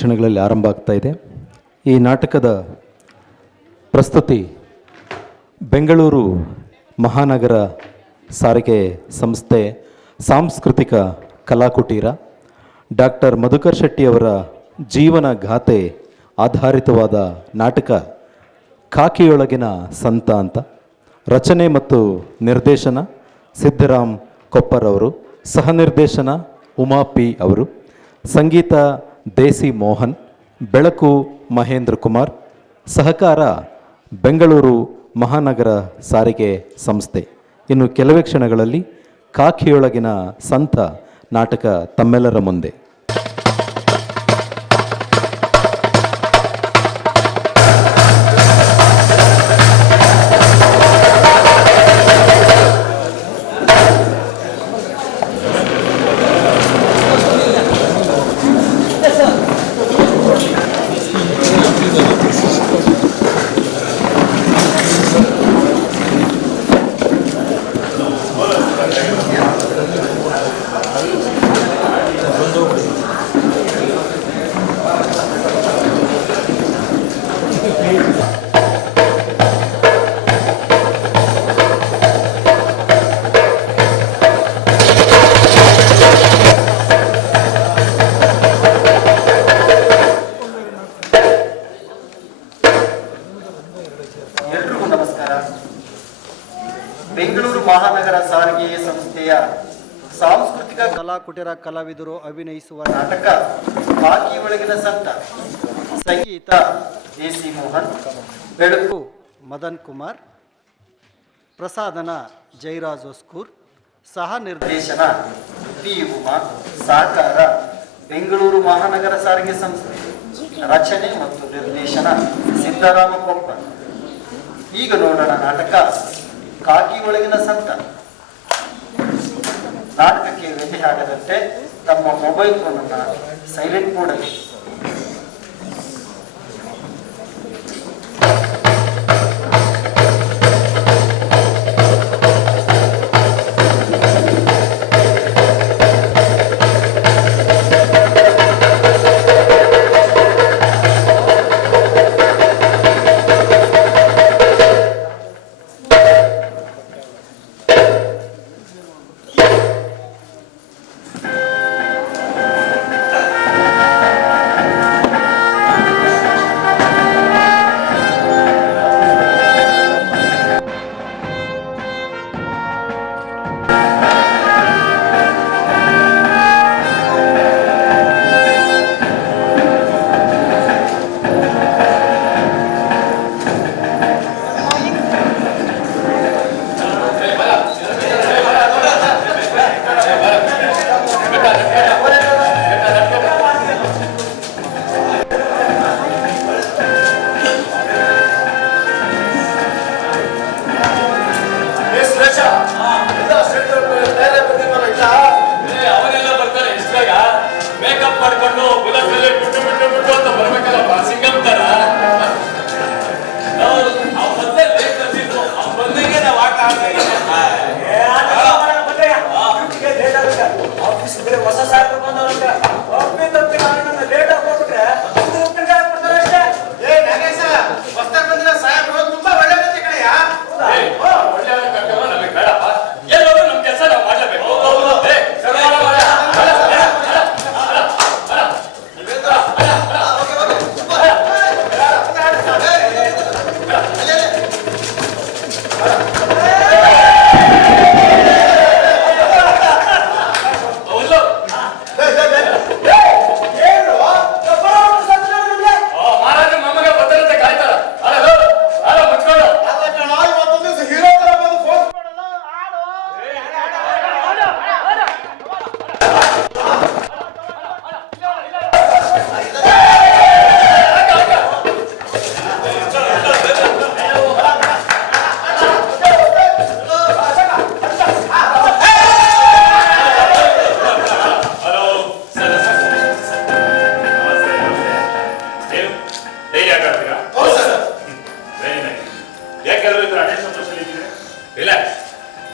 ಕ್ಷಣಗಳಲ್ಲಿ ಆರಂಭ ಆಗ್ತಾ ಇದೆ. ಈ ನಾಟಕದ ಪ್ರಸ್ತುತಿ ಬೆಂಗಳೂರು ಮಹಾನಗರ ಸಾರಿಗೆ ಸಂಸ್ಥೆ ಸಾಂಸ್ಕೃತಿಕ ಕಲಾಕುಟೀರ, ಡಾಕ್ಟರ್ ಮಧುಕರ್ ಶೆಟ್ಟಿಯವರ ಜೀವನ ಗಾಥೆ ಆಧಾರಿತವಾದ ನಾಟಕ ಖಾಕಿಯೊಳಗಿನ ಸಂತ ಅಂತ. ರಚನೆ ಮತ್ತು ನಿರ್ದೇಶನ ಸಿದ್ದರಾಮ್ ಕೊಪ್ಪರ್ ಅವರು, ಸಹ ನಿರ್ದೇಶನ ಉಮಾ ಪಿ ಅವರು, ಸಂಗೀತ ದೇಸಿ ಮೋಹನ್, ಬೆಳಕು ಮಹೇಂದ್ರ ಕುಮಾರ್, ಸಹಕಾರ ಬೆಂಗಳೂರು ಮಹಾನಗರ ಸಾರಿಗೆ ಸಂಸ್ಥೆ. ಇನ್ನು ಕೆಲವೇ ಕ್ಷಣಗಳಲ್ಲಿ ಖಾಕಿಯೊಳಗಿನ ಸಂತ ನಾಟಕ ತಮ್ಮೆಲ್ಲರ ಮುಂದೆ. ಎಲ್ರಿಗೂ ನಮಸ್ಕಾರ. ಬೆಂಗಳೂರು ಮಹಾನಗರ ಸಾರಿಗೆ ಸಂಸ್ಥೆಯ ಸಾಂಸ್ಕೃತಿಕ ಕಲಾಕುಟೀರ ಕಲಾವಿದರು ಅಭಿನಯಿಸುವ ನಾಟಕ ಖಾಕಿ ಒಳಗಿನ ಸಂತ. ಸಂಗೀತ ದೇಸಿ ಮೋಹನ್, ಬೆಳಕು ಮದನ್ ಕುಮಾರ್, ಪ್ರಸಾದನ ಜೈರಾಜ್ ಹೊಸ್ಕೂರ್, ಸಹ ನಿರ್ದೇಶನ ಪಿ ಉಮಾ, ಸಹಕಾರ ಬೆಂಗಳೂರು ಮಹಾನಗರ ಸಾರಿಗೆ ಸಂಸ್ಥೆ, ರಚನೆ ಮತ್ತು ನಿರ್ದೇಶನ ಸಿದ್ದರಾಮ ಕೊಪ್ಪರ್. ಈಗ ನೋಡೋಣ ನಾಟಕ ಖಾಕಿ ಒಳಗಿನ ಸಂತ. ನಾಟಕಕ್ಕೆ ವ್ಯಥೆ ಆಗದಂತೆ ತಮ್ಮ ಮೊಬೈಲ್ ಫೋನನ್ನು ಸೈಲೆಂಟ್ ಮೋಡಲ್ಲಿ.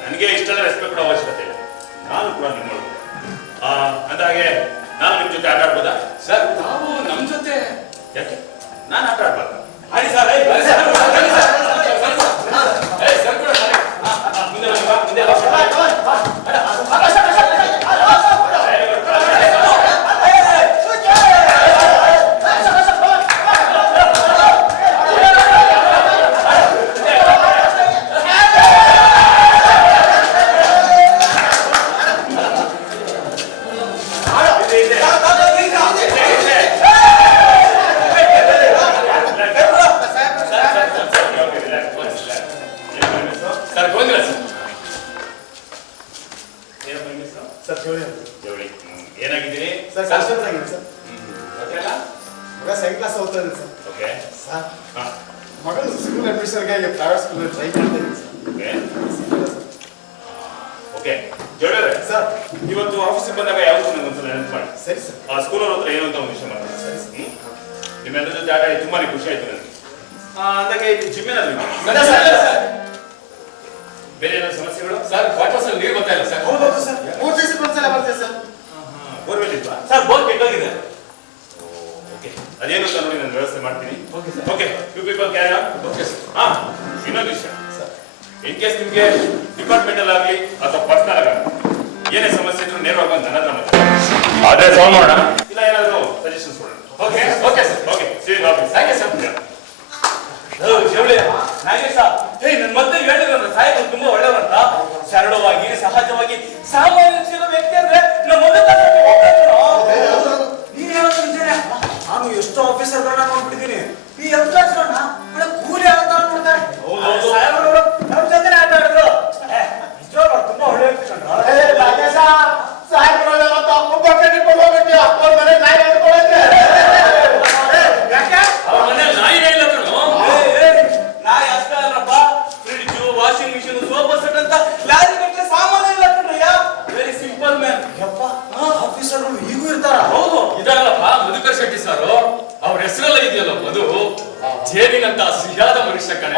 ನನಗೆ ಇಷ್ಟೆಲ್ಲ ರೆಸ್ಪೆಕ್ಟ್ ಕೊಡೋ ಅವಶ್ಯಕತೆ ಇಲ್ಲ. ನಾನು ಕೂಡ ನಿಮ್ಮಳು ಅಂದಾಗೆ ನಾನು ನಿಮ್ ಜೊತೆ ಆಟ ಆಡ್ಬೋದಾ? ಸರ್ ತಾವು ನಮ್ ಜೊತೆ ಯಾಕೆ? ನಾನು ಆಟ ಆಡ್ಬಾರ್ದು? ಆಡಿ ಸರ್. ಮುಂದೆ ಏನಾಗಿದ್ದೀನಿ ಸರ್ ಕಾನ್ಸ್ಟೇಬಲ್ ಆಗಿದೆ ಸರ್. ಮಗ ಸೆಕೆಂಡ್ ಕ್ಲಾಸ್ ಓದ್ತಾ ಇದ್ದೀನಿ ಸರ್. ಓಕೆ ಸರ್ ಮಗನ ಸ್ಕೂಲ್ ಅಡ್ಮಿಷನ್ಗೆ ಪ್ರೈವೇಟ್ ಸ್ಕೂಲ್ ಟ್ರೈ ಮಾಡ್ತಾ ಇದ್ದೀನಿ ಸರ್. ಓಕೆ ಜೋಡವ್ರೆ ಸರ್ ಇವತ್ತು ಆಫೀಸಿಗೆ ಬಂದಾಗ ಯಾವತ್ತೂ ನನಗೆ ಒಂದ್ಸಲ ನೆನಪು ಮಾಡಿ. ಸರಿ ಸರ್. ಆ ಸ್ಕೂಲ್ ಅವ್ರ ಹತ್ರ ಏನೋ ಅಂತ ಒಂದು ವಿಷಯ ಮಾಡ್ತೀನಿ. ಸರಿ ನಿಮ್ಮೆಲ್ಲರ ಜೊತೆ ಆಟ ಆಡಿ ತುಂಬಾನೇ ಖುಷಿ ಆಯ್ತು ನನಗೆ. ಅಂದಾಗೆ ಇಲ್ಲಿ ಜಿಮ್ ಏನಾದ್ರು ಬೇರೆ ಏನಾದ್ರು ಸಮಸ್ಯೆಗಳು? ಸರ್ ಕ್ವಾರ್ಟರ್ಸ್ ಅಲ್ಲಿ ನೀರು ಬರ್ತಾ ಇಲ್ಲ ಸರ್. ಹೌದು ಸರ್. 3 ದಿವಸಕ್ಕೆ ಒಂದ್ಸಲ ಬರ್ತೇವೆ ಸರ್. ಬೋರ್ವೆಲ್ ಇಲ್ವಾ? ಸರ್ ಬೋರ್ ಕೆಟ್ಟೋಗಿದೆ. ಓಕೆ ಅದೇನು ಅಂತ ನೋಡಿ ನಾನು ವ್ಯವಸ್ಥೆ ಮಾಡ್ತೀನಿ. Okay sir. Okay you people carry on. Okay sir. ಇನ್ನೊಂದು ವಿಷಯ ಸರ್ ಇನ್ ಕೇಸ್ ನಿಮ್ಗೆ ಡಿಪಾರ್ಟ್ಮೆಂಟಲ್ ಆಗಲಿ ಅಥವಾ ಪರ್ಸನಲ್ ಆಗಲಿ ಏನೇ ಸಮಸ್ಯೆ ಇದ್ರು ನೇರವಾಗಿ ಬಂದು ನನ್ನ ಹತ್ರ ಮಾತಾಡಿ. ಆದ್ರೆ ಸಾಲ್ವ್ ಮಾಡೋಣ. ಇಲ್ಲ ಏನಾದ್ರು ಸಜೆಷನ್ಸ್ ಕೊಡೋಣ. Okay okay sir. Okay see you office. Thank you sir. Javali Nagesha ನನ್ನ ಮತ್ತೆ ಹೇಳಿದ್ರು ಸಾಹೇಬರು ತುಂಬಾ ಒಳ್ಳೆಯವರಂತ. ಸರಳವಾಗಿ ಸಹಜವಾಗಿ ಸಾಮಾನ್ಯ ವ್ಯಕ್ತಿ ಅಂದ್ರೆ ನಮ್ಮ ನೀನ್ ಹೇಳೋದು ನಿಜನೇ. ನಾನು ಎಷ್ಟೋ ಆಫೀಸರ್ಗಳನ್ನ ನೋಡ್ಬಿಟ್ಟಿದ್ದೀನಿ. ಈ ಎಂಪ್ಲಾಯ್ಸ್ಗಳನ್ನ ಒಳ್ಳೆ ಕೂಲಿ ಆಟ ನೋಡ್ತಾರೆ. ಸಾಹೇಬರು ನಮ್ಮ ಜೊತೆ ಆಟ ಆಡಿದ್ರು. ನಿಜವಾಗ್ಲೂ ತುಂಬಾ ಒಳ್ಳೆ ವ್ಯಕ್ತಿ ಕಂಡ್ರು. ರಾಜೇಶ ಸಾಹೇಬ್ರು ಅಂತ ಒಬ್ಬ ಕಟ್ಟಿಕೊಂಡು ಹೋಗ್ಬಿಟ್ಟು ಅವ್ರ ಮನೆ ನಾಯಿ ಹಿಡ್ಕೊಳ್ಳೋಕೆ. ಯಾಕೆ ಅವ್ರ ಮನೇಲಿ ನಾಯಿ ಇಲ್ಲ ಕಣೋ. ನಾಯಿ ಅಷ್ಟೇ ಅಲ್ಲಪ್ಪ, fridge, washing machine, sofa set ಅಂತ ಲಾರಿ ಗಟ್ಟಲೆ ಸಾಮಾನು ಇಲ್ಲ ಕಣ್ರಯ್ಯ. Very simple man. ಯಪ್ಪ ಆಫೀಸರ್ಗಳು ಈಗೂ ಇರ್ತಾರ? ಹೌದು. ಇದಲ್ಲಪ್ಪ ಮಧುಕರ್ ಶೆಟ್ಟಿ ಸರ್ ಅವ್ರ ಹೆಸರೆಲ್ಲ ಇದೆಯಲ್ಲ ಮಧು, ಜೇನಿನಂತ ಸಿಹಿಯಾದ ಮನುಷ್ಯ ಕಣೆ.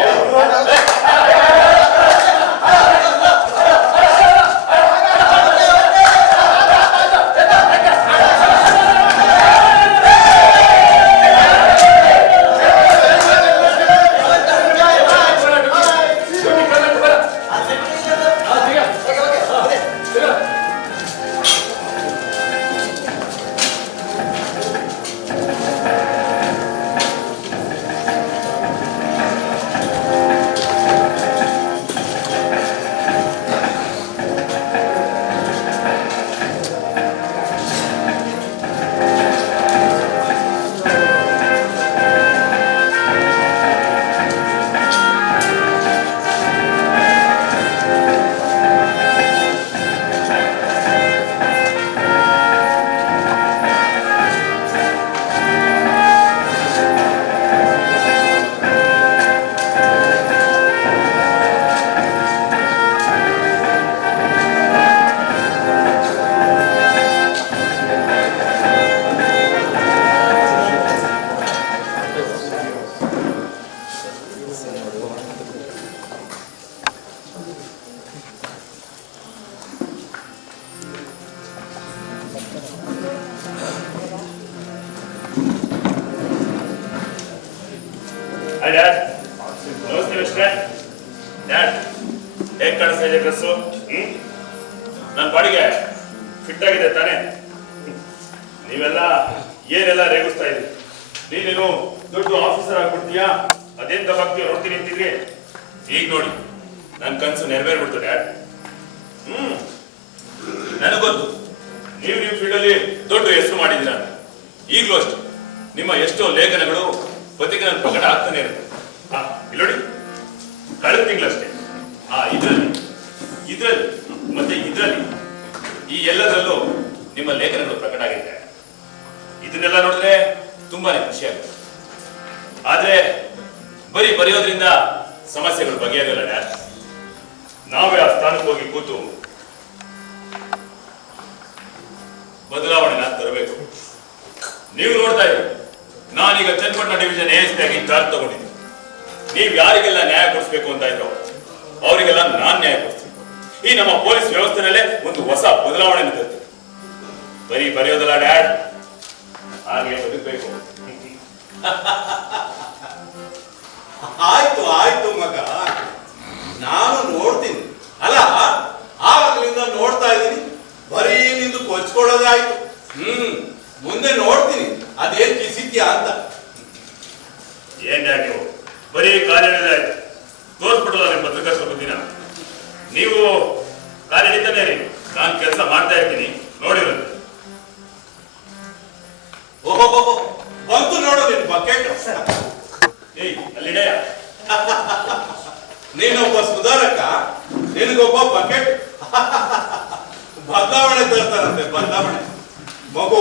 Hi Dad. ನಮಸ್ತೆ ಮಿಸ್ಟರ್. ಡ್ಯಾಡ್ ಹೇಗೆ ಕಾಣಿಸ್ತಾ ಇದೆ ಡ್ರೆಸ್ಸು? ನನ್ನ ಬಾಡಿಗೆ ಫಿಟ್ ಆಗಿದೆ ತಾನೇ? ನೀವೆಲ್ಲ ಏನೆಲ್ಲ ರೇಗಿಸ್ತಾ ಇದ್ರಿ? ನೀನೇನು ದೊಡ್ಡ ಆಫೀಸರ್ ಆಗ್ಬಿಡ್ತೀಯಾ? ಅದೇನ್ ತಪ್ಪಾಗ್ತೀಯ ನೋಡ್ತೀನಿ ಅಂತಿದ್ರಿ. ಈಗ ನೋಡಿ ನನ್ನ ಕನಸು ನೆರವೇರ್ಬಿಡ್ತು ಡ್ಯಾಡ್. ನನಗೊತ್ತು ನೀವು ನಿಮ್ಮ ಫೀಲ್ಡಲ್ಲಿ ದೊಡ್ಡ ಹೆಸರು ಮಾಡಿದ್ದೀರ. ಈಗಲೂ ಅಷ್ಟೇ ನಿಮ್ಮ ಎಷ್ಟೋ ಲೇಖನಗಳು ಪತ್ರಿಕೆಗಳಲ್ಲಿ ಪ್ರಕಟ ಆಗ್ತಾನೆ ಇರುತ್ತೆ. ಇಲ್ಲಿ ನೋಡಿ ಕಳೆದ ತಿಂಗಳಷ್ಟೇ ಇದ್ರಲ್ಲಿ ಮತ್ತೆ ಇದ್ರಲ್ಲಿ ಈ ಎಲ್ಲದರಲ್ಲೂ ನಿಮ್ಮ ಲೇಖನಗಳು ಪ್ರಕಟ ಆಗಿದೆ. ಇದನ್ನೆಲ್ಲ ನೋಡಿದ್ರೆ ತುಂಬಾನೇ ಖುಷಿ ಆಗುತ್ತೆ. ಆದ್ರೆ ಬರೀ ಬರೆಯೋದ್ರಿಂದ ಸಮಸ್ಯೆಗಳು ಬಗೆಯಾಗಲ್ಲ ಡ್ಯಾಡ್. ನಾವೇ ಆ ಸ್ಥಾನಕ್ಕೆ ಹೋಗಿ ಕೂತು ಬದಲಾವಣೆನ ತರಬೇಕು. ನೀವು ನೋಡ್ತಾ ಇದ್ದೀರಿ, ನಾನೀಗ ಚನ್ನಪಟ್ಟಣ ಡಿವಿಷನ್ ASP ಆಗಿ ಚಾರ್ಜ್ ತಗೊಂಡಿದ್ದೀನಿ. ನೀವು ಯಾರಿಗೆಲ್ಲ ನ್ಯಾಯ ಕೊಡಿಸ್ಬೇಕು ಅಂತ ಇದ್ರು ಅವರಿಗೆಲ್ಲ ನಾನ್ ನ್ಯಾಯ ಕೊಡಿಸ್ತೀನಿ. ಈ ನಮ್ಮ ಪೊಲೀಸ್ ವ್ಯವಸ್ಥೆನಲ್ಲೇ ಒಂದು ಹೊಸ ಬದಲಾವಣೆ ತರ್ತೀನಿ. ಬರೆಯೋದಲ್ಲ ಡ್ಯಾಡ್, ಹಾಗೆ ಬದುಕಬೇಕು. ಆಯ್ತು ಆಯ್ತು ಮಗ, ನಾನು ನೋಡ್ತೀನಿ. ಅಲ್ಲ, ಆವಾಗಲಿಂದ ನೋಡ್ತಾ ಇದ್ದೀನಿ, ಬರೀ ನಿಂದು ಕೊಚ್ಕೊಳ್ಳೋದೇ ಆಯ್ತು. ಮುಂದೆ ನೋಡ್ತೀನಿ ಅದೇನ್ ಕಿಸಿದ್ಯಾ ಅಂತ. ಏನ್ ಡ್ಯಾಡ್ ನೀವು ಬರೀ ಕಾರ್ಯನಿರ್ವಹಣೆ ಆಯ್ತು ತೋರ್ಸ್ಬಿಟ್ಟಲ್ಲ ನಿಮ್ಮ ಪತ್ರಕರ್ತರ ಬುದ್ಧಿನ. ನೀವು ಕಾರ್ಯ ಹಿಡಿತಾನೆ ಇರಿ, ನಾನು ಕೆಲಸ ಮಾಡ್ತಾ ಇರ್ತೀನಿ, ನೋಡಿರೋದು. ಓಹೋ, ಬಂತು ನೋಡು ನಿನ್ ಬಕೆಟ್. ಏಯ್ ಅಲ್ಲಿಡೆಯ, ನೀನೊಬ್ಬ ಸುಧಾರಕ, ನಿನಗೊಬ್ಬ ಬಕೆಟ್. ಬದಲಾವಣೆ ತರ್ತಾರಂತೆ, ಬದಲಾವಣೆ. ಮಗು,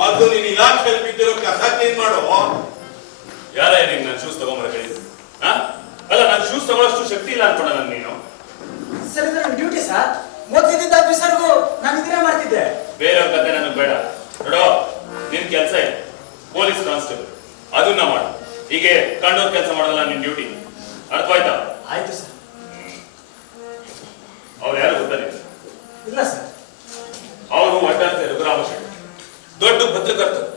ಮೊದಲು ನೀನ್ ಇಲಾಖೆಯಲ್ಲಿ ಬಿದ್ದಿರೋ ಕಸ ಕ್ಲೀನ್ ಮಾಡೋ. ಯಾರ ನಿಂಗೆ ನಾನು ಶೂಸ್ ತಗೊಂಬರ ಕಳಿಸಿ? ಅಲ್ಲ, ನಾನು ಶೂಸ್ ತಗೊಳ್ಳೋಷ್ಟು ಶಕ್ತಿ ಇಲ್ಲ ಅನ್ಕೊಂಡ ನಾನು. ನೀನು ಸರ್, ಇದು ನನ್ನ ಡ್ಯೂಟಿ ಸರ್. ಮೊದಲಿದ್ದ ಆಫೀಸರ್ಗೂ ನಾನು ಇದನ್ನೇ ಮಾಡ್ತಿದ್ದೆ. ಬೇರೆಯವ್ರ ಕತೆ ನನಗೆ ಬೇಡ. ನೋಡೋ, ನಿನ್ ಕೆಲಸ ಇದೆ ಪೊಲೀಸ್ ಕಾನ್ಸ್ಟೇಬಲ್, ಅದನ್ನ ಮಾಡು. ಹೀಗೆ ಕಂಡೋರ್ ಕೆಲಸ ಮಾಡೋದಲ್ಲ ನಿನ್ ಡ್ಯೂಟಿ, ಅರ್ಥವಾಯ್ತಾ? ಆಯ್ತು ಸರ್. ಅವ್ರು ಯಾರು ಗೊತ್ತಾ ನಿಮ್ಗೆ? ಇಲ್ಲ ಸರ್. ಅವರು ಒಟ್ಟಾರೆ ರಘುರಾಮ ಶೆಟ್ಟಿ, ದೊಡ್ಡ ಪತ್ರಕರ್ತರು.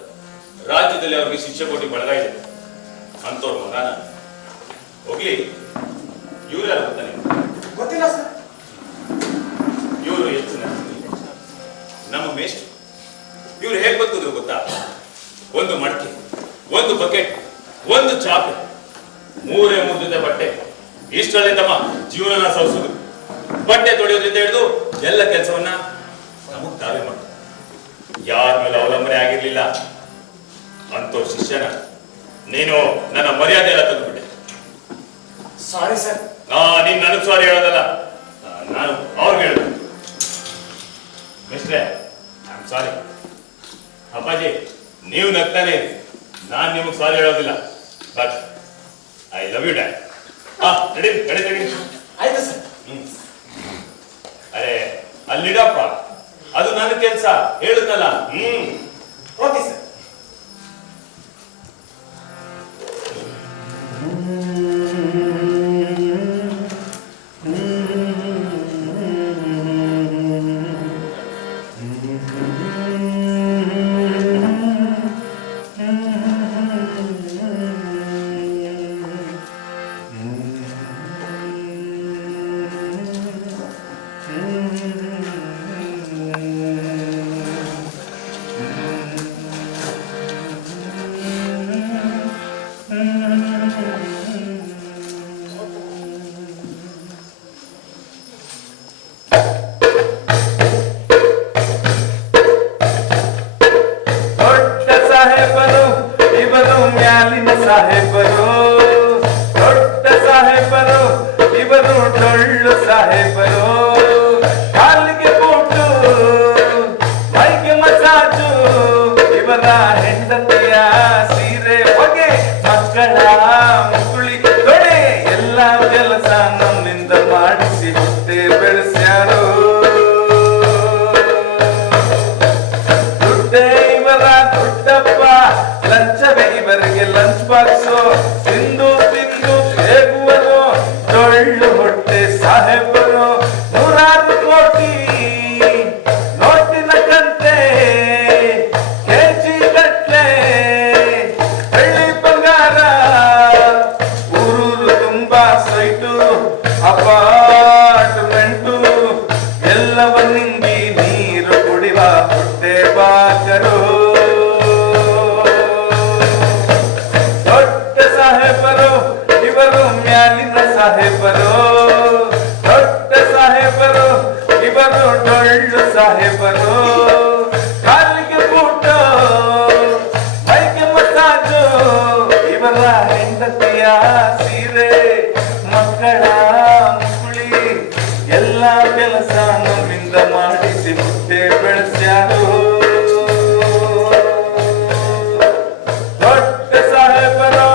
ರಾಜ್ಯದಲ್ಲಿ ಅವ್ರಿಗೆ ಶಿಕ್ಷೆ ಕೊಟ್ಟಿ ಬಳಗ ಇದೆ. ಅಂತವ್ರ ಮಗನ ಹೋಗ್ಲಿ. ಇವ್ರು ಯಾರು ಗೊತ್ತಾ ನಿಮ್ಗೆ? ಗೊತ್ತಿಲ್ಲ ಸರ್. ಇವರು ಹೆಚ್ಚು ನಮ್ಮ ಮೇಷ್ಟ್ರು. ಇವ್ರು ಹೇಗೆ ಬದುಕಿದ್ರು ಗೊತ್ತಾ? ಒಂದು ಮಡಕೆ, ಒಂದು ಬಕೆಟ್, ಒಂದು ಚಾಪೆ, 3 ಜೊತೆ ಬಟ್ಟೆ. ಇಷ್ಟರಲ್ಲಿ ತಮ್ಮ ಜೀವನ ಸಾಗಿಸೋದು. ಬಟ್ಟೆ ತೊಳೆಯೋದ್ರಿಂದ ಹಿಡಿದು ಎಲ್ಲ ಕೆಲಸವನ್ನ ನಮಗ್ ತಾವೇ ಮಾಡ್ತಾರೆ. ಯಾರ ಮೇಲೆ ಅವಲಂಬನೆ ಆಗಿರ್ಲಿಲ್ಲ. ಅಂತವ್ರ ಶಿಷ್ಯನ ನೀನು ನನ್ನ ಮರ್ಯಾದೆ ಎಲ್ಲ ತಂದುಬಿಟ್ಟೆ. Sorry sir. ನೀನ್ ನನಗ್ ಸಾರಿ ಹೇಳೋದಲ್ಲ, ನಾನು ಅವ್ರಿಗೆ ಹೇಳ್ಬೇಕು. ಮಿಸ್ಟ್ರೆ, ಐ ಆಮ್ ಸಾರಿ. ಅಪ್ಪಾಜಿ, ನೀವು ನಗ್ತಾನೆ, ನಾನ್ ನಿಮಗ್ ಸಾರಿ ಹೇಳೋದಿಲ್ಲ. But I love you dad. ನಡಿ ನಡಿ ನಡಿ. ಆಯ್ತು ಸರ್. ಅರೆ ಅಲ್ಲಿಡಪ್ಪ, ಅದು ನನ್ನ ಕೆಲ್ಸ, ಹೇಳಿದ್ನಲ್ಲ. Okay sir. ಸಾಹೇಬರು, ದೊಡ್ಡ ಸಾಹೇಬರು, ಇವರು ಡೊಳ್ಳು ಸಾಹೇಬರು. ಕಾಲಿಗೆ ಬೂಟು, ಮೈಗೆ ಮಸಾಜು, ಇವರ ಹೆಂಡತಿಯ ಸೀರೆ ಹೊಗೆ, ಮಕ್ಕಳ ಮುಗುಳಿ ತೊಡೆ, ಎಲ್ಲ ಕೆಲಸ ನಮ್ಮಿಂದ ಮಾಡಿಸಿ ಹುಟ್ಟೆ ಬೆಳೆಸ್ಯಾರು. ದುಡ್ಡೇ ಇವರ ದುಡ್ಡಪ್ಪ, ಲಂಚವೇ ಇವರಿಗೆ ಲಂಚ್ ಬಾಕ್ಸು. ತಿಂದು ತಿಂದು ಹೇಗುವರು ಡೊಳ್ಳು ಹೊಟ್ಟೆ ಸಾಹೇಬರು. 100 ಕೋಟಿ ನೋಟಿನ ಕಂತೆ, ಕೆಜಿ ಗಟ್ಲೆ ಬೆಳ್ಳಿ ಬಂಗಾರ, ಊರೂರು ತುಂಬಾ ಸೈಟು, ಅಪಾರ್ಟ್ಮೆಂಟು, ಎಲ್ಲವನ್ನಿಂಗಿ ನೀರು ಕುಡಿವ ಹೊಟ್ಟೆ ಬಾಕರು. ಇವರು ಮ್ಯಾಲಿನ ಸಾಹೇಬರು, ದೊಡ್ಡ ಸಾಹೇಬರು, ಇವರು ಡೊಳ್ಳು ಸಾಹೇಬರು. ಕಾಲಿಗೆ ಬೂಟು, ಮೈಗೆ ಮಸಾಜು, ಇವರ ಹೆಂಡತಿಯ ಸೀರೆ, ಮಕ್ಕಳ ಮುಗುಳಿ, ಎಲ್ಲ ಕೆಲಸ ನಮ್ಮಿಂದ ಮಾಡಿಸಿ ಹುಟ್ಟೆ ಬೆಳೆಸ್ಯಾರು. ದೊಡ್ಡ ಸಾಹೇಬರು.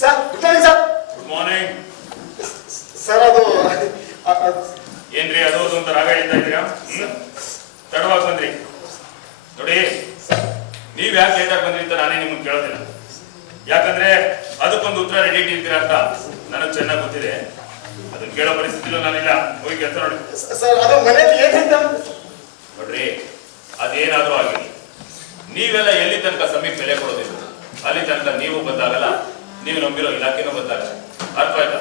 Sir, good morning sir. Good morning. ಬಂದಿದ್ದೀರಾ? ತಡವಾಗಿ ಬಂದ್ರಿ. ನೋಡಿ, ನೀವ್ ಯಾಕೆ ಲೇಟಾಗಿ ಬಂದ್ರಿ ಅಂತ ನಾನೇ ನಿಮ್ಗೆ ಕೇಳೋದಿಲ್ಲ. ಯಾಕಂದ್ರೆ ಅದಕ್ಕೊಂದು ಉತ್ತರ ರೆಡಿ ಇಟ್ಟಿರ್ತೀರ ಅಂತ ನನಗೆ ಚೆನ್ನಾಗಿ ಗೊತ್ತಿದೆ. ಅದನ್ನ ಕೇಳೋ ಪರಿಸ್ಥಿತಿಲೂ ನಾನಿಲ್ಲ. ಹೋಗಿ ಕೆಲಸ ನೋಡಿ. ಸರ್ ಅದು ಮನೇಲಿ ಏನಿಲ್ಲ. ನೋಡ್ರಿ, ಅದೇನಾದ್ರೂ ಆಗಲಿ, ನೀವೆಲ್ಲ ಎಲ್ಲಿ ತನಕ ಸಮಯಕ್ಕೆ ಬೆಲೆ ಕೊಡೋದಿಲ್ಲ ಅಲ್ಲಿ ತನಕ ನೀವು ಬದಲಾಗಲ್ಲ, ನೀವು ನಂಬಿರೋ ಇಲಾಖೆನೂ ಬದಲಾಗಲ್ಲ. ಅರ್ಥ ಆಯ್ತಾ?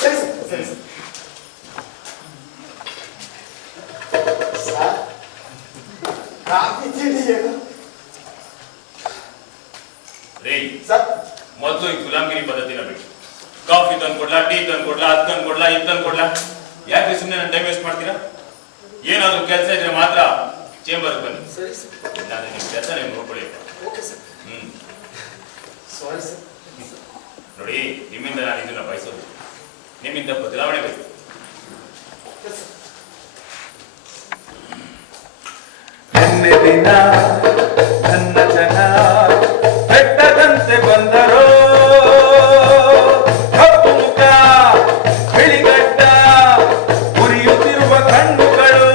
ಸರಿ ಸರ್, ಸರಿ ಸರ್. ಕಾಫಿ ತಿಂಡಿ ಏನು ರೀ, ಸರ್? ಮೊದಲು ಈ ಗುಲಾಮಗಿರಿ ಪದ್ಧತಿನ ಬಿಡಿ. ಕಾಫಿ ತಂದ್ಕೊಡ್ಲಾ, ಟೀ ತಂದ್ಕೊಡ್ಲಾ, ಅದ್ ತಂದ್ಕೊಡ್ಲಾ, ಇದ್ ತಂದ್ಕೊಡ್ಲಾ, ಯಾಕೆ ಸುಮ್ಮನೆ ನನ್ನ ಟೈಮ್ ವೇಸ್ಟ್ ಮಾಡ್ತೀರಾ? ಏನಾದ್ರು ಕೆಲಸ ಇದ್ರೆ ಮಾತ್ರ ಚೇಂಬರ್ಗೆ ಬನ್ನಿ. ನಾನು ನಿಮ್ ಕೆಲಸ ನೀವು ನೋಡ್ಕೊಳ್ಳಿ. Okay sir. Sorry sir. ನೋಡಿ, ನಿಮ್ಮಿಂದ ನಾನು ಇದನ್ನ ಬಯಸೋದು, ನಿಮ್ಮಿಂದ ಬದಲಾವಣೆ ಬಯಸೋದು. ನಿನ್ನೆ ದಿನ ನನ್ನ ಜನ ಬೆಟ್ಟದಂತೆ ಬಂದರೋ, ಕಪ್ಪು ಮುಖ ಬಿಳಿಗಡ್ಡ ಉರಿಯುತ್ತಿರುವ ಕಣ್ಣುಗಳು,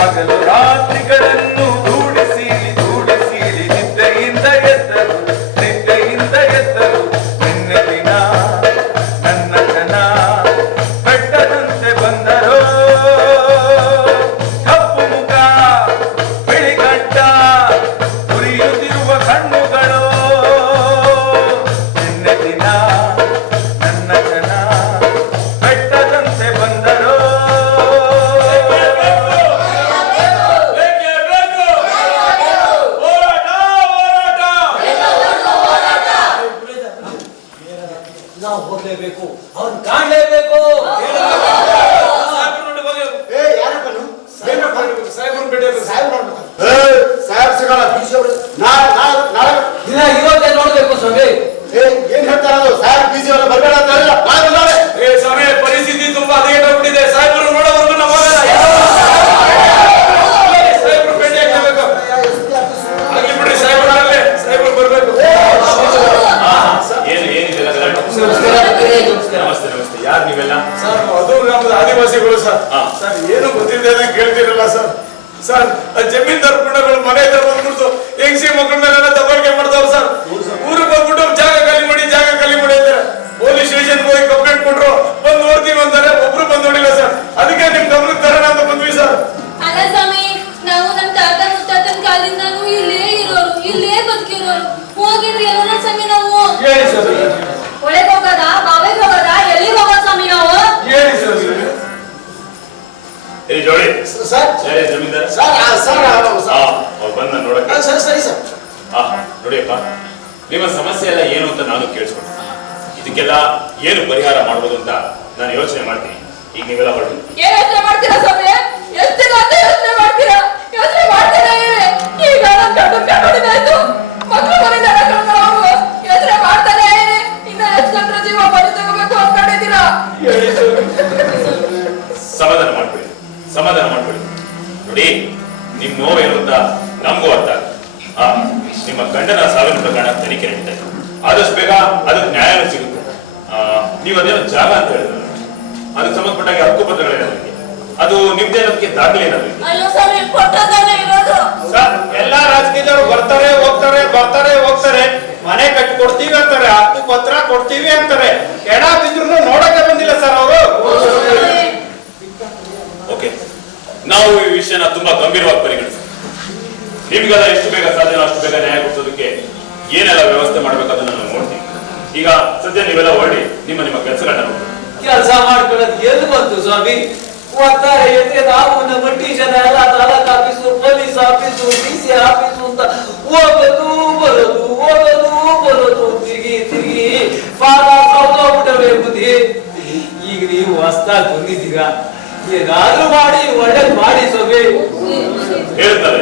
ಹಗಲು ರಾತ್ರಿಗಳನ್ನು ದೂಡಿಸಿ ದೂಡಿಸಿ ನಿದ್ದೆಯಿಂದ ಎದ್ದರು, ನಿದ್ದೆಯಿಂದ ಎದ್ದರು. ನಿನ್ನೆ ದಿನ ನನ್ನ ಜನ ಬೆಟ್ಟದಂತೆ ಬಂದರೋ, ಕಪ್ಪು ಮುಖ ಬಿಳಿಗಡ್ಡ ಉರಿಯುತ್ತಿರುವ ಕಣ್ಣುಗಳು. ನಿನ್ನೆ ದಿನ ನನ್ನ ಜನ ಬೆಟ್ಟದಂತೆ ಬಂದರೋ. ನಾವು ಹೋಗ್ಲೇಬೇಕು, ಅವ್ನು ಕಾಣ್ಲೇಬೇಕು. ಏ ಯಾರಪ್ಪ ನೀವು? ಸಾಹೇಬ್ರು ಭೇಟಿ ಆದ್ರು. ಸಾಹೇಬ್ರು ನೋಡ್ಬೇಕು. ಸಾಹೇಬ್ ಸಿಗಲ್ಲ. ನಾಳೆ ದಿನ ಇವತ್ತೇ ನೋಡ್ಬೇಕು ಸ್ವಾಮಿ. ಏನ್ ಹೇಳ್ತಾರ ಅದು? ಸಾಹೇಬ್ ಬಿಸಿ ಅವರ ಬರಬೇಡ ಅಂತ ಹೇಳಿಲ್ಲ. ನಾಳೆ ಬಂದಾರೆ. ಸಮಯ ಪರಿಸ್ಥಿತಿ ತುಂಬಾ ಹದಗೆಟ್ಟೋಗ್ಬಿಟ್ಟಿದೆ. ಸಾಹೇಬರು ನೋಡೋವರೆಗೂ ನಾವು ಹೋಗಲ್ಲ. ಸಾಹೇಬರು ಭೇಟಿ ಆಗ್ಲೇಬೇಕು. ಆಗ್ಲಿ ಬಿಡ್ರಿ, ಸಾಹೇಬರು ಆಗಲೇ ಸಾಹೇಬರು ಬರ್ಬೇಕು. ಏನಿದೆ? ನಮಸ್ತೆ ನಮಸ್ತೆ. ಯಾರು ನೀವೆಲ್ಲ? ಸರ್ ಅದು ನಮ್ದು ಆದಿವಾಸಿಗಳು ಸರ್. ಹಾ. ಸರ್ ಏನು ಗೊತ್ತಿದೆ ಕೇಳ್ತಿರಲ್ಲ ಸರ್. ಸರ್ ಜಮೀನ್ದಾರ್ ಪುಣಗಳು ಮನೆ ಹತ್ರ ಬಂದ್ಬಿಡ್ತು ಹೆಂಗಸಿ ಮಕ್ಕಳ ಮೇಲೆಲ್ಲ ದಬ್ಬಾಳಿಕೆ ಮಾಡ್ತಾವ್ರು ಸರ್. ಊರಿಗೆ ಬಂದ್ಬಿಟ್ಟು ಜಾಗ ಖಾಲಿ ಮಾಡಿ ಅಂತಾರೆ. ಪೊಲೀಸ್ ಸ್ಟೇಷನ್ ಹೋಗಿ ಕಂಪ್ಲೇಂಟ್ ಕೊಟ್ರು, ಬಂದು ನೋಡ್ತೀವಿ ಅಂತಾರೆ. ಒಬ್ರು ಬಂದ್ ನೋಡಿಲ್ಲ ಸರ್. ಅದಕ್ಕೆ ನಿಮ್ ಗಮನಕ್ಕೆ ತರೋಣ ಅಂತ ಬಂದ್ವಿ ಸರ್. ಅಲ್ಲ ಸ್ವಾಮಿ, ನಾವು ನಮ್ ತಾತ ಮುತ್ತಾತನ ಕಾಲಿಂದಾನು ಇಲ್ಲೇ ಇರೋರು, ಇಲ್ಲೇ ಬದುಕಿರೋರು. ಹೋಗಿದ್ರಿ ಎಲ್ಲ ಸ್ವಾಮಿ ನಾವು? ಹೇಳಿ ಸ್ವಾಮಿ, ಒಳಗೆ ಹೋಗೋದ, ಬಾವಿಗೆ ಹೋಗೋದ, ಎಲ್ಲಿಗೆ ಹೋಗೋದು ಸ್ವಾಮಿ ನಾವು? ಹೇಳಿ ಸ್ವಾಮಿ. ಏ ಜೋಡಿ, ಸರ್ ಯಾರೇ ಜಮೀನ್ದಾರ? ಸರ್ ಅವ್ರು ಬಂದ ನೋಡಕ್ಕೆ. ಸರ್ ಸರಿ ಸರ್. ನೋಡಿಯಪ್ಪ, ನಿಮ್ಮ ಸಮಸ್ಯೆ ಎಲ್ಲ ಏನು ಅಂತ ನಾನು ಕೇಳಿಸ್ಕೊಂಡೆ. ಇದಕ್ಕೆಲ್ಲ ಏನು ಪರಿಹಾರ ಮಾಡ್ಬೋದು ಅಂತ ನಾನು ಯೋಚನೆ ಮಾಡ್ತೀನಿ. ಈಗ ನೀವೆಲ್ಲ ಹೊರಡಿ. ಏನ್ ಯೋಚನೆ ಮಾಡ್ತೀರಾ ಸ್ವಾಮಿ? ಎಷ್ಟು ಯೋಚನೆ ಮಾಡ್ತೀರಾ? ಯೋಚನೆ ಮಾಡ್ತೀರಾ? ಈಗ ನನ್ ಕಣ್ಣು ಮಕ್ಕಳು ಮನೆದಾರ ಅವರು ಯೋಚನೆ ಮಾಡ್ತಾನೆ ಇನ್ನ ಎಷ್ಟು ಜನರ ಜೀವ ಬಲಿ ತಗೋಬೇಕು ಅನ್ಕೊಂಡಿದ್ದೀರಾ? ಸಮಾಧಾನ ಮಾಡ್ಕೊಳ್ಳಿ, ಸಮಾಧಾನ ಮಾಡ್ಕೊಳ್ಳಿ. ನೋಡಿ, ನಿಮ್ ನೋವೇನು ಅಂತ ನಮಗೂ ಅರ್ಥ ಆಗುತ್ತೆ. ನಿಮ್ಮ ಗಂಡನ ಸಾವಿನ ಪ್ರಕರಣ ತನಿಖೆ ನಡೀತಾ ಇದೆ. ಆದಷ್ಟು ಬೇಗ ಅದಕ್ಕೆ ನ್ಯಾಯನೂ ಸಿಗುತ್ತೆ. ನೀವು ಅದೇನೋ ಜಾಗ ಅಂತ ಹೇಳಿದ್ರು, ಅದಕ್ಕೆ ಸಂಬಂಧಪಟ್ಟಾಗ ಹಕ್ಕುಪತ್ರಗಳಿದೆ. ಅದು ನಿಮ್ದೇ ಅನ್ನೋದಕ್ಕೆ ದಾಖಲೆ ಏನಾದ್ರು? ಅಯ್ಯೋ ಸ್ವಾಮಿ, ಕೊಟ್ಟದಾನೆ ಇರೋದು. ಎಲ್ಲಾ ರಾಜಕೀಯದವರು ಬರ್ತಾರೆ ಹೋಗ್ತಾರೆ. ಮನೆ ಕಟ್ಟಿ ಕೊಡ್ತೀವಿ ಅಂತಾರೆ, ಹಕ್ಕು ಪತ್ರ ಕೊಡ್ತೀವಿ ಅಂತಾರೆ. ಎಡ ಬಿದ್ರು ನೋಡಕ್ಕೆ ಬಂದಿಲ್ಲ ಸರ್ ಅವರು. ಓಕೆ, ನಾವು ಈ ವಿಷಯನ ತುಂಬಾ ಗಂಭೀರವಾಗಿ ಪರಿಗಣಿಸ್ತೀವಿ. ನಿಮ್ಗೆಲ್ಲ ಎಷ್ಟು ಬೇಗ ಸಾಧ್ಯ ಅಷ್ಟು ಬೇಗ ನ್ಯಾಯ ಕೊಡಿಸೋದಕ್ಕೆ ಏನೆಲ್ಲ ವ್ಯವಸ್ಥೆ ಮಾಡ್ಬೇಕಂತ ನಾನು ನೋಡ್ತೀನಿ. ಈಗ ಸದ್ಯ ನೀವೆಲ್ಲ ಹೊರಡಿ, ನಿಮ್ಮ ಕೆಲಸಗಳನ್ನ ನೋಡಿ. ಕೆಲಸ ಮಾಡ್ಕೊಳ್ಳೋದು ಎಲ್ಲಿ ಬಂತು ಸ್ವಾಮಿ? ಒತ್ತಾರೆ ಎತ್ತೆ ನಾವು ನಮ್ಮ ಟೀಚರ್ ಎಲ್ಲ taluk office, police office, DC office ಅಂತ ಹೋಗೋದು ಬರೋದು ತಿರುಗಿ ಪಾದ ಸೌದೋಗ್ಬಿಟ್ಟವೆ ಬುದ್ಧಿ. ಈಗ ನೀವು ಹೊಸ್ದಾಗಿ ಬಂದಿದ್ದೀರಾ, ಏನಾದ್ರೂ ಮಾಡಿ ಒಳ್ಳೇದ್ ಮಾಡಿ ಸ್ವಾಮಿ. ಹೇಳ್ತಾರೆ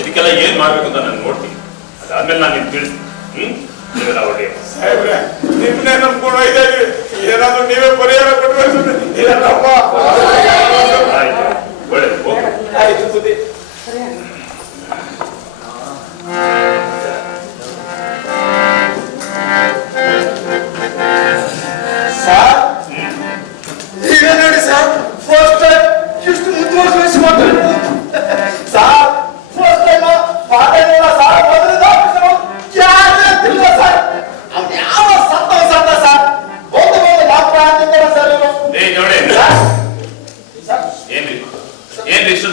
ಇದಕ್ಕೆಲ್ಲ ಏನ್ ಮಾಡ್ಬೇಕು ಅಂತ ನಾನು ನೋಡ್ತೀನಿ. ಅದಾದ್ಮೇಲೆ ನಾನು ನಿಮ್ಗೆ ತಿಳಿಸ್ತೀನಿ. ನೀವೆಲ್ಲ ಹೊರಡಿ. ಸಾಹೇಬ್ರೆ ನಿಮ್ನೆ ನಂಬ್ಕೊಂಡು ಇದ್ದೀವಿ. ಏನಾದ್ರು ನೀವೇ ಪರಿಹಾರ ಕೊಡ್ಬೇಕು. ಇಲ್ಲಪ್ಪ. ಆಯ್ತು, ಒಳ್ಳೇದು, ಹೋಗಿ. ಆಯ್ತು ಬುದ್ಧಿ. ಸರ್ ಈಗ ನೋಡಿ ಸರ್, ಫಸ್ಟ್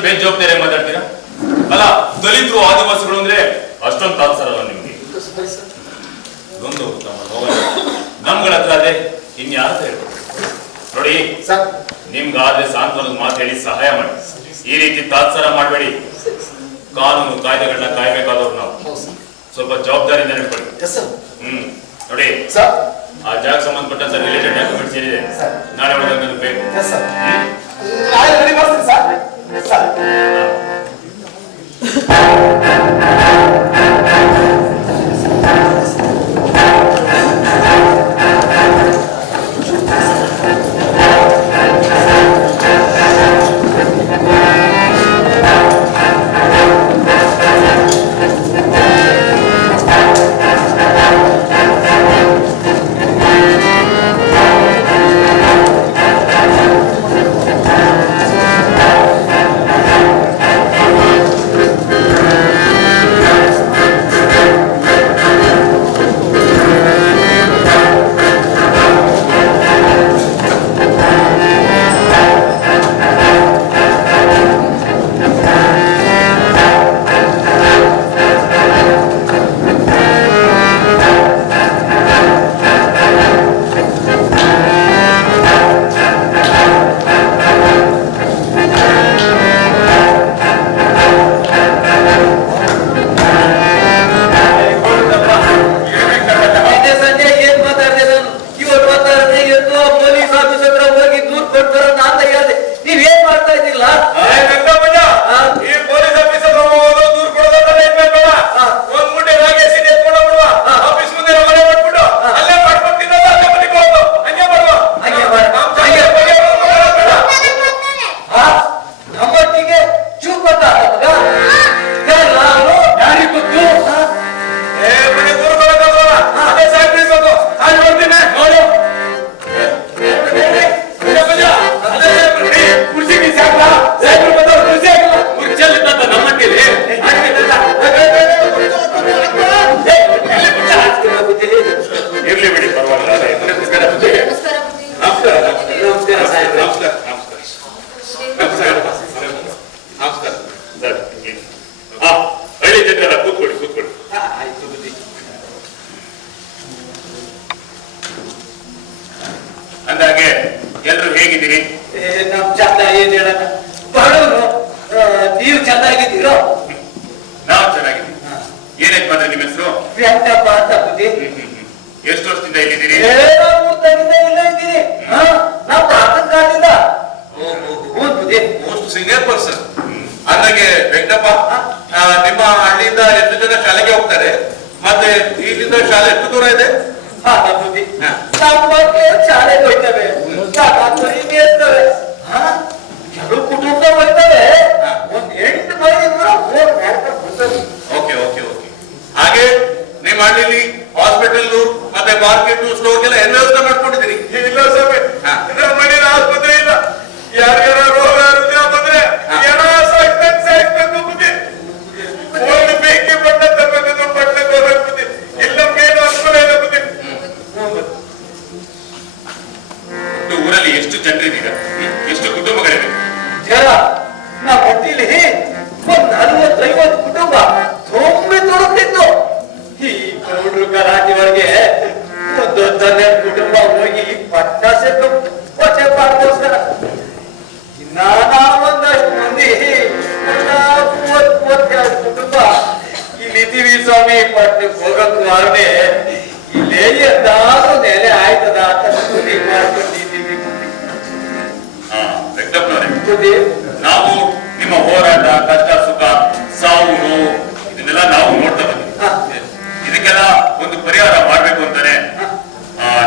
ಬೇಜವಾಬ್ದಾರಿ ಮಾತಾಡ್ತೀರಾ? ಅಲ್ಲ, ದಲಿತರು ಆದಿವಾಸಿಗಳು ಅಂದ್ರೆ ಅಷ್ಟೊಂದು ತಾತ್ಸಾರಲ್ಲ ನಿಮ್ಗೆ? ಒಂದು ನಮ್ಗಳ ಹತ್ರ ಅದೇ ಇನ್ಯಾರ ಹೇಳ್ಬೋದು ನೋಡಿ. ನಿಮ್ಗಾದ್ರೆ ಸಾಂತ್ವನದ ಮಾತು ಹೇಳಿ ಸಹಾಯ ಮಾಡಿ. ಈ ರೀತಿ ತಾತ್ಸಾರ ಮಾಡಬೇಡಿ. ಕಾನೂನು ಕಾಯ್ದೆಗಳನ್ನ ಕಾಯ್ಬೇಕಾದವ್ರು ನಾವು. ಸ್ವಲ್ಪ ಜವಾಬ್ದಾರಿಯಿಂದ ನಡ್ಕೊಳ್ಳಿ. ನೋಡಿ, ಆ ಜಾಗ ಸಂಬಂಧಪಟ್ಟಂತ ರಿಲೇಟೆಡ್ ಡಾಕ್ಯುಮೆಂಟ್ಸ್ ಏನಿದೆ ನಾಳೆ ಒಳಗೆ ನನಗೆ ಬೇಕು. ಅಂದಾಗೆ ಎಲ್ರು ಹೇಗಿದ್ದೀರಿ? ನಮ್ ಚಂದ ಏನ್ ಹೇಳೋಣ, ಬಡವರು. ನೀವು ಚೆನ್ನಾಗಿದ್ದೀರೋ? ನಾವು ಚೆನ್ನಾಗಿದ್ದೀವಿ. ಏನಾಯ್ತು ಮಾತ್ರ ನಿಮ್ಮ ಹೆಸರು? ವ್ಯಕ್ತಪ್ಪ ಅಂತ ಬುದ್ಧಿ. ಎಷ್ಟು ವರ್ಷದಿಂದ ಇಲ್ಲಿದ್ದೀರಿ? ಇಲ್ಲ ಇದ್ದೀನಿ. ನಾವು ಪ್ರಾಥಮಿಕ ಕಾಲದಿಂದ. ಬುದ್ಧಿ ಮೋಸ್ಟ್ ಸೀನಿಯರ್ ಪರ್ಸನ್. ಅಂದಾಗೆ ವೆಂಕಟಪ್ಪ, ನಿಮ್ಮ ಹಳ್ಳಿಯಿಂದ ಎಷ್ಟು ಜನ ಶಾಲೆಗೆ ಹೋಗ್ತಾರೆ? ಮತ್ತೆ ಇಲ್ಲಿಂದ ಶಾಲೆ ಎಷ್ಟು ದೂರ ಇದೆ? ಬುದ್ಧಿ ನಮ್ಮ ಮಕ್ಕಳು ಶಾಲೆಗೆ ಹೋಗ್ತವೆ, ಇರ್ತವೆ. ಕೆಲವು ಕುಟುಂಬ ಹೋಗ್ತವೆ, ಒಂದ್ 8 ಮೈಲಿ ದೂರ ಹೋಗ್ತವೆ. Okay okay okay. ಹಾಗೆ ನಿಮ್ಮ ಹಳ್ಳಿಲಿ ಹಾಸ್ಪಿಟಲ್ ಮತ್ತೆ ಮಾರ್ಕೆಟ್ ಸ್ಟೋರ್ಗೆಲ್ಲ ಏನ್ ವ್ಯವಸ್ಥೆ ಮಾಡ್ಕೊಂಡಿದ್ದೀರಿ? ಇಲ್ಲ ಸ್ವಾಮಿ, ನಮ್ಮ ಮನೇಲಿ ಆಸ್ಪತ್ರೆ ಇಲ್ಲ. ಯಾರ್ಯಾರ ರೋಗ ರುಜಿನ ಬಂದ್ರೆ ಏನ ಸಾಯ್ಬೇಕು ಬುದ್ಧಿ. ಒಂದು ಬೇಕಿ ಬಣ್ಣ ತಗೋದು ಬಟ್ಟಕ್ಕೆ ಹೋಗ್ಬೇಕು ಬುದ್ಧಿ. ಇಲ್ಲ ಏನು ಅನುಕೂಲ ಇಲ್ಲ ಬುದ್ಧಿ. ಊರಲ್ಲಿ ಎಷ್ಟು ಜನರಿದ್ದೀರಾ? ಎಷ್ಟು ಕುಟುಂಬಗಳಿವೆ? ಜನ ನಮ್ಮ ಹೊಟ್ಟಿಲಿ ಒಂದ್ 40-50 ಕುಟುಂಬ ತುಂಬಿ ತುಡುಕ್ತಿತ್ತು. ಈ ಗೌಡ್ರು ಗಲಾಟೆ ಒಳಗೆ ಒಂದು 12 ಕುಟುಂಬ ಹೋಗಿ ಪಟ್ಟ ಹೊಟ್ಟೆ ಪಾಡ್ಕೋಸ್ಕರ. ಇನ್ನ ನಾವೊಂದಷ್ಟು ಮಂದಿ 30-32 ಕುಟುಂಬ ಇಲ್ಲಿದ್ದೀವಿ ಸ್ವಾಮಿ. ಪಟ್ಟಕ್ಕೆ ಹೋಗಕ್ಕೂ ಆಗದೆ ಇಲ್ಲೇ ಎಂದಾದ್ರೂ ನೆಲೆ ಆಯ್ತದ ಅಂತ ಮಾಡ್ಕೊಂಡಿದ್ದೀವಿ. ನಾವು ನಿಮ್ಮ ಹೋರಾಟ, ಕಷ್ಟ ಸುಖ, ಸಾವು ನೋವು ಇದನ್ನೆಲ್ಲ ನಾವು ನೋಡ್ತಾ ಬಂದಿದ್ದೀವಿ. ಇದಕ್ಕೆಲ್ಲ ಒಂದು ಪರಿಹಾರ ಮಾಡ್ಬೇಕು ಅಂತಾನೆ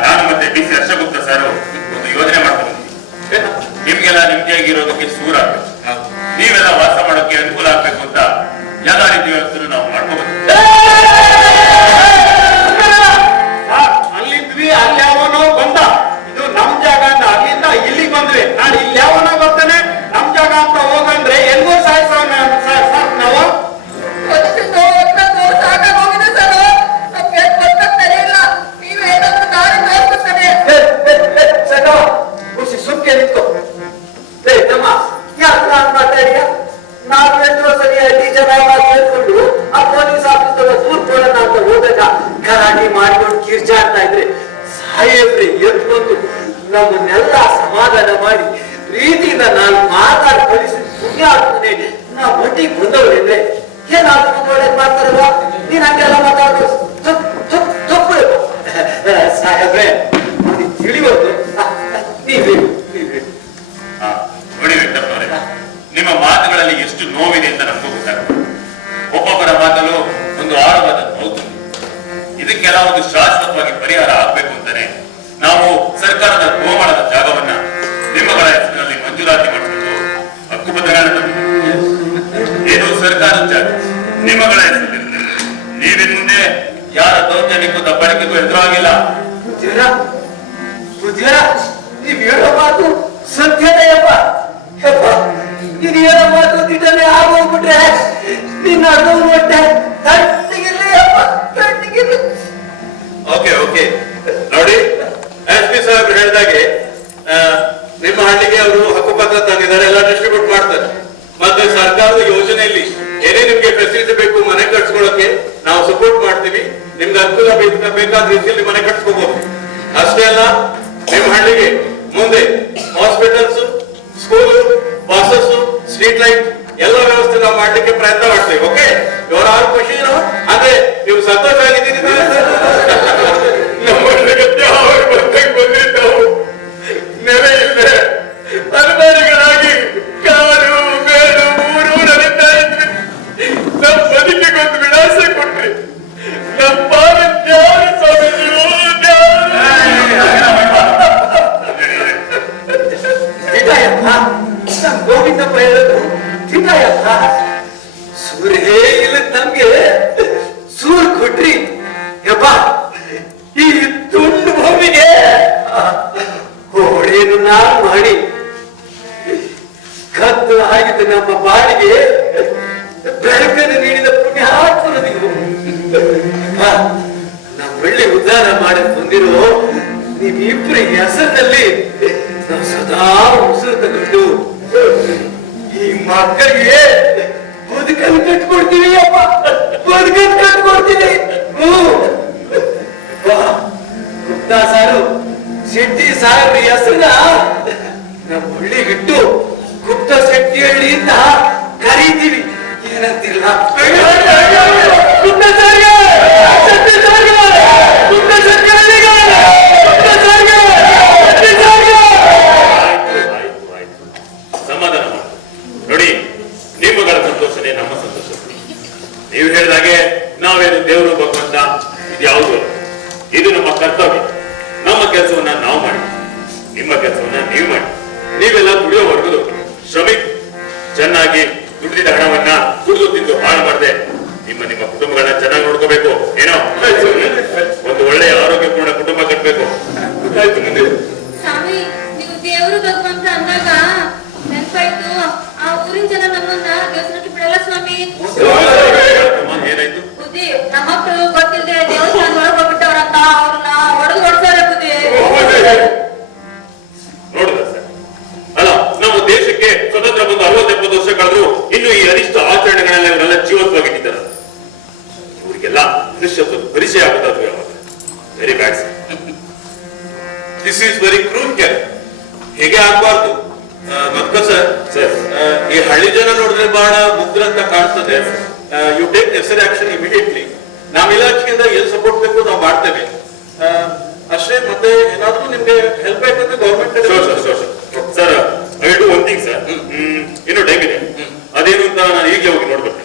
ನಾನು ಮತ್ತೆ DC ಹರ್ಷಗುಪ್ತ ಸರ್ ಒಂದು ಯೋಜನೆ ಮಾಡ್ತಾ ಬಂದಿದ್ದೀವಿ. ನಿಮ್ಗೆಲ್ಲ ನಿಮ್ಗೆಯಾಗಿರೋದಕ್ಕೆ ಸೂರ ಆಗ್ಬೇಕು, ನೀವೆಲ್ಲ ವಾಸ ಮಾಡೋಕೆ ಅನುಕೂಲ ಆಗ್ಬೇಕು ಅಂತ ಎಲ್ಲ ರೀತಿ ವ್ಯವಸ್ಥೆ ನಾವು ಮಾಡ್ಕೊಂಡು ಅಲ್ಲಿದ್ವಿ, ಅಲ್ಲಿ ಯಾವನೋ ಬಂದ. ಇದು ನಮ್ ಜಾಗ ಅಂತ ಅಲ್ಲಿಂದ ಇಲ್ಲಿಗೆ ಬಂದ್ವಿ. ನಾನು ಇಲ್ಲಿ ಯಾವನೋ ಬರ್ತಾನೆ ನಮ್ ಜಾಗ ಅಂತ ಹೋಗಂದ್ರೆ ಹೆಂಗೋ ಸಾಯಿಸೋ ನಾವು. ಸಾಕಾಗೋಗಿದೆ ಸರ್, ನಮ್ಗೆ ಗೊತ್ತಾಗ್ತಾನೆ ಇಲ್ಲ. ನೀವೇನಾದ್ರೂ ದಾರಿ ತೋರಿಸ್ತಾನೆ. ಸುಮ್ಕೆ ನಿಂತ್ಕೋ. ತಮ್ಮ ಯಾಕೆ ಮಾತಾಡಿಯ? ಸಾಹೇಬ್ರೆ ಎದ್ದು ನಮ್ಮನ್ನೆಲ್ಲ ಸಮಾಧಾನ ಮಾಡಿ ಪ್ರೀತಿಯಿಂದ ನಾನು ಮಾತಾಡಿ ಕಳಿಸಿ ಪುಣ್ಯ ಆಗ್ತದೆ. ನಾ ಒಟ್ಟಿಗೆ ಬಂದವರಿದ್ರೆ ಏನಾದ್ರು ಒಳ್ಳೇದು ಮಾಡ್ತಾರಲ್ಲ, ನೀನ್ ಹಂಗೆಲ್ಲ ಮಾತಾಡೋದು ತಪ್ಪು. ಸಾಹೇಬ್ರೆ ತಿಳಿಯೋದು ನೀವೇ ನೋಡಿ ವೆಂಕಟಪ್ಪನವರೇ, ನಿಮ್ಮ ಮಾತುಗಳಲ್ಲಿ ಎಷ್ಟು ನೋವಿದೆ ಅಂತ ನಮಗೂ ಗೊತ್ತಾಗುತ್ತೆ. ಒಬ್ಬೊಬ್ಬರ ಮಾತಲ್ಲೂ ಒಂದು ಆಳವಾದ ನೋವು ತುಂಬಿದೆ. ಇದಕ್ಕೆಲ್ಲ ಒಂದು ಶಾಶ್ವತವಾಗಿ ಪರಿಹಾರ ಆಗ್ಬೇಕು ಅಂತಾನೆ ನಾವು ಸರ್ಕಾರದ ಗೋಮಾಳದ ಜಾಗವನ್ನ ನಿಮ್ಮಗಳ ಹೆಸರಿನಲ್ಲಿ ಮಂಜೂರಾತಿ ಮಾಡಿಕೊಂಡು ಹಕ್ಕುಪತ್ರಗಳನ್ನ ತಂದಿದ್ದೀವಿ. ಇದು ಸರ್ಕಾರದ ಜಾಗ, ನಿಮ್ಮಗಳ ಹೆಸರಿನಲ್ಲಿ. ನೀವಿನ ಮುಂದೆ ಯಾರ ದೌರ್ಜನ್ಯಕ್ಕೂ ದಬ್ಬಾಳಿಕೆಗೂ ಎದುರಾಗಿಲ್ಲ. ನೀವ್ ಹೇಳೋ ಮಾತು ಸತ್ಯದಯಪ್ಪ. ಇದು ಹೇಳೋ ಮಾತು ದಿಟನೆ ಆಗೋಗ್ಬಿಟ್ರೆ ನಿನ್ನ ಅರ್ಧ ಹೊಟ್ಟೆ ತಣ್ಣಗಿರ್ಲಿಯಪ್ಪ, ತಣ್ಣಗಿರ್ಲಿ. ಓಕೆ ಓಕೆ, ನೋಡಿ SP ಸಾಹೇಬ್ರು ಹೇಳಿದಾಗೆ ನಿಮ್ಮ ಹಳ್ಳಿಗೆ ಅವರು ಹಕ್ಕುಪತ್ರ ತಂದಿದ್ದಾರೆ, ಎಲ್ಲ ಡಿಸ್ಟ್ರಿಬ್ಯೂಟ್ ಮಾಡ್ತಾರೆ. ಮತ್ತೆ ಸರ್ಕಾರದ ಯೋಜನೆಯಲ್ಲಿ ಏನೇ ನಿಮ್ಗೆ ಫೆಸಿಲಿಟಿ ಬೇಕು ಮನೆ ಕಟ್ಸ್ಕೊಳ್ಳೋಕೆ ನಾವು ಸಪೋರ್ಟ್ ಮಾಡ್ತೀವಿ. ನಿಮ್ಗೆ ಅನುಕೂಲ ಬೇಕಾದ ರೀತಿಯಲ್ಲಿ ಮನೆ ಕಟ್ಸ್ಕೋಬಹುದು. ಅಷ್ಟೇ ಅಲ್ಲ, ನಿಮ್ಮ ಹಳ್ಳಿಗೆ ಮುಂದೆ hospitals, school, buses, street light ಎಲ್ಲ ವ್ಯವಸ್ಥೆ ನಾವು ಮಾಡ್ಲಿಕ್ಕೆ ಪ್ರಯತ್ನ ಮಾಡ್ತೇವೆ. ಓಕೆ, ಇವರ ಆರು ಖುಷಿ ಅಂದ್ರೆ ನೀವು ಸಂತೋಷ ಆಗಿದ್ದೀರಿ. ನಮ್ಮ ಬಂದಿದ್ದವು ನೆಲೆ ಇಲ್ಲದೆ ಅನುಮಾನಿಗಳಾಗಿ ಕಾಡು ಬೇಡು ಊರು ನಡೀತಾ ಇದ್ರಿ. ನಮ್ಮ ಬದುಕಿಗೆ ಒಂದು ವಿಳಾಸ ಕೊಟ್ರಿ. ನಮ್ಮ ಯಾರು ಸ್ವಾಮೀಜಿಯೋ ಗೋವಿಂದಪ್ಪ ಹೇಳೋದು ತಿನ್ನಯಪ್ಪ. ಸೂರ್ಯೇ ಇಲ್ಲ ನಮ್ಗೆ ಸೂರ್ ಕೊಟ್ರಿ ಯಪ್ಪ. ಈ ತುಂಡು ಭೂಮಿಗೆ ಹೋಳೇನು ನಾನು ಮಾಡಿ ಕತ್ತು ಆಗಿದ್ದ ನಮ್ಮ ಬಾಡಿಗೆ ಬೆಳಕನ್ನು ನೀಡಿದ ಪುಣ್ಯಾತ್ಮನ ನೀವು. ನಾವು ಒಳ್ಳೆ ಉದ್ಧಾರ ಮಾಡಿ ಬಂದಿರೋ ನೀವಿಬ್ಬರ ಹೆಸರಿನಲ್ಲಿ ನಾವು ಸದಾ ಉಸಿರು ತಗೊಂಡು ಈ ಮಕ್ಕಳಿಗೆ ಬದುಕನ್ನು ಕಟ್ಕೊಡ್ತೀವಿ ಅಪ್ಪ, ಬದುಕನ್ನು ಕಟ್ಕೊಡ್ತೀವಿ. ಗುಪ್ತಾ ಸಾರು ಶೆಟ್ಟಿ ಸಾಹೇಬ್ರ ಹೆಸರನ್ನ ನಾವು ಹಳ್ಳಿಗಿಟ್ಟು ಗುಪ್ತ ಶೆಟ್ಟಿ ಹಳ್ಳಿಯಿಂದ ಕರೀತೀವಿ. ಏನಂತಿಲ್ಲ ಸಮಾಧಾನ ಮಾಡಿ. ನೋಡಿ, ನಿಮ್ಮಗಳ ಸಂತೋಷನೇ ನಮ್ಮ ಸಂತೋಷ. ನೀವು ಹೇಳಿದಾಗೆ ನಾವೇನು ದೇವರು ಭಗವಂತ ಇದ್ಯಾವುದು, ಇದು ನಮ್ಮ ಕರ್ತವ್ಯ. ನಮ್ಮ ಕೆಲಸವನ್ನ ನಾವು ಮಾಡಿ, ನಿಮ್ಮ ಕೆಲಸವನ್ನ ನೀವು ಮಾಡಿ. ನೀವೆಲ್ಲ ದುಡಿಯೋ ವರ್ಗದವರು, ಶ್ರಮಿಕ್ ಚೆನ್ನಾಗಿ ದುಡಿದ ಹಣವನ್ನ ಕುಡಿದು ತಿಂದು ಹಾಳು ಮಾಡದೆ ನಿಮ್ಮ ಕುಟುಂಬಗಳನ್ನ ಚೆನ್ನಾಗಿ ನೋಡ್ಕೋಬೇಕು. ಏನೋ ಒಂದು ಒಳ್ಳೆಯ ಆರೋಗ್ಯಪೂರ್ಣ ಕುಟುಂಬ ಕಟ್ಟಬೇಕು. ಮುಂದೆ ಸ್ವಾಮಿ, ನೀವು ದೇವರು ಭಗವಂತ ಅಂದಾಗ ನೆನಪಾಯ್ತು, ಆ ಊರಿನ ಜನ ನಮ್ಮನ್ನ ದೇವಸ್ಥಾನಕ್ಕೆ ಬಿಡಲ್ಲ ಸ್ವಾಮಿ. ಏನಾಯ್ತು? ಬುದ್ಧಿ, ನಮ್ಮ ಮಕ್ಕಳು ಗೊತ್ತಿಲ್ಲದೆ ದೇವಸ್ಥಾನ ಒಳಗೆ ಹೋಗ್ಬಿಟ್ಟವ್ರಂತ ಅವ್ರನ್ನ ಹೊಡೆದು ಹೊಡ್ತಾರೆ ಬುದ್ಧಿ. ನೋಡುದ ಸರ್, ಅಲ್ಲ ನಮ್ಮ ದೇಶಕ್ಕೆ ಸ್ವತಂತ್ರ ಬಂದು 60-70 ವರ್ಷ ಕಳೆದ್ರು ಇನ್ನು ಈ ಅನಿಷ್ಟ ಆಚರಣೆಗಳೆಲ್ಲ ಇವರೆಲ್ಲ ಜೀವಂತವಾಗಿಟ್ಟಿದ್ದಾರೆ. ಇವರಿಗೆಲ್ಲ ಮನುಷ್ಯತ್ವ ಪರಿಚಯ ಆಗುತ್ತದೆ ಯಾವಾಗ? Very bad sir. This is very crucial. ಹೇಗೆ ಆಗ್ಬಾರ್ದು ಮತ್ತೆ ಸರ್. ಈ ಹಳ್ಳಿ ಜನ ನೋಡಿದ್ರೆ ಬಹಳ ಮುಗ್ಧ ಅಂತ ಕಾಣಿಸ್ತದೆ. You take necessary action immediately. ನಮ್ಮ ಇಲಾಖೆಯಿಂದ ಏನ್ ಸಪೋರ್ಟ್ ಬೇಕು ನಾವು ಮಾಡ್ತೇವೆ ಅಷ್ಟೇ. ಮತ್ತೆ ಏನಾದ್ರೂ ನಿಮ್ಗೆ ಹೆಲ್ಪ್ ಬೇಕಂದ್ರೆ government sir, I do one thing sir. ಇನ್ನೂ ಟೈಮ್ ಇದೆ. ಅದೇನು ಅಂತ ನಾನು ಈಗಲೇ ಹೋಗಿ ನೋಡ್ಬೇಕು.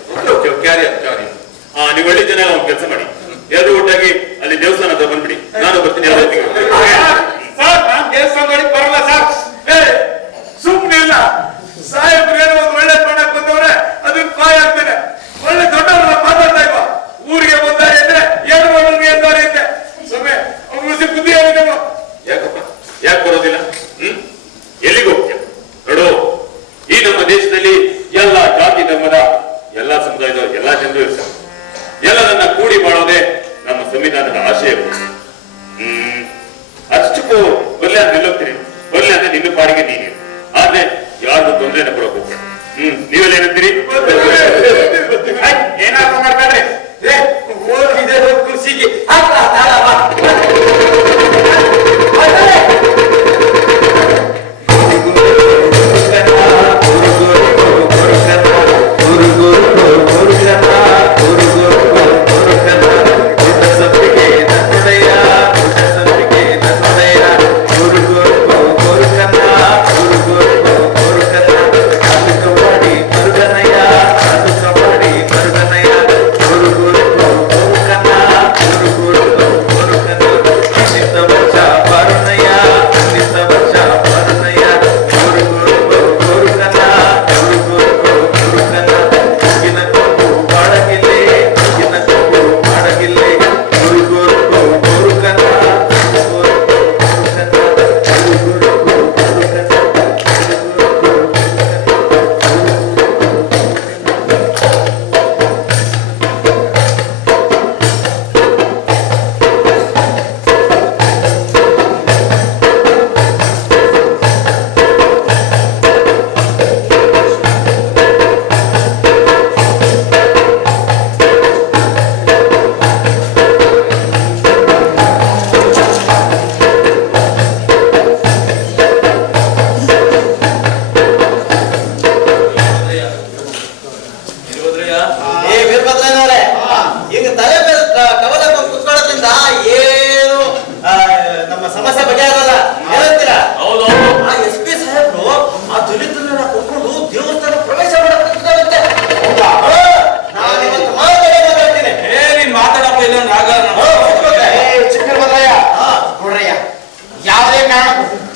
ನೀವು ಹಳ್ಳಿ ಜನ ಒಂದು ಕೆಲಸ ಮಾಡಿ, ಎಲ್ಲರೂ ಒಟ್ಟಾಗಿ ಅಲ್ಲಿ ದೇವಸ್ಥಾನ ಹತ್ರ ಬಂದ್ಬಿಡಿ. ನಾನು ಬರ್ತೀನಿ. ಸರ್, ನಾನ್ ದೇವಸ್ಥಾನ ನೋಡಿ ಬರಲ್ಲ ಸರ್. ಸುಮ್ಮನೆ ಇಲ್ಲ ಸಾಹೇಬ್ರು ಏನೋ ಒಂದು ಒಳ್ಳೆ ಮಾಡಕ್ ಬಂದವ್ರೆ, ಅದನ್ನ ಕಾಯ್ ಆಗ್ತೇನೆ. ಒಳ್ಳೆ ದೊಡ್ಡವ್ರನ್ನ ಮಾತಾಡ್ತಾ ಇಲ್ವ? ಊರಿಗೆ ಬಂದಾರೆ ಅಂದ್ರೆ ಏನು ಮಾಡೋರಿಗೆ ಎಂದಾರೆ ಅಂತೆ. ಸುಮ್ಮನೆ ಮುಗಿಸಿ ಬುದ್ಧಿ ಆಗಿದೆ. ಯಾಕಪ್ಪ, ಯಾಕೆ ಬರೋದಿಲ್ಲ? ಎಲ್ಲಿಗೆ ಹೋಗ್ತೀಯ? ನೋಡು, ಈ ನಮ್ಮ ದೇಶದಲ್ಲಿ ಎಲ್ಲ ಜಾತಿ ಧರ್ಮದ ಎಲ್ಲ ಸಮುದಾಯದ ಎಲ್ಲ ಜನರು ಇರ್ತಾರೆ. ಎಲ್ಲರನ್ನ ಕೂಡಿ ಮಾಡೋದೇ ನಮ್ಮ ಸಂವಿಧಾನದ ಆಶಯ. ಅಷ್ಟಕ್ಕೂ ಬರ್ಲಿ ಅಂತ ನಿಲ್ಲೋಗ್ತೀನಿ. ಬರ್ಲಿ ಅಂದ್ರೆ ನಿನ್ನ ಪಾಡಿಗೆ ನೀನು, ಆದ್ರೆ ಯಾರಿಗೂ ತೊಂದರೆನ ಕೊಡಕ್ ಹೋಗ್ಬೇಡ. ನೀವೆಲ್ಲ ಏನಂತೀರಿ? ಏನಾದ್ರು ಮಾಡ್ಬೇಡ್ರಿ. ಹೋಗಿದೆ ಖುಷಿಗೆ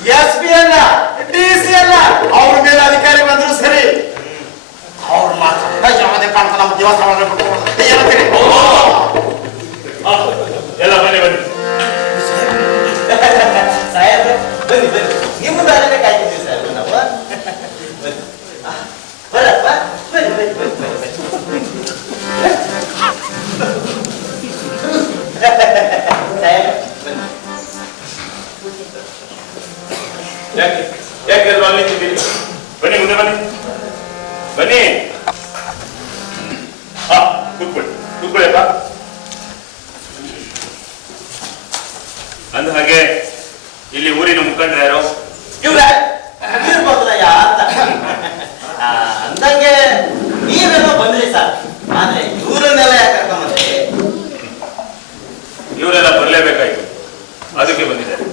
SP ಅಲ್ಲ, DC ಅಲ್ಲ, ಅವ್ರ ಮೇಲೆ ಅಧಿಕಾರಿ ಬಂದ್ರು ಸರಿ. ಅವ್ರು ಮಾತ್ರ ಯಾವುದೇ ಕಾರಣಕ್ಕೂ ನಮ್ಮ ದೇವಸ್ಥಾನ ಬಿಟ್ಟು ಏನಂತೀರಿ? ಎಲ್ಲ ಬನ್ನಿ ಬನ್ನಿ. ಸಾಹೇಬ್ರೆ ಬನ್ನಿ ಬನ್ನಿ, ನಿಮ್ಮ ದಾರಿನೇ ಕಾಯ್ತಿದ್ದೀವಿ ಸಾಹೇಬ್ರೆ ನಾವು. ಬರಪ್ಪ, ಬನ್ನಿ ಬನ್ನಿ ಬನ್ನಿ ಬನ್ನಿ. ಸಾಹೇಬ್ರೆ ಬನ್ನಿ. ಯಾಕೆ ಯಾಕೆ ಅಲ್ಲಿ ನಿಂತಿದ್ದೀರಿ? ಬನ್ನಿ ಮುಂದೆ ಬನ್ನಿ ಬನ್ನಿ. ಹಾ ಕೂತ್ಕೊಳ್ಳಿ ಕೂತ್ಕೊಳ್ಳಿಪ್ಪ. ಅಂದ ಹಾಗೆ ಇಲ್ಲಿ ಊರಿನ ಮುಖಂಡರು ಯಾರು? ಇವ್ರೆ ಇರ್ಬೋದಯ್ಯ ಅಂತ. ಅಂದಂಗೆ ನೀವೇನೋ ಬಂದ್ರಿ ಸರ್, ಆದ್ರೆ ಇವ್ರನ್ನೆಲ್ಲ ಯಾಕೆ ಕರ್ಕೊಂಬಂದ್ರಿ? ಇವರೆಲ್ಲ ಬರಲೇಬೇಕಾಯ್ತು, ಅದಕ್ಕೆ ಬಂದಿದ್ದಾರೆ.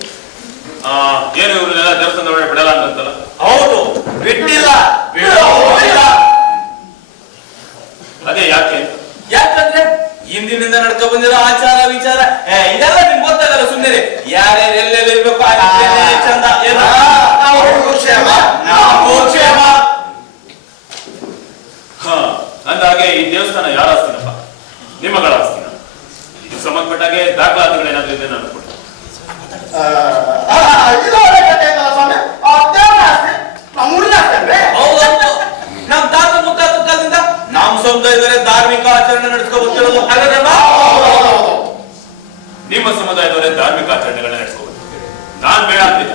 ಏನು ಇವ್ರನ್ನೆಲ್ಲ ದೇವಸ್ಥಾನದ ಒಳಗೆ ಬಿಡಲ್ಲ ಅಂತಲ್ಲ? ಹೌದು, ಬಿಟ್ಟಿಲ್ಲ ಬಿಡೋದಿಲ್ಲ. ಅದೇ ಯಾಕೆ? ಯಾಕಂದ್ರೆ ಹಿಂದಿನಿಂದ ನಡ್ಕೊ ಬಂದಿರೋ ಆಚಾರ ವಿಚಾರ ಇದೆಲ್ಲ ನಿಮ್ಗೆ ಗೊತ್ತಾಗಲ್ಲ. ಸುಮ್ಮನೆ ಯಾರ್ಯಾರು ಎಲ್ಲೆಲ್ಲಿ ಇರ್ಬೇಕು ಚಂದ. ಹಾ, ಅಂದ ಹಾಗೆ ಈ ದೇವಸ್ಥಾನ ಯಾರ ಆಸ್ತಿನಪ್ಪ? ನಿಮ್ಮಗಳ ಆಸ್ತಿನ? ಇದು ಸಂಬಂಧಪಟ್ಟಾಗೆ ದಾಖಲಾತಿಗಳು ಏನಾದ್ರು ಇದೆ ನಾನು ಕೊಡಿ. ನಮ್ ತಾತ ಮುತ್ತಾತ ಕಾಲದಿಂದ ನಮ್ ಸಮುದಾಯದವರೇ ಧಾರ್ಮಿಕ ಆಚರಣೆ ನಡೆಸ್ಕೊ ಬರ್ತಿರೋದು. ನಿಮ್ಮ ಸಮುದಾಯದವರೇ ಧಾರ್ಮಿಕ ಆಚರಣೆಗಳನ್ನ ನಡೆಸ್ಕೋಬಹುದು. ನಾನ್ ಬೇಡ ಅಂತಿಲ್ಲ,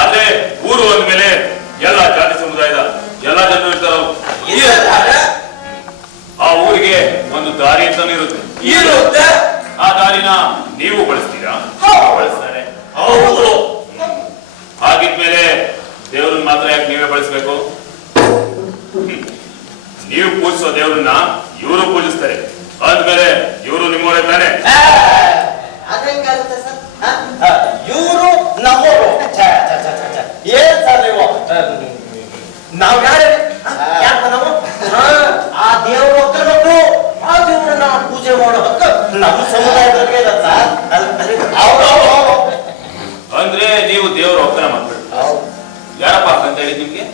ಆದ್ರೆ ಊರು ಅಂದ್ಮೇಲೆ ಎಲ್ಲ ಜಾತಿ ಸಮುದಾಯದ ಎಲ್ಲ ಜನರು ಇರ್ತಾರ. ಆ ಊರಿಗೆ ಒಂದು ದಾರಿ ಅಂತಾನು ಇರುತ್ತೆ. ಆ ದಾರಿನ ನೀವು ಬಳಸ್ತೀರಾ? ಬಳಸ್ತಾರೆ. ಹೌದು. ಹಾಗಿದ್ಮೇಲೆ ದೇವ್ರನ್ನ ಮಾತ್ರ ಯಾಕೆ ನೀವೇ ಬಳಸ್ಬೇಕು? ನೀವು ಪೂಜಿಸೋ ದೇವ್ರನ್ನ ಇವರು ಪೂಜಿಸ್ತಾರೆ ಅಂದ್ಮೇಲೆ ಇವರು ನಿಮ್ಮವರೇ ತಾನೆ? ಅದೇಂಗಾಗುತ್ತೆ ಸರ್? ಇವರು ನಮ್ಮವರು. ಏನ್ ಸರ್ ನೀವು? ನಾವ್ ಯಾರು? ಯಾಕ ನಾವು ಆ ದೇವರು ಒತ್ತರಬೇಕು, ಆ ದೇವ್ರನ್ನ ಪೂಜೆ ಮಾಡೋ ಹಕ್ಕ ನಮ್ಮ ಸಮುದಾಯದವ್ರಿಗೆ ಇಲ್ಲ ಸರ್. ಅಂದ್ರೆ ನೀವು ದೇವರ ಒಕ್ಕನ ಮಾಡ್ಬೇಡಿ. ಯಾರಪ್ಪ ಅಂತ ಹೇಳಿ ನಿಮ್ಗೆ?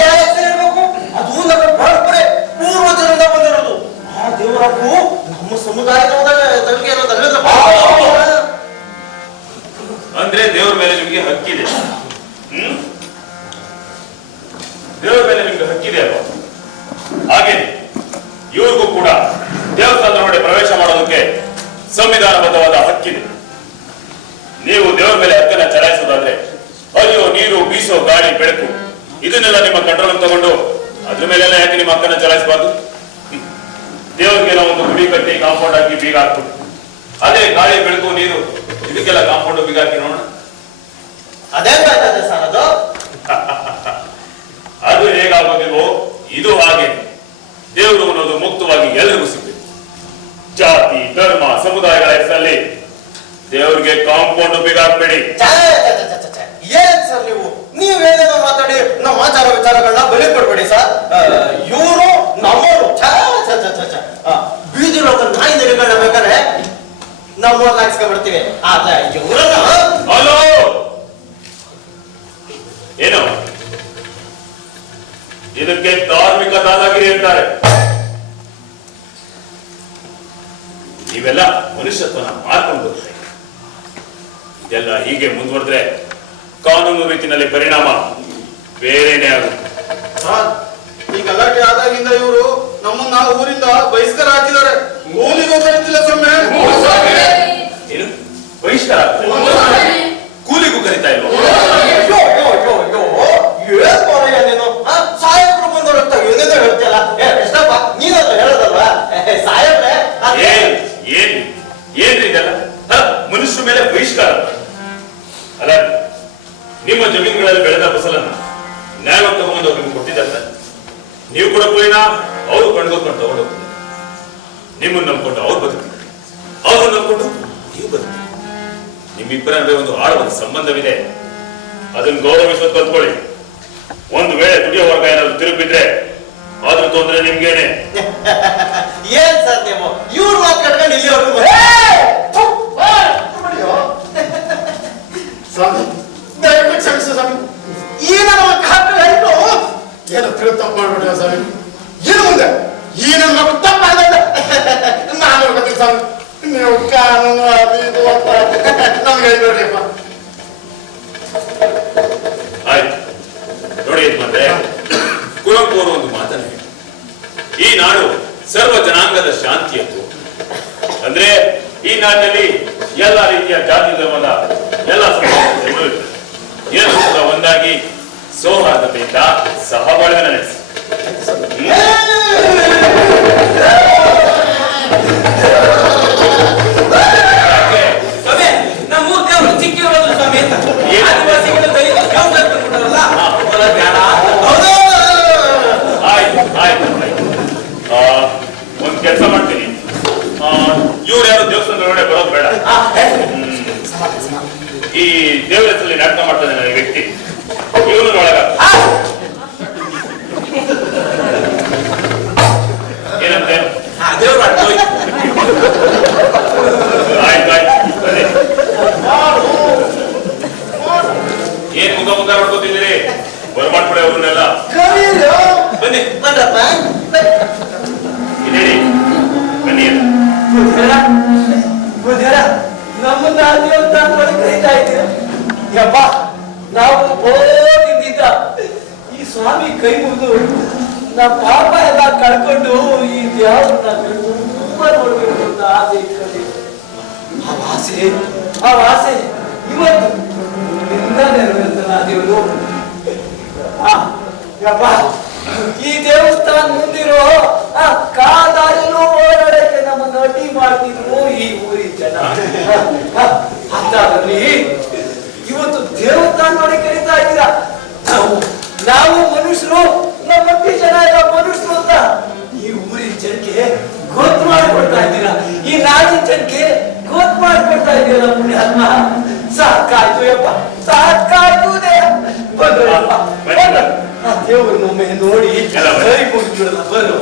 ಯಾರ ಹೆಸರು ಇರ್ಬೇಕು? ಅದು ನಮ್ಮ ಪರಂಪರೆ ಪೂರ್ವಜರಿಂದ ಬಂದಿರೋದು. ಆ ದೇವರಪ್ಪು ನಮ್ಮ ಸಮುದಾಯದವರಿಗೆ ಅಂದ್ರೆ ದೇವ್ರ ಮೇಲೆ ನಿಮ್ಗೆ ಹಕ್ಕಿದೆ. ದೇವ್ರ ಮೇಲೆ ನಿಮ್ಗೆ ಹಕ್ಕಿದೆ ಅಲ್ವಾ? ಹಾಗೇನೆ ಇವ್ರಿಗೂ ಕೂಡ ದೇವಸ್ಥಾನದ ಒಳಗಡೆ ಪ್ರವೇಶ ಮಾಡೋದಕ್ಕೆ ಸಂವಿಧಾನಬದ್ಧವಾದ ಹಕ್ಕಿದೆ. ನೀವು ದೇವರ ಮೇಲೆ ಹಕ್ಕನ್ನ ಚಲಾಯಿಸೋದಾದ್ರೆ ಅಯ್ಯೋ ನೀರು, ಬೀಸೋ ಗಾಳಿ, ಬೆಳಕು ಇದನ್ನೆಲ್ಲ ನಿಮ್ಮ ಕಂಟ್ರೋಲ್ ತಗೊಂಡು ಅದ್ರ ಮೇಲೆಲ್ಲ ಯಾಕೆ ನಿಮ್ಮ ಹಕ್ಕನ್ನ ಚಲಾಯಿಸಬಾರ್ದು? ದೇವರಿಗೆಲ್ಲ ಒಂದು ಗುಡಿ ಕಟ್ಟಿ ಕಾಂಪೌಂಡ್ ಹಾಕಿ ಬೀಗ ಹಾಕ್ಬಿಟ್ಟು ಅದೇ ಗಾಳಿ, ಬೆಳಕು, ನೀರು ಇದಕ್ಕೆಲ್ಲ ಕಾಂಪೌಂಡ್ ಬೀಗ ಹಾಕಿ ನೋಡೋಣ. ಅದೇಂಗಾಗ್ತದೆ ಸರ್? ಅದು ಅದು ಹೇಗಾಗೋದಿಲ್ವೋ ಇದು ಹಾಗೆ. ದೇವರು ಅನ್ನೋದು ಮುಕ್ತವಾಗಿ ಎಲ್ಲರಿಗೂ ಸಿಗ್ಬೇಕು. ಜಾತಿ, ಧರ್ಮ, ಸಮುದಾಯಗಳ ಹೆಸರಲ್ಲಿ ದೇವ್ರಿಗೆ ಕಾಂಪೌಂಡ್ ಬೀಗ ಹಾಕ್ಬೇಡಿ. ಏನ್ ಸರ್ ನೀವು? ನೀವೇನೇನೋ ಮಾತಾಡಿ ನಮ್ಮ ಆಚಾರ ವಿಚಾರಗಳನ್ನ ಬಲಿ ಕೊಡ್ಬೇಡಿ ಸರ್. ಇವರು ನಮ್ಮವರು. ಬೀದಿ ಲೋಕ ನಾಯಿ ನರಿಗಳನ್ನ ಬೇಕಾದ್ರೆ ನಮ್ಮವ್ರನ್ನ ಹಾಕ್ಸ್ಕೊಂಡ್ಬಿಡ್ತೀವಿ. ಆದ್ರೆ ಇವರನ್ನ ಹಲೋ ಏನು ಇದಕ್ಕೆ ಧಾರ್ಮಿಕ ದಾದಾಗಿರಿ ಅಂತಾರೆ. ನೀವೆಲ್ಲ ಮನುಷ್ಯತ್ವನ ಮಾರ್ಕೊಂಡು ಹೋಗ್ತಾರೆ. ಇದೆಲ್ಲ ಹೀಗೆ ಮುಂದುವರೆದ್ರೆ ಕಾನೂನು ರೀತಿಯಲ್ಲಿ ಪರಿಣಾಮ ಬೇರೆನೇ ಆಗುತ್ತೆ. ಈ ಗಲಾಟೆ ಆದಾಗಿಂದ ಇವರು ನಮ್ಮನ್ನ ಊರಿಂದ ಬಹಿಷ್ಕಾರ ಹಾಕಿದ್ದಾರೆ. ಕೂಲಿಗೂ ಕರೀತಿಲ್ಲ ಸೊಮ್ಮೆ. ಏನು ಬಹಿಷ್ಕಾರ? ಕೂಲಿಗೂ ಕರಿತಾ ಇಲ್ವ? ನೀನು ಸಾಹೇಬ್ರು ಬಂದವ್ರ ಏನೇನೋ ಹೇಳ್ತಿಯಲ್ಲ. ಕೃಷ್ಣಪ್ಪ ನೀನಂತ ಹೇಳೋದಲ್ವಾ ಸಾಹೇಬ್ರೆ? ಏನ್ರಿ ಇದೆಲ್ಲ? ಮನುಷ್ಯರ ಮೇಲೆ ಬಹಿಷ್ಕಾರ ಅಲ್ಲ. ನಿಮ್ಮ ಜಮೀನುಗಳಲ್ಲಿ ಬೆಳೆದ ಫಸಲನ್ನ ನ್ಯಾಯವಾಗಿ ತಗೊಂಡು ನಿಮ್ಗೆ ಕೊಟ್ಟಿದ್ದಾರೆ. ನೀವು ಕೂಡ ಕೂಲಿನ ಅವರು ಕಣ್ಗೋಸ್ಕೊಂಡು ತಗೊಂಡು ಹೋಗ್ತಿದ್ದಾರೆ. ನಿಮ್ಮನ್ನು ನಂಬ್ಕೊಂಡು ಅವ್ರು ಬದುಕ್ತಿದ್ದಾರೆ, ಅವ್ರನ್ನ ನಂಬ್ಕೊಂಡು ನೀವು ಬದುಕ್ತೀರಿ. ನಿಮ್ಮಿಬ್ಬರ ನಡುವೆ ಒಂದು ಆಳವಾದ ಸಂಬಂಧವಿದೆ. ಅದನ್ನು ಗೌರವಿಸೋದು ಕಲ್ತ್ಕೊಳ್ಳಿ. ಒಂದು ವೇಳೆ ದುಡಿಯೋ ವರ್ಗ ಏನಾದ್ರು ತಿರುಗಿದ್ರೆ ಆದ್ರೂ ತೊಂದ್ರೆ ನಿಮ್ಗೇನೆ. ಏನ್ ಸರ್ ನೀವು ಇವ್ರು ಮಾತಾಡ್ಕೊಂಡು ಇಲ್ಲಿವರೆಗೂ ಸ್ವಾಮಿ ದಯವಿಟ್ಟು ಕ್ಷಮಿಸು ಸ್ವಾಮಿ. ಈ ನನ್ನ ಮಕ್ಕಳು ಹೆಣ್ಣು ಏನು ತಪ್ಪು ಮಾಡ್ಬಿಟ್ಟ ಸ್ವಾಮಿ. ಏನು ಮುಂದೆ ಈ ನನ್ನ ಮಕ್ಕಳು ತಪ್ಪು ಮಾಡಿದ ನಾನು ನೋಡ್ಕೊತೀನಿ ಸ್ವಾಮಿ. ನೀವು ಕಾನೂನು ಅದು ಇದು ಅಂತ ನಮ್ಗೆ ಹೇಳಿ ನೋಡ್ರಿಪ್ಪ. ಆಯ್ತು ನೋಡಿ ಯಜಮಾನ್ರೆ, ಕುವೆಂಪು ಅವರು ಒಂದು ಮಾತನ್ನ ಹೇಳಿ, ಈ ನಾಡು ಸರ್ವ ಜನಾಂಗದ ಶಾಂತಿಯತ್ತು. ಅಂದ್ರೆ ಈ ನಾಡಿನಲ್ಲಿ ಎಲ್ಲ ರೀತಿಯ ಜಾತಿ ಧರ್ಮದ ಎಲ್ಲ ಜನರು ಇರ್ತಾರೆ. ಎಲ್ಲರೂ ಕೂಡ ಒಂದಾಗಿ ಸೌಹಾರ್ದತೆಯಿಂದ ಸಹಬಾಳ್ವೆ ನಡೆಸಿ. ಸ್ವಾಮಿ, ನಮ್ಮೂರ್ ದೇವರು ಚಿಕ್ಕಿರೋದು ಸ್ವಾಮಿ ಅಂತ ಆದಿವಾಸಿಗಳು ದಲಿತರು ಕಾಂಗ್ರೆಸ್ ಬಂದ್ಬಿಟ್ಟಾರಲ್ಲ, ಅವರ ಜ್ಞಾನ. ಆಯ್ತು ಆಯ್ತು ಒಂದ್ ಕೆಲಸ ಮಾಡ್ತೀನಿ, ಇವ್ರು ಯಾರು ದೇವಸ್ಥಾನದ ಒಳಗಡೆ ಬರೋದು ಬೇಡ. ಈ ದೇವರ ಹೆಸರಲ್ಲಿ ನಾಟಕ ಮಾಡ್ತಾ ಇದ್ದಾನೆ ಈ ವ್ಯಕ್ತಿ, ಇವನು ಒಳಗ ಏನಂತೆ ದೇವ್ರು ಆಯ್ತು ಆಯ್ತು ಅದೇ ಏನ್ ಮುಖ ಮುಖ ಮಾಡ್ಕೋತಿದ್ದೀರಿ? ಬರ್ಮಾಡ್ಬಿಡಿ ಅವ್ರನ್ನೆಲ್ಲ. ಬನ್ನಿ ಬಂದ್ರಪ್ಪ. ಇದೇರಿ ಬನ್ನಿ. ನಮ್ಮನ್ನ ದೇವಸ್ಥಾನ ಕರೀತಾ ಇದ್ದೀರ ಯಪ್ಪ. ನಾವು ಬೋದಿಂದ ಈ ಸ್ವಾಮಿ ಕೈ ಮುಗಿದು ನಮ್ಮ ಪಾಪ ಎಲ್ಲ ಕಳ್ಕೊಂಡು ಈ ದೇವ್ರನ್ನ ತುಂಬಾ ನೋಡ್ಬೇಕು ಅಂತ ಆಸೆ ಇಟ್ಕೊಂಡಿದ್ದೆ. ಆ ಆಸೆ ಇವತ್ತು ನಿನ್ನ ನೆರವೇರ್ತಲ್ಲ ದೇವರು. ಯಪ್ಪ, ಈ ದೇವಸ್ಥಾನ ಮುಂದಿರೋ ಆ ಕಾದಾರಿನೂ ಓಡಾಡಕ್ಕೆ ನಮ್ಮನ್ನು ಅಡ್ಡಿ ಮಾಡ್ತಿದ್ರು ಈ ಊರಿನ ಜನ. ಅಂತಾದಲ್ಲಿ ಇವತ್ತು ದೇವಸ್ಥಾನ ನೋಡಿ ಕರೀತಾ ಇದ್ದೀರಾ. ನಾವು ಮನುಷ್ಯರು, ನಮ್ಮಟ್ಟಿ ಜನ ಎಲ್ಲ ಮನುಷ್ಯರು ಅಂತ ಈ ಊರಿನ ಜನಕ್ಕೆ ಗೊತ್ತು ಮಾಡಿಕೊಡ್ತಾ ಇದ್ದೀರಾ. ಈ ನಾಡಿನ ಜನಕ್ಕೆ ಗೊತ್ತು ಮಾಡಿಕೊಡ್ತಾ ಇದ್ದೀರಾ. ಪುಣ್ಯಾತ್ಮ, ಸಾಕಾಯ್ತು ಯಪ್ಪ, ಸಾಕಾಯ್ತು. ಬಂದ್ರಪ್ಪ, ದೇವರು ನೊಮ್ಮೆ ನೋಡಿ ಕೈ ಮುಗಿದ್ಬಿಡಲ್ಲ. ಬರು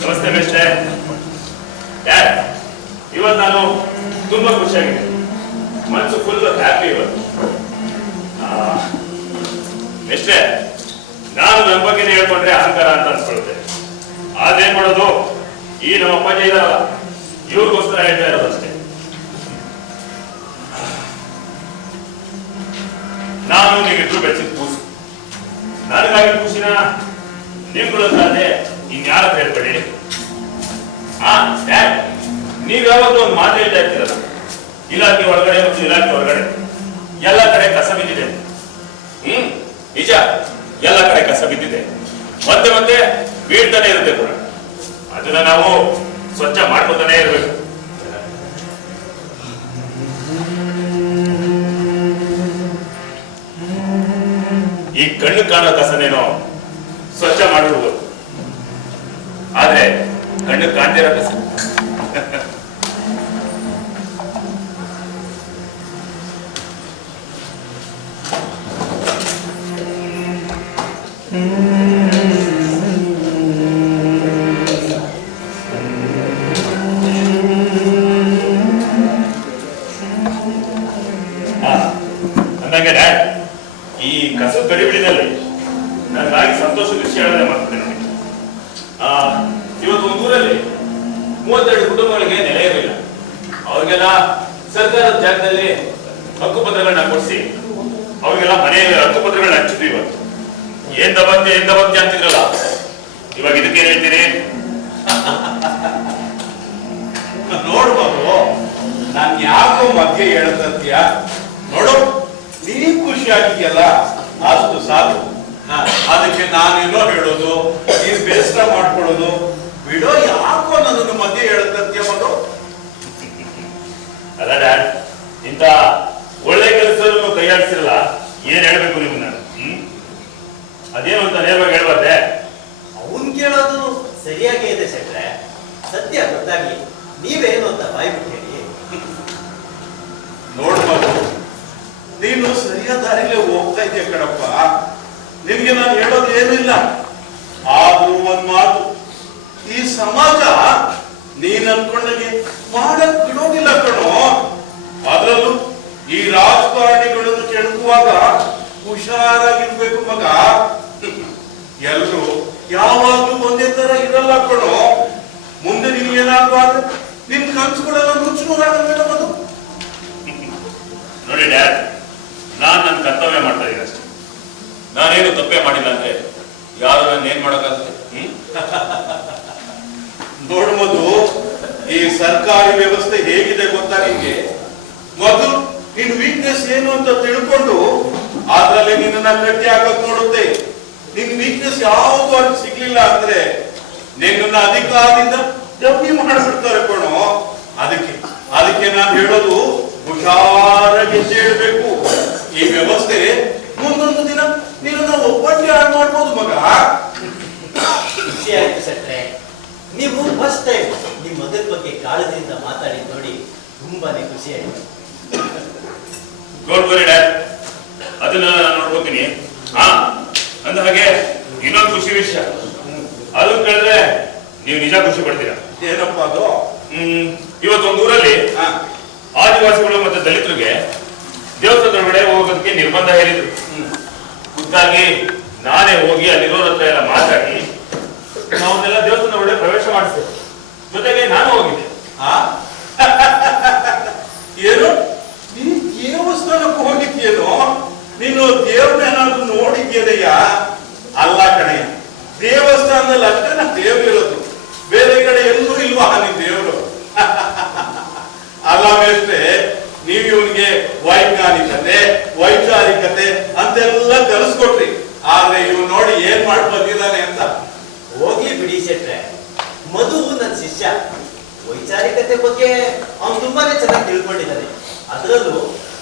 ನಮಸ್ತೆ ಮಿಸ್ಟೇ. ಇವತ್ತು ನಾನು ತುಂಬಾ ಖುಷಿಯಾಗಿದೆ, ಮನಸ್ಸು ಫುಲ್ ಹ್ಯಾಪಿ ಇವತ್ತು. ಮಿಸ್ಟೇ, ನಾನು ನನ್ನ ಬಗ್ಗೆನೇ ಹೇಳ್ಕೊಂಡ್ರೆ ಅಹಂಕಾರ ಅಂತ ಅನ್ಸ್ಕೊಳುತ್ತೆ. ಆದೇನ್ ಮಾಡೋದು, ಈ ನಮ್ಮ ಅಪ್ಪಾಜಿ ಇದಾರಲ್ಲ, ಇವ್ರಿಗೋಸ್ಕರ ಹೇಳ್ತಾ ಇರೋದು ಅಷ್ಟೇ. ನಾನು ನೀವಿಬ್ರು ಬೆಳೆಸಿದ ಕೂಸು, ನನಗಾಗಿ ಖುಷಿನ ನಿಮ್ಗಳ ಹತ್ರ ಇನ್ಯಾರ ಹತ್ರ ಹೇಳ್ಬೇಡಿ. ನೀವ್ ಯಾವಾಗಲೂ ಒಂದು ಮಾತು ಹೇಳ್ತಾ ಇರ್ತೀರಲ್ಲ, ಇಲಾಖೆ ಒಳಗಡೆ ಮತ್ತು ಇಲಾಖೆ ಹೊರಗಡೆ ಎಲ್ಲ ಕಡೆ ಕಸ ಬಿದ್ದಿದೆ. ನಿಜ, ಎಲ್ಲ ಕಡೆ ಕಸ ಬಿದ್ದಿದೆ, ಮತ್ತೆ ಮತ್ತೆ ಬೀಳ್ತಾನೆ ಇರುತ್ತೆ ಕೂಡ. ಅದನ್ನ ನಾವು ಸ್ವಚ್ಛ ಮಾಡ್ಕೊತಾನೆ ಇರ್ಬೇಕು. ಈ ಕಣ್ಣು ಕಾಣೋ ಕಸನೇನೋ ಸ್ವಚ್ಛ ಮಾಡಿಬಿಡ್ಬೋದು, ಆದ್ರೆ ಕಣ್ಣು ಕಾಣ್ದಿರೋ ಕಸ ಅಂದಂಗೆ ಅಂದಂಗೆ ಡ್ಯಾಡ್, ಈ ಕಸದ ಗಡಿಬಿಡಿನಲ್ಲಿ ನನಗಾಗಿ ಸಂತೋಷದ ವಿಷಯ ಹೇಳದೆ ಮಾಡ್ತೇನೆ. ಇವತ್ತು ಒಂದು ಊರಲ್ಲಿ 32 ಕುಟುಂಬಗಳಿಗೆ ನೆಲೆ ಇರಲಿಲ್ಲ. ಅವ್ರಿಗೆಲ್ಲ ಸರ್ಕಾರದ ಜಾಗದಲ್ಲಿ ಹಕ್ಕುಪತ್ರಗಳನ್ನ ಕೊಡಿಸಿ ಅವ್ರಿಗೆಲ್ಲ ಮನೆ ಹಕ್ಕುಪತ್ರಗಳನ್ನ ಹಚ್ಚಿದ್ವಿ. ಇವತ್ತು ಏನ್ ದಬಂತಿ ಅಂತಿದ್ರಲ್ಲ, ಇವಾಗ ಇದಕ್ಕೇನ್ ಹೇಳ್ತೀರಿ? ನೋಡ್ಬೋದು, ನಾನ್ ಯಾಕೋ ಮಧ್ಯೆ ಹೇಳದಂತೀಯ? ನೋಡು, ನೀನ್ ಖುಷಿ ಆಗಿದೆಯಲ್ಲ ಅಷ್ಟು ಸಾಕು. ಅದಕ್ಕೆ ನಾನೇನೋ ಹೇಳೋದು, ನೀನ್ ಬೇಸರ ಮಾಡ್ಕೊಳ್ಳೋದು ಬಿಡೋ. ಯಾಕೋ ನನ್ನನ್ನು ಮಧ್ಯೆ ಹೇಳದಂತೀಯ ಮಗು? ಅಲ್ಲ ಡ್ಯಾಡ್, ಇಂತ ಒಳ್ಳೆ ಕೆಲಸವನ್ನು ಕೈಯಾಡಿಸಿರಲ್ಲ, ಏನ್ ಹೇಳ್ಬೇಕು ನಿಮ್ಗೆ ನಾನು? ಅದೇನು ಅಂತ ನೇರವಾಗಿ ಹೇಳ್ಬಾರ್ದೆ? ಅವನ್ ಕೇಳೋದು ಸರಿಯಾಗೇ ಇದೆ ಶೆಟ್ರೆ. ಸತ್ಯ ಗೊತ್ತಾಗ್ಲಿ ನೀವೇನು ಅಂತ ಬಾಯ್ಬಿಟ್ಟು ಹೇಳಿ. ನೋಡು ಮಗು, ನೀನು ಸರಿಯಾದ ದಾರಿಲೇ ಹೋಗ್ತಾ ಇದೆಯ ಕಣಪ್ಪ. ನಿನ್ಗೆ ನಾನು ಹೇಳೋದು ಏನಿಲ್ಲ. ಆದ್ರೂ ಒಂದ್ ಮಾತು, ಈ ಸಮಾಜ ನೀನ್ ಅನ್ಕೊಂಡಂಗೆ ಮಾಡಕ್ ಬಿಡೋದಿಲ್ಲ ಕಣೋ. ಅದ್ರಲ್ಲೂ ಈ ರಾಜಕಾರಣಿಗಳನ್ನು ಕೆಣಕುವಾಗ ಹುಷಾರಾಗಿರ್ಬೇಕು ಮಗ. ಎಲ್ರು ಯಾವಾಗ್ಲೂ ಒಂದೇ ತರ ಇರಲ್ಲ ಕಣೋ. ಮುಂದೆ ನಿನ್ಗೇನಾದ್ರು ಆದ್ರೆ ನಿನ್ ಕನ್ಸುಗಳೆಲ್ಲ ನುಚ್ಚುನೂರಾಗಲ್ಲ ಮದು. ನೋಡಿ ಡ್ಯಾಡ್, ನಾನ್ ನನ್ನ ಕರ್ತವ್ಯ ಮಾಡ್ತಾ ಇದ್ದೀನಿ ಅಷ್ಟೇ. ನಾನೇನು ತಪ್ಪೇ ಮಾಡಿಲ್ಲ ಅಂದ್ರೆ ಯಾರು ನಾನು ಏನ್ ಮಾಡೋಕ್ಕಾಗುತ್ತೆ? ನೋಡು ಮಧು, ಈ ಸರ್ಕಾರಿ ವ್ಯವಸ್ಥೆ ಹೇಗಿದೆ ಗೊತ್ತಾ ನಿನ್ಗೆ? ಮೊದಲು ನಿನ್ ವೀಕ್ನೆಸ್ ಏನು ಅಂತ ತಿಳ್ಕೊಂಡು ಅದ್ರಲ್ಲಿ ನಿನ್ನ ಗಟ್ಟಿ ಹಾಕಕ್ ನೋಡುತ್ತೆ. ನಿನ್ ವೀಕ್ನೆಸ್ ಯಾವುದು ಅಲ್ಲಿ ಸಿಗ್ಲಿಲ್ಲ ಅಂದ್ರೆ ನಿನ್ನ ಅಧಿಕಾರದಿಂದ ಡಬ್ಬಿ ಮಾಡಿಬಿಡ್ತಾರೆ ಕಣೋ. ಅದಕ್ಕೆ ನಾನು ಹೇಳೋದು, ಹುಷಾರಾಗಿ ಹೆಜ್ಜೆ ಇಡಬೇಕು. ಈ ವ್ಯವಸ್ಥೆ ಮುಂದೊಂದು ದಿನ ನಿನ್ನ ಒಬ್ಬಟ್ಟೆ ಹಾಳು ಮಾಡ್ಬೋದು ಮಗ. ಖುಷಿ ಆಯ್ತು ಶೆಟ್ರೆ. ನೀವು ಫಸ್ಟ್ ಟೈಮ್ ನಿಮ್ಮ ಮಗನ ಬಗ್ಗೆ ಕಾಳಜಿಯಿಂದ ಮಾತಾಡಿ ನೋಡಿ ತುಂಬಾನೇ ಖುಷಿ ಆಯ್ತು. ಡೋಂಟ್ ವರಿ ಡ್ಯಾಡ್, ಅದನ್ನ ನಾನು ನೋಡ್ಕೋತೀನಿ. ಅಂದ ಹಾಗೆ ಇನ್ನೊಂದು ಖುಷಿ ವಿಷಯ, ಅದು ಕೇಳಿದ್ರೆ ನೀವು ನಿಜ ಖುಷಿ ಪಡ್ತೀರಾ. ಏನಪ್ಪಾ ಅದು? ಇವತ್ತೊಂದು ಊರಲ್ಲಿ ಆದಿವಾಸಿಗಳು ಮತ್ತೆ ದಲಿತರಿಗೆ ದೇವಸ್ಥಾನದೊಳಗಡೆ ಹೋಗೋದಕ್ಕೆ ನಿರ್ಬಂಧ ಹೇಳಿದ್ರು. ಖುದ್ದಾಗಿ ನಾನೇ ಹೋಗಿ ಅಲ್ಲಿರೋರ ಹತ್ರ ಎಲ್ಲ ಮಾತಾಡಿ ನಾವನ್ನೆಲ್ಲ ದೇವಸ್ಥಾನ ಒಳಗಡೆ ಪ್ರವೇಶ ಮಾಡಿಸ್ತೇವೆ. ಜೊತೆಗೆ ನಾನು ಹೋಗಿದ್ದೆ. ಏನು, ನೀನು ದೇವಸ್ಥಾನಕ್ಕೆ ಹೋಗಿದ್ಯೇನೋ? ನೀನು ದೇವ್ರನ್ನೇನಾದ್ರೂ ನೋಡಿದ್ಯದಯ್ಯ? ಅಲ್ಲ ಕಣಯ್ಯ, ದೇವಸ್ಥಾನದಲ್ಲಿ ಅಷ್ಟೇ ನಾ ದೇವ್ರು ಇರೋದು, ಬೇರೆ ಕಡೆ ಎಲ್ಲೂ ಇಲ್ವಾ ನಿನ್ ದೇವ್ರು? ಅಲ್ಲ ಮೇಷ್ಟ್ರೆ, ನೀವು ಇವನಿಗೆ ವೈಚಾರಿಕತೆ ಅಂತೆಲ್ಲ ಕಲಿಸ್ಕೊಟ್ರಿ. ಆದ್ರೆ ಇವ್ ನೋಡಿ ಏನ್ ಮಾಡಿ ಬಂದಿದ್ದಾನೆ ಅಂತ. ಹೋಗ್ಲಿ ಬಿಡಿ ಶೆಟ್ರೆ, ಮಧು ನನ್ನ ಶಿಷ್ಯ. ವೈಚಾರಿಕತೆ ಬಗ್ಗೆ ಅವನು ತುಂಬಾನೇ ಚೆನ್ನಾಗಿ ತಿಳ್ಕೊಂಡಿದ್ದಾನೆ. ಅದರಲ್ಲೂ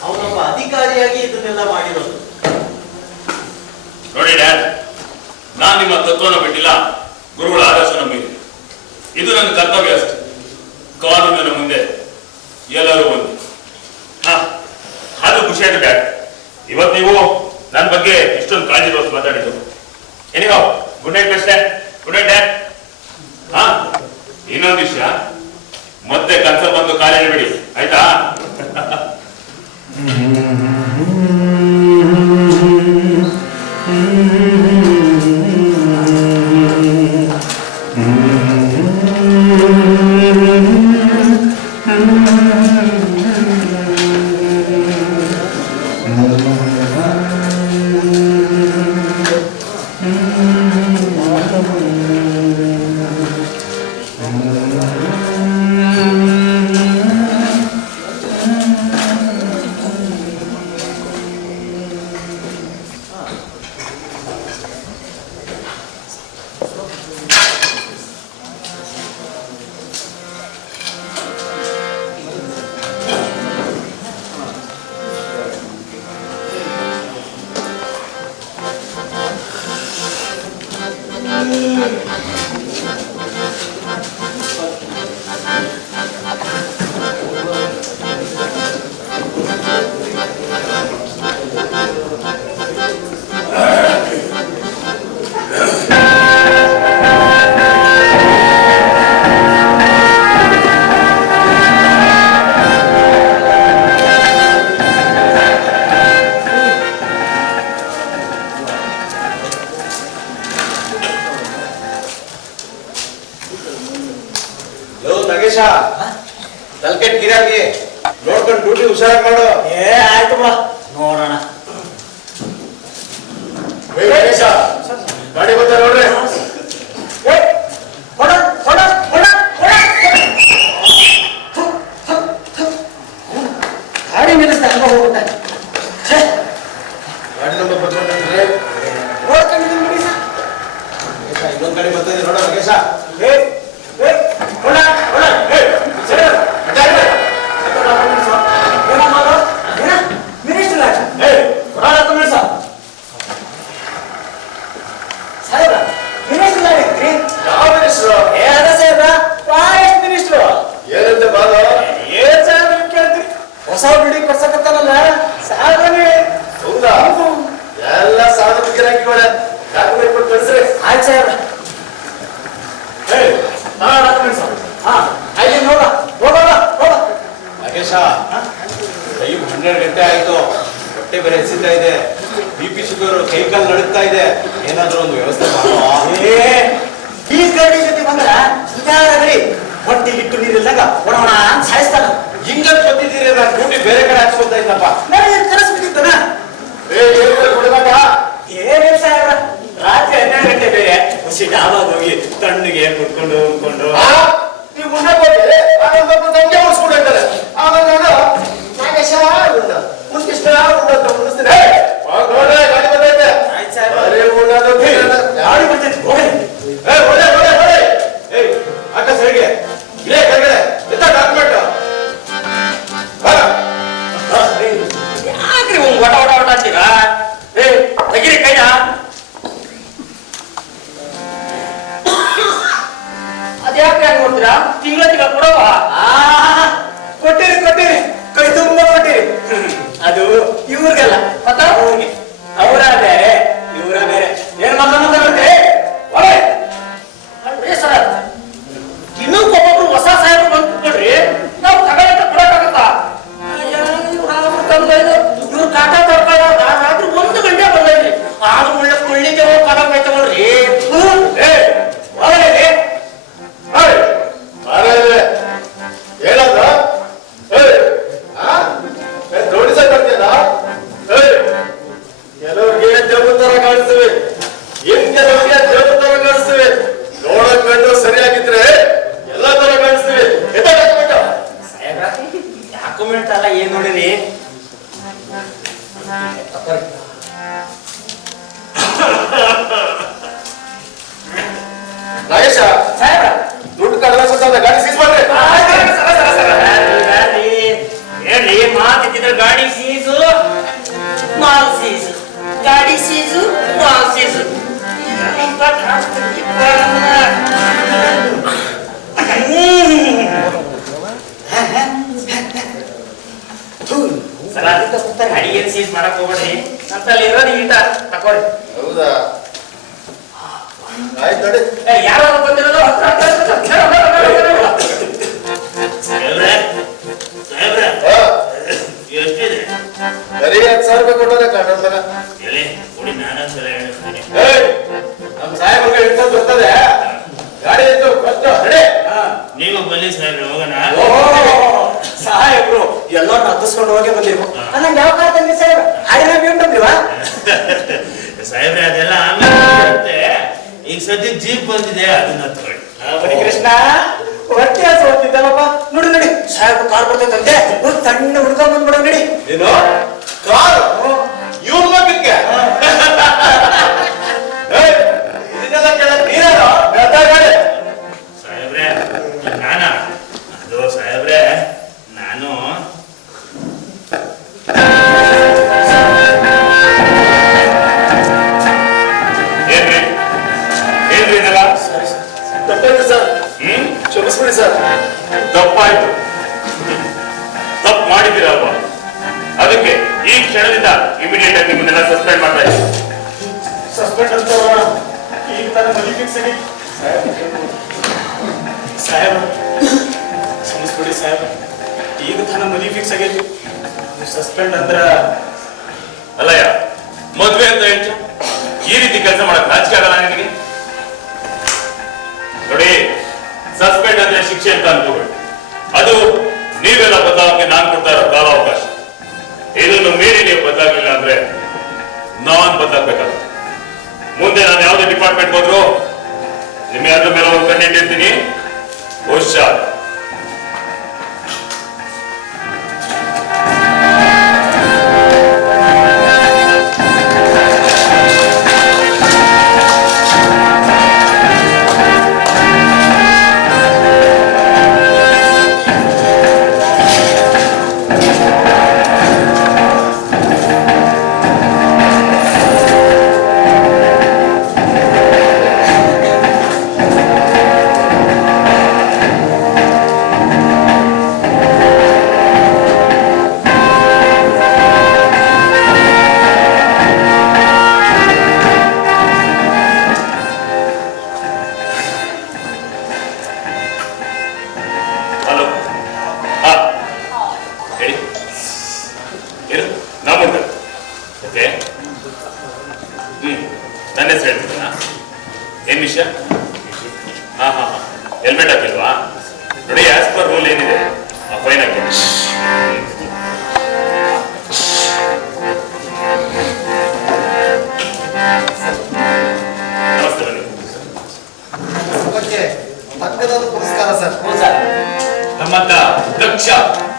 ಅವನೊಬ್ಬ ಅಧಿಕಾರಿಯಾಗಿ ಇದನ್ನೆಲ್ಲ ಮಾಡಿರೋದು. ನೋಡಿ ಡ್ಯಾಡ್, ನಾನ್ ನಿಮ್ಮ ತತ್ವನ ಬಿಟ್ಟಿಲ್ಲ, ಗುರುಗಳ ಆದರ್ಶನ ಮೀರಿ. ಇದು ನನ್ನ ಕರ್ತವ್ಯ ಅಷ್ಟೇ. ಕಾನೂನಿನ ಮುಂದೆ ಎಲ್ಲರೂ ಒಂದು. ಅದು ಖುಷಿ ಆಯ್ತು ಡ್ಯಾಡ್. ಇವತ್ತು ನೀವು ನನ್ನ ಬಗ್ಗೆ ಇಷ್ಟೊಂದು ಕಾಳಜಿ ತೋರಿಸಿ ಮಾತಾಡಿದ್ದು. Anyhow, good night mister. Good night dad. ಇನ್ನೊಂದು ವಿಷಯ, ಮತ್ತೆ ಕನ್ಸ ಬಂದು ಕಾಲೇಜ್ ಬಿಡಿ, ಆಯ್ತಾ? ಆಯ್ತು, ಹೊಟ್ಟೆ ಬೇರೆ ಎಸಿತಾ ಇದೆ, BP ಶುಗರ್, ಕೈ ಕಾಲು ನಡುಗ್ತಾ ಇದೆ, ಏನಾದ್ರೂ ಒಂದು ವ್ಯವಸ್ಥೆ ಮಾಡುವ. ಈ ಗಡಿ ಜೊತೆ ಬಂದ್ರ ಇದಾದ್ರಿ ಹೊಟ್ಟೆ ಇಟ್ಟು ನೀರಿಲ್ದಾಗ ಒಣ ಅಂತ ಸಾಯಿಸ್ತಾನ. ಹಿಂಗಂತ ಗೊತ್ತಿದ್ದೀರಿ, ನಾನು ಡ್ಯೂಟಿ ಬೇರೆ ಕಡೆ ಹಾಕ್ಸ್ಕೊತಾ ಇದ್ದಪ್ಪ. ನನಗೆ ಕಲಿಸ್ಬಿಟ್ಟಿದ್ದಾನ. ಏನೇನ್ ಸಾಹೇಬ್ರ, ರಾತ್ರಿ 12 ಗಂಟೆ ಬೇರೆ ಖುಷಿ ಡಾಬಾಗ್ ಹೋಗಿ ತಣ್ಣಗೆ ಕುತ್ಕೊಂಡು ಉಣ್ಕೊಂಡು ನೀವು ಉಣ್ಣಕ್ ಹೋಗಿ ತಂಗೆ ಉಳಿಸ್ಕೊಂಡಿರ್ತಾರೆ. ಆಮೇಲೆ ನಾನು ನಾಗೇಶ ಉಂಡ ಮುಂದಿಷ್ಟ ಉಂಡ ಮುಗಿಸ್ತೀನಿ. ಗಾಡಿ ಬಂದೈತೆ. ಆಯ್ತು ಸಾಹೇಬ್ರ. ಬರೀ ಉಣ್ಣೋದು ತಿನ್ನೋದು. ಗಾಡಿ ಬರ್ತೈತಿ ಹೋಗಿ. ಏಯ್ ಅಕ್ಕ ಸರಿಗೆ ಇಲ್ಲೇ ಕೆಳಗಡೆ ಎತ್ತ ಡಾಕ್ಯುಮೆಂಟ್ ಯಾಕ್ರಿ ಒಂದ್ ಒಟ ಒಟ ಒಟ ಅಂತೀರಾ? ತೆಗಿರಿ ಕೈನ. ಅದ್ಯಾಕ್ರಿ ಹಂಗ್ ನೋಡ್ತೀರಾ? ತಿಂಗಳ ಕೊಡವ. ಕೊಟ್ಟಿರಿ ಕೈ ತುಂಬಾ ಕೊಟ್ಟಿರಿ. ಅದು ಇವ್ರಿಗೆಲ್ಲ ಮತ್ತ ಅವ್ರಿಗೆ, ಅವರ ಬೇರೆ ಇವರ ಬೇರೆ. ಏನ್ ಮಾತಾಡ್ತೀರಿ? ಅಲ್ರಿ ಸರ್, ಇನ್ನೊಬ್ಬೊಬ್ಬರು ಹೊಸ ಸಾಹೇಬ್ರು ಬಂದು ಕೂತ್ಕೊಳ್ರಿ, ನಾವು ತಗೊಳ್ಳೋಕೆ ಕೊಡಕ್ಕಾಗತ್ತ? ಇವ್ರು ಕಾಟ ತರ್ಕೊಳ್ಳ ರಾತ್ರಿ 1 ಗಂಟೆ ಬಂದೈತಿ. ಆದ್ರೂ ಒಳ್ಳೆ ಕೊಳ್ಳಿಗೆ ಹೋಗಿ ಕಾಟ ಬೈ ತಗೊಳ್ರಿ. ಹೇಳದ ನೋಡಿಸ ಬರ್ತೀರಾ? ಕೆಲವ್ರಿಗೆ ದೇವ್ರ ತರ ಕಾಣಿಸ್ತವೆ, ಇನ್ ಕೆಲವರಿಗೆ ದೇವ್ರ ತರ ಕಾಣಿಸ್ತವೆ. ನೋಡಕ್ ಕಂಡು ಸರಿಯಾಗಿದ್ರೆ ಎಲ್ಲಾ ತರ ಕಾಣಿಸ್ತವೆ. ಡಾಕ್ಯುಮೆಂಟ್ ಅಲ್ಲ, ಏನ್ ನೋಡಿರಿ? ನಾಗೇಶ ಸಾಹೇಬ್ರ, ದುಡ್ಡು ಕಡದ ಗಾಡಿ ಸೀಸ್ ಮಾಡ್ರಿ. ಹೇಳ್ರಿ, ಮಾತಿದ್ರೆ ಗಾಡಿ ಸೀಸು ಮಾಲ್ ಸೀಸು, ಗಾಡಿ ಸೀಸು ಮಾಲ್ ಸೀಸು. ಗಾಡಿ ಏನ್ ಸೀಸ್ ಮಾಡಕ್ ಹೋಗ್ಬೇಡ್ರಿ, ಅಂತಲ್ಲಿ ಇರೋದು ಈಟ ತಕೋರಿ. ಹೌದಾ? ಆಯ್ತು ನೋಡಿ. ಯಾರು ಬಂದಿರೋದು ಎಷ್ಟಿದೆ? ಬರೀ 10,000 ರೂಪಾಯಿ ಕೊಟ್ಟರೆ ಕಾಣೋದಲ್ಲ. ಎಲ್ಲಿ ಕೊಡಿ, ನಾನೊಂದ್ಸಲ ಹೇಳ್ತೀನಿ. ನಮ್ಮ ಸಾಹೇಬ್ರಿಗೆ ಇಟ್ಕೊಂಡು ಬರ್ತದೆ. ಗಾಡಿ ಇತ್ತು ಫಸ್ಟ್ ರೆಡಿ. ನೀವು ಬನ್ನಿ ಸಾಹೇಬ್ರೆ, ಹೋಗೋಣ. ಸಾಹೇಬ್ರು ಎಲ್ಲರೂ ಹತ್ತಿಸ್ಕೊಂಡು ಹೋಗಿ ಬಂದಿರು. ನಂಗೆ ಯಾವ ಕಾರ್ ತಂದಿ ಸಾಹೇಬ್ರ? ಆಡಿನ ಬಿಡ್ಬಿಡ್ವಾ? ಸಾಹೇಬ್ರೆ, ಅದೆಲ್ಲ ಆಮೇಲೆ ಬರುತ್ತೆ. ಈಗ ಸದ್ಯ ಜೀಪ್ ಬಂದಿದೆ, ಅದನ್ನ ಹತ್ಕೊಳ್ಳಿ. ಬನ್ನಿ ಕೃಷ್ಣ, ಹೊಟ್ಟೆ ಸೋತಿದ್ದಲ್ಲಪ್ಪ. ನೋಡಿ ನೋಡಿ, ಸಾಹೇಬ್ರು ಕಾರ್ ಬರ್ತೈತಂತೆ, ಸಣ್ಣ ಹುಡುಗ ಬಂದ್ಬಿಡ ನೋಡಿ. ಏನು ಕಾರ್ ಇವ್ರ ಮಗಕ್ಕೆ ಇದನ್ನೆಲ್ಲ ಕೇಳಕ್ ನೀನೇನೋ ಗಾಡಿ. ಸಾಹೇಬ್ರೆ, ನಾನಾ? ಅದು ಸಾಹೇಬ್ರೆ, ನಾನು ಏನ್ರಿ ಇದೆಲ್ಲ? ತಪ್ಪಾಯ್ತು ಸರ್, ಕ್ಷಮಿಸ್ಬಿಡಿ ಸರ್. ತಪ್ಪಾಯ್ತು. ತಪ್ಪು ಮಾಡಿದ್ದೀರಲ್ವಾ? ಅದಕ್ಕೆ ಈ ಕ್ಷಣದಿಂದ ಇಮಿಡಿಯೇಟ್ ಆಗಿ ನಿಮ್ಮನ್ನೆಲ್ಲ ಸಸ್ಪೆಂಡ್ ಮಾಡ್ತಾ ಇದ್ದೀನಿ. ಸಸ್ಪೆಂಡ್ ಅಂತ ಈಗ ತಾನೇ ಮದುವೆ ಫಿಕ್ಸ್ ಆಗಿ. ಸಾಹೇಬ್ರು ಕ್ಷಮಿಸ್ಬಿಡಿ ಸಾಹೇಬ್ರು, ಈಗ ತಾನ ಮದುವೆ ಫಿಕ್ಸ್ ಆಗೈತಿ. ಸಸ್ಪೆಂಡ್ ಅಂದ್ರ ಅಲ್ಲಯ್ಯ, ಮದ್ವೆ ಅಂತ ಹೇಳ್ತ ಈ ರೀತಿ ಕೆಲಸ ಮಾಡಕ್ ನಾಚಿಕೆ ಆಗಲ್ಲ ನಿನಗೆ? ನೋಡಿ, ಸಸ್ಪೆಂಡ್ ಅಂದ್ರೆ ಶಿಕ್ಷೆ ಅಂತ ಅನ್ಕೋಬೇಡಿ. ಅದು ನೀವೆಲ್ಲ ಬದಲಾವಣೆ ನಾನು ಕೊಡ್ತಾ ಇರೋ ಕಾಲಾವಕಾಶ. ಇದನ್ನು ಮೀರಿ ನೀವು ಬದಲಾಗಲಿಲ್ಲ ಅಂದ್ರೆ ನಾನ್ ಬದಲಾಗಬೇಕಾಗುತ್ತೆ. ಮುಂದೆ ನಾನು ಯಾವುದೇ ಡಿಪಾರ್ಟ್ಮೆಂಟ್ ಹೋದ್ರು ನಿಮ್ಮ ಅದ್ರ ಮೇಲೆ ಒಂದು ಕಣ್ಣಿಟ್ಟಿರ್ತೀನಿ. ಹುಷಾರ್. ಓಕೆ ನನ್ನ ಹೆಸರು ಹೇಳ್ತಿದ್ದಾನ ಏನ್ ವಿಷಯ? ಹಾ ಹಾ ಹಾ ಹೆಲ್ಮೆಟ್ ಹಾಕಿಲ್ವಾ? ನೋಡಿ ಆಸ್ ಪರ್ ರೂಲ್ ಏನಿದೆ ಆ ಫೈನ್ ಹಾಕಿ. ನಮಸ್ತೆ ಬನ್ನಿ. ತಕ್ಕದಾದ ಪುರಸ್ಕಾರ ಸರ್. ನಮ್ಮಂತ ದಕ್ಷ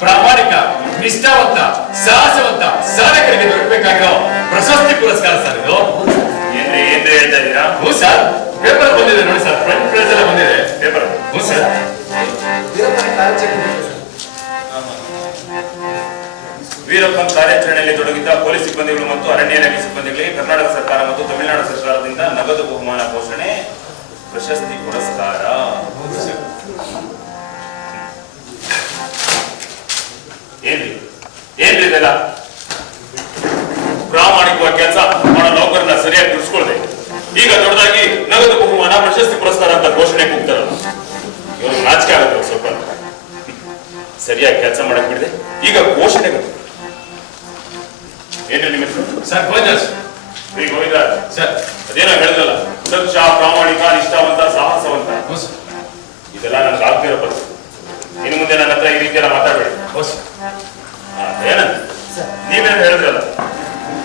ಪ್ರಾಮಾಣಿಕ ನಿಷ್ಠಾವಂತ ಸಾಹಸವಂತ ಸಾಧಕರಿಗೆ ದೊರಕಬೇಕಾಗಿರೋ ಪ್ರಶಸ್ತಿ ಪುರಸ್ಕಾರ ಸರ್ ಇದು. ಏನ್ರಿ ಹೇಳ್ತಾ ಇದ್ದೀರಾ? ಹ್ಞೂ ಸರ್, ಪೇಪರ್ ಬಂದಿದೆ ನೋಡಿ ಸರ್, ಫ್ರಂಟ್ ಪೇಜ್ ಎಲ್ಲ ಬಂದಿದೆ ಪೇಪರ್. ಹ್ಞೂ ಸರ್. ವೀರಪ್ಪನ್ ಕಾರ್ಯಾಚರಣೆಯಲ್ಲಿ ತೊಡಗಿದ್ದ ಪೊಲೀಸ್ ಸಿಬ್ಬಂದಿಗಳು ಮತ್ತು ಅರಣ್ಯ ಇಲಾಖೆ ಸಿಬ್ಬಂದಿಗಳಿಗೆ ಕರ್ನಾಟಕ ಸರ್ಕಾರ ಮತ್ತು ತಮಿಳುನಾಡು ಸರ್ಕಾರದಿಂದ ನಗದು ಬಹುಮಾನ ಘೋಷಣೆ, ಪ್ರಶಸ್ತಿ ಪುರಸ್ಕಾರ. ಏನ್ರಿ ಇದೆಲ್ಲ? ಪ್ರಾಮಾಣಿಕವಾಗಿ ಕೆಲಸ ಮಾಡೋ ನೌಕರನ್ನ ಸರಿಯಾಗಿ ದುಡಿಸ್ಕೊಳ್ದೆ ಈಗ ದೊಡ್ಡದಾಗಿ ನಗದು ಬಹುಮಾನ ಪ್ರಶಸ್ತಿ ಪುರಸ್ಕಾರ ಅಂತ ಘೋಷಣೆ ಕೂಗ್ತಾರಲ್ಲ, ಇವರು ನಾಚಿಕೆ ಆಗುತ್ತೆ ಸ್ವಲ್ಪ. ಸರಿಯಾಗಿ ಕೆಲಸ ಮಾಡಕ್ ಬಿಡಿದೆ ಈಗ ಘೋಷಣೆ ಏನ್ರಿ ನಿಮ್ಮ ಹೆಸರು? ಸರ್ ಗೋವಿಂದಾಸ್. ಶ್ರೀ ಗೋವಿಂದಾಸ್ ಸರ್. ಅದೇನೋ ಹೇಳಿದ್ರಲ್ಲ, ದಕ್ಷ ಪ್ರಾಮಾಣಿಕ ನಿಷ್ಠಾವಂತ ಸಾಹಸವಂತ. ಹ್ಞೂ ಸರ್. ಇದೆಲ್ಲ ನನ್ಗೆ ಆಗ್ತಿರೋ ಪರಿಸ್ಥಿತಿ. ಇನ್ನು ಮುಂದೆ ನನ್ನ ಹತ್ರ ಈ ರೀತಿ ಎಲ್ಲ ಮಾತಾಡಬೇಡಿ. ಹ್ಞೂ ಸರ್. ಏನಂತ ನೀವೇನು ಹೇಳಿದ್ರಲ್ಲ,